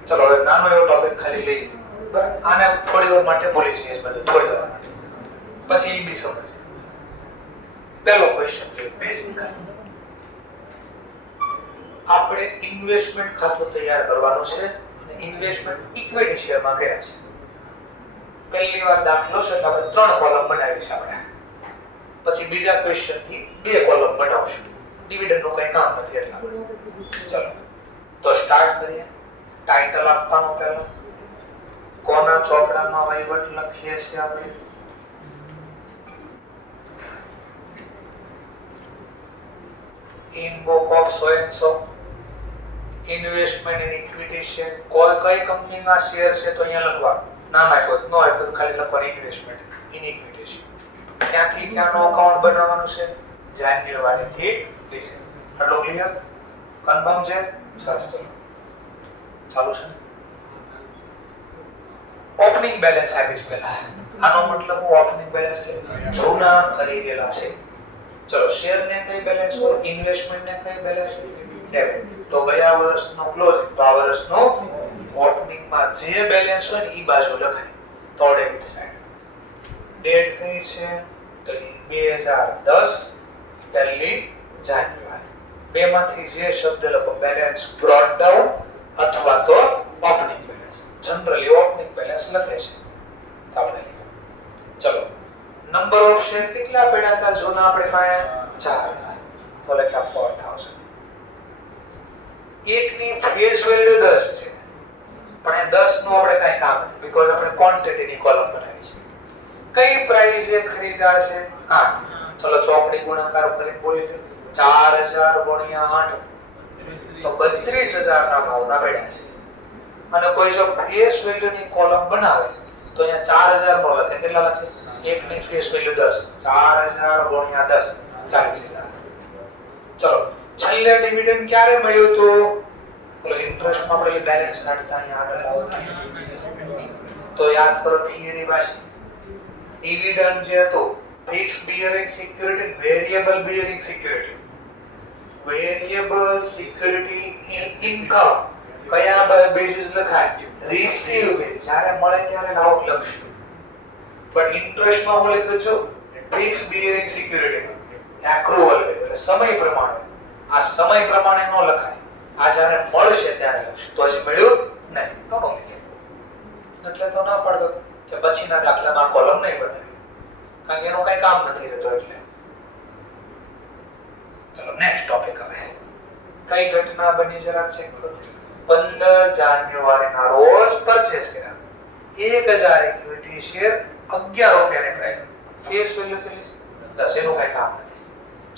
ચલો હવે નાનો એવો ટોપિક ખાલી લઈએ. આને થોડી વાર માટે બોલી છીએ બધું, થોડી વાર માટે, પછી ઈ બી સમજ. પહેલો ક્વેશ્ચન છે બેઝિક. આપણે ઇન્વેસ્ટમેન્ટ ખાતું તૈયાર કરવાનું છે અને ઇન્વેસ્ટમેન્ટ ઇક્વિટી શેરમાં કર્યા છે. પહેલી વાર દાખલો છે એટલે આપણે 3 કોલમ બનાવી છે આપણે. પછી બીજા ક્વેશ્ચન થી 2 કોલમ બનાવશું. ડિવિડન્ડ નું કઈ કામ નથી એટલે. ચલો તો સ્ટાર્ટ કરીએ. ટાઇટલ આપવાનું પહેલા. કોના ચોપડામાં વહીવટ લખીએ છીએ આપણે? In book of so and so investment in equity share. કોઈ કઈ કંપનીના શેર છે તો અહીંયા લખવાનું. નામ આપ્યો ન આપ્યો તો ખાલી લખવાનું ઇન્વેસ્ટમેન્ટ ઇન ઇક્વિટી શેર. ક્યાંથી ક્યાંનું અકાઉન્ટ બનાવવાનું છે? જાન્યુઆરી થી ડિસેમ્બર. આટલું ક્લિયર? કન્ફર્મ છે? સરસ. ચલો ચાલુ છે. ઓપનિંગ બેલેન્સ આપીશ પહેલા. આનો મતલબ ઓપનિંગ બેલેન્સ એટલે જૂના ખરીદેલા છે. ચલો શેર ને કઈ બેલેન્સ હોય? ઇન્વેસ્ટમેન્ટ ને કઈ બેલેન્સ હોય? ડેબિટ. તો ગયા વર્ષનો ક્લોઝિંગ, તો આ વર્ષનો ઓપનિંગ માં જે બેલેન્સ હોય ને ઈ બાજુ લખાય તો ડેબિટ સાઈડ. ડેટ કઈ છે? તો 2010 પહેલી જાન્યુઆરી. બે માંથી જે શબ્દ લખો, બેલેન્સ બ્રોટ ડાઉન અથવા તો opening balance. Generally opening balance લખે છે તો આપણે લખો. ચલો નંબર ઓફ શેર કેટલા પડ્યા હતા જૂના આપણે પાસે? 4000. તો લખ્યા 4000. એકની ફેસ વેલ્યુ 10 છે પણ એ 10 નું આપણે કઈ કામ નથી બીકોઝ આપણે ક્વોન્ટિટીની કોલમ બનાવી છે. કઈ પ્રાઇસે ખરીદ્યા છે? 8. ચલો ચોકડી ગુણાકાર કરીને બોલી દો. 4000 ગુણ્યા 8 તો 32000 ના ભાવના પડ્યા છે. અને કોઈ જો ફેસ વેલ્યુની કોલમ બનાવે તો અહીંયા 4000 નો લખે. કેટલા લખે? એકની ફેસ વેલ્યુ 10. 4000 ગુણ્યા 10 40000. ચલો છેલ્લે ડિવિડન્ડ ક્યારે મળ્યું તો? ઓલો ઇન્ટરેસ્ટ માં આપણે બેલેન્સ કાઢતા અહીંયા આગળ લાવતા. તો યાદ કરો થિયરી પાસે ડિવિડન્ડ જે હતો fix bearing security, variable bearing security. Variable security income કયા બેસિસ લખાય? Receive base. જ્યારે મળે ત્યારે આવક લખશું. બટ ઇન્ટરેસ્ટ માં હું લખ્યું છું ફિક્સ બિયરિંગ સિક્યુરિટી એક્રુઅલ બેઝ, એટલે સમય પ્રમાણે. આ સમય પ્રમાણે ન લખાય. આ જ્યારે મળશે ત્યારે લખશું. તો હજી મળ્યું નહીં તો ન લખે. એટલે તો ના પાડતો કે પછીના દાખલામાં કોલમ નહીં બનાવી, કારણ કે એનું કઈ કામ નથી રહેતું. એટલે ચલો નેક્સ્ટ ટોપિક. હવે કઈ ઘટના બની જરા ચેક કરો. 15 જાન્યુઆરીના રોજ પરચેસ કર્યા 1000 ઇક્વિટી શેર 11 રૂપિયાની પ્રાઇસ. ફેસ વેલ્યુ કેટલી છે? 10. એનું કઈ કામ નથી.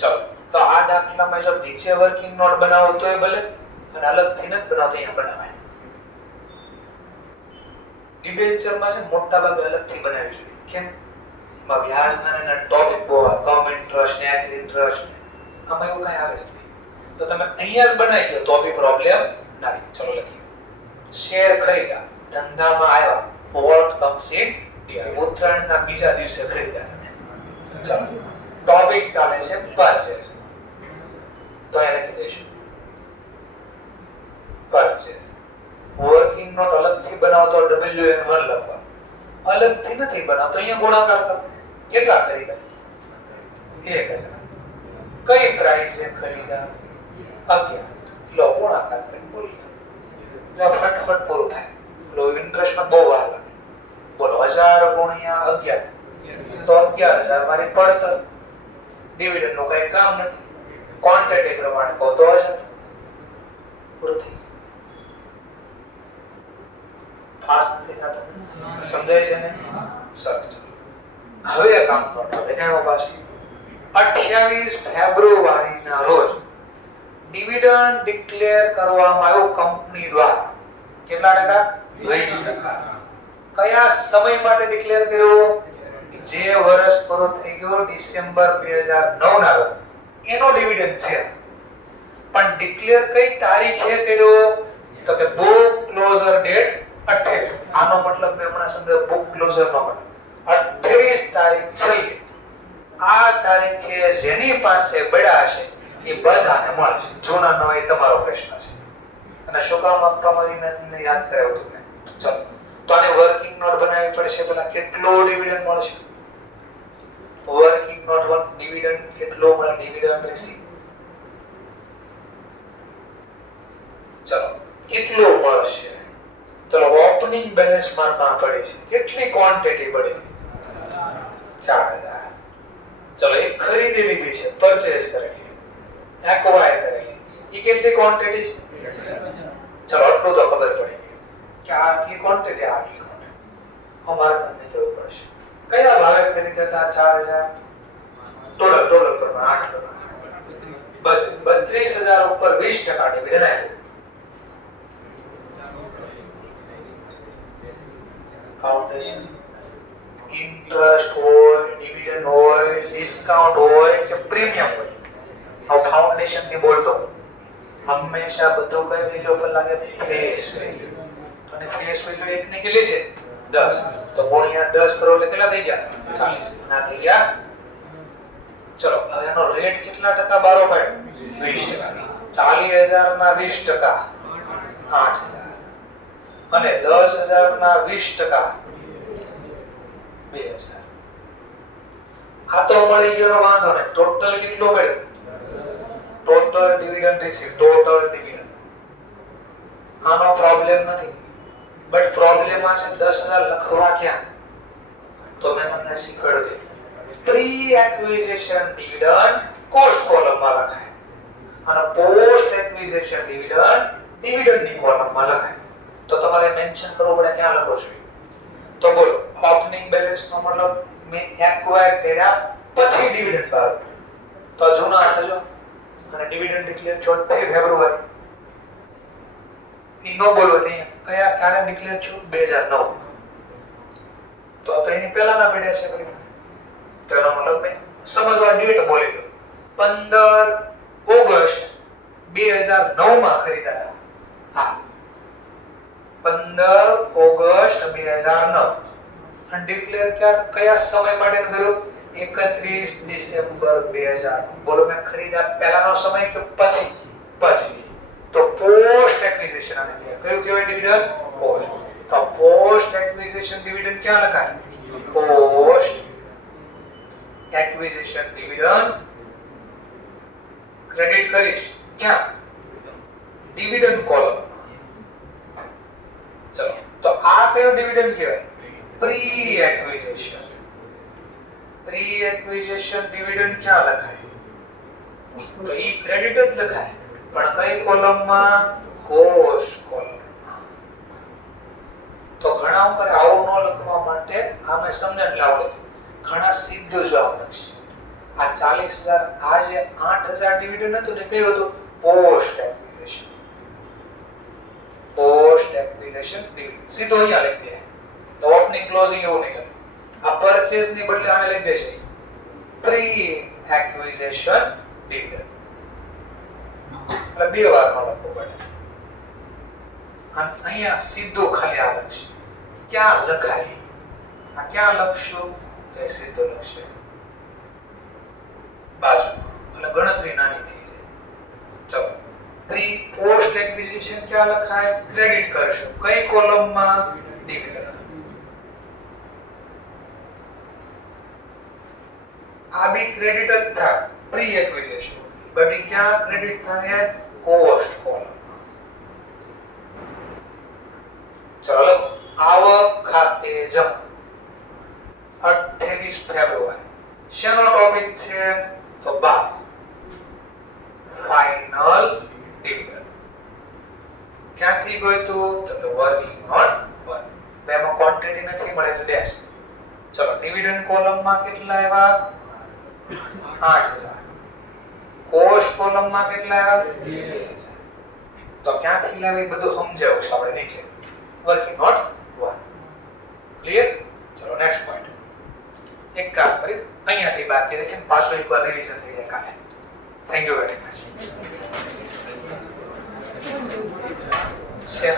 ચલો તો આ દાખલામાં જો નીચે વર્કિંગ નોટ બનાવો તોય ભલે અને અલગથી ન બનાવતો અહીંયા બનાવાય. ડિબેન્ચરમાં છે મોટા ભાગે અલગથી બનાવી જોઈએ. કેમ? એમાં વ્યાજના ટોપિક બહુ કમ ઇન્ટરેસ્ટ ને એક્ટ ઇન્ટરેસ્ટ આમાં એવું કઈ આવે જ નહીં. તો તમે અહીંયા જ બનાવી દો તો બી પ્રોબ્લેમ નથી. ચલો લખીએ. શેર ખરીદ્યા, ધંધામાં આવ્યા, વોટ કમ્સ ઇન ડીઆર. ઉત્તરાયણના બીજા દિવસે ખરીદ્યા તમે. ચલો ટોપિક ચાલે છે પરચેસ. તો અહીંયા લખી દઈશું પરચેસ. વર્કિંગ નોટ અલગથી બનાવતો WN1 લખવા. અલગથી નથી બનાવતો અહીંયા ગુણાકાર કરો. કેટલા ખરીદ્યા? 1000. કઈ પ્રાઇસે ખરીદ્યા? 11. લો ગુણાકાર. જો ફટફટ પૂરું થાય. એટલે ઇન્ટરેસ્ટમાં બહુ વાર લાગે. બોલો 1000 ગુણ્યા 11 તો 11000 મારી પડતર. ડિવિડન્ડ નું કઈ કામ નથી. ક્વોન્ટિટી પ્રમાણે કહો તો 1000 પૂરું થઈ ગયું. ફાસ્ટ નથી થતું. સમજાય છે ને? સરસ. હવે કામ નોટ આવે કઈ પાછું 28 ફેબ્રુઆરીના રોજ ડિવિડન્ડ ડિક્લેર કરવામાં આવ્યો કંપની દ્વારા. કેટલા ટકા? 20%. કયા સમય માટે ડિક્લેર કર્યો? જે વર્ષ પૂરો થઈ ગયો ડિસેમ્બર 2009 ના રોજ એનો ડિવિડન્ડ છે. પણ ડિક્લેર કઈ તારીખે કર્યો? તો કે બુક ક્લોઝર ડેટ 28. આનો મતલબ મેં હમણાં સમજાવ્યો. બુક ક્લોઝર નો મતલબ 28 તારીખ છેલ્લી. આ તારીખે જેની પાસે બળ્યા હશે એ બધાને મળશે. જૂના નવા એ તમારો પ્રશ્ન છે. અને શું કામ આપવામાં આવી નથી યાદ કરાવ્યું હતું. ચલો તો આને વર્કિંગ નોટ બનાવવી પડશે. પેલા કેટલો ડિવિડન્ડ મળશે? વર્કિંગ નોટ 1 ડિવિડન્ડ કેટલો મળે? Dividend receive. ચલો કેટલો મળશે? ચલો ઓપનિંગ બેલેન્સ માં પડે છે. કેટલી ક્વોન્ટિટી પડી? 4000. ચલો એક ખરીદેલી બી છે, પરચેસ કરેલી, એક્વાયર કરેલી. ઈ કેટલી ક્વોન્ટિટી છે? ચલો આટલું તો ખબર પડી ગઈ કે આટલી ક્વોન્ટિટી આટલી ક્વોન્ટિટી. અમારે તમને કેવું પડશે? કયા ભાવે ખરીદ્યા હતા? 4000. ટોટલ પર 8 32000 ઉપર 20% ડિવિડન્ડ આવ્યું. ફાઉન્ડેશન ઇન્ટરેસ્ટ હોય, ડિવિડન્ડ હોય, ડિસ્કાઉન્ટ હોય કે પ્રીમિયમ હોય. આ ફાઉન્ડેશન થી બોલતો હંમેશા બધું કઈ વેલ્યુ પર લાગે? Face value. અને ફેસ વેલ્યુ એક ની કેટલી છે? 10. તો ગુણ્યા 10 કરો એટલે કેટલા થઈ ગયા? 40. ના થઈ ગયા? ચલો હવે એનો રેટ કેટલા ટકા બારો પાડ્યો? 20%. 40000 ના 20% 8000 અને 10000 ના 20% 2000. આ તો મળી ગયો વાંધો નહીં. ટોટલ કેટલો મળ્યો? Total dividend receive. Total dividend આનો પ્રોબ્લેમ નથી. બટ પ્રોબ્લેમ આ છે 10000 લખવા ક્યાં? તો મેં તમને શીખવાડ્યું પ્રી એક્વિઝિશન ડિવિડન્ડ કોસ્ટ કોલમમાં લખાય અને પોસ્ટ એક્વિઝિશન ડિવિડન્ડ ડિવિડન્ડની કોલમમાં લખાય. તો તમારે મેન્શન કરવું પડે ક્યાં લખો છો. તો બોલો ઓપનિંગ બેલેન્સ નો મતલબ મેં એક્વાયર કર્યા પછી ડિવિડન્ડ બહાર પડ્યો. તો જૂના થજો અને ડિવિડન્ડ ડિક્લેર 4 ફેબ્રુઆરી. ઈ નો બોલો નહીં. કયા ક્યારે ડિક્લેર છું? 2009. તો એની પહેલાના પેડ્યા છે કરી. તો એનો મતલબ મેં સમજવા ડેટ બોલી દો. 15 ઓગસ્ટ 2009 માં ખરીદ્યા. હા 15 ઓગસ્ટ 2009. અને ડિક્લેર કયા સમય માટે કર્યું? 31 ડિસેમ્બર 2000. બોલો મેં ખરીદ્યા પહેલાનો સમય કે પછી? પછી. તો પોસ્ટ એક્વિઝિશન આને કહેવાય. કયું કહેવાય? Dividend post. તો પોસ્ટ એક્વિઝિશન ડિવિડન્ડ ક્યાં લખાય? પોસ્ટ એક્વિઝિશન ડિવિડન્ડ ક્રેડિટ કરીશ ક્યાં? Dividend column. ચલો તો આ કયો ડિવિડન્ડ કહેવાય? Pre acquisition. Pre acquisition dividend ક્યાં લખાય? તો ઈ ક્રેડિટ જ લખાય. પણ કઈ કોલમમાં? કોસ્ટ કોલમમાં. તો ઘણા ઉપર આવું ન લખવા માટે આમે સમજણ લાવડે. ઘણા સીધું જવાબ લખશે. આ 40000 આ જે 8000 ડિવિડન્ડ હતું ને કયું હતું? Post acquisition. Post acquisition dividend સીધો અહીંયા લખી દે. તો ઓપનિંગ ક્લોઝિંગ એવું નહીં લખે. આ પરચેઝ ની બદલે આને લખી દેશે પ્રી એક્વિઝિશન ડિવિડન્ડ. એટલે બે વારમાં લખવું પડે. અને અહીંયા સીધો ખાલી આ લખશે. ક્યાં લખાય? આ ક્યાં લખશું? તો સીધો લખશે બાજુમાં. એટલે ગણતરી નાની થઈ જાય. ચલો પ્રી પોસ્ટ એક્વિઝિશન ક્યાં લખાય? ક્રેડિટ કરશું. કઈ કોલમમાં? ડિવિડન્ડ. આ બી ક્રેડિટ જ થાય પ્રી એક્વિઝિશન. બટ ક્યાં ક્રેડિટ થાય? કોસ્ટ કોલમમાં. ચલો લખો આવક ખાતે જમા 28 ફેબ્રુઆરી શેનો ટોપિક છે તો 12 ફાઇનલ ડિવિડન્ડ ક્યાંથી ગોઈતું તો કે વર્કિંગ નોટ 1 બેમાં ક્વોન્ટિટી નથી મળે એટલે ડેશ ચલો ડિવિડન્ડ કોલમમાં કેટલા આવ્યા 8000 કોસ્ટ કોલમમાં કેટલા આવ્યા 2000 તો ક્યાંથી લાવી બધું સમજાવું છે આપણે નીચે વર્કિંગ નોટ 1 ક્લિયર ચલો નેક્સ્ટ પોઈન્ટ એક કામ કરી અહીંયાથી બાકી રાખીને પાછો એકવાર રિવિઝન થઈ જાય કાલે thank you very much share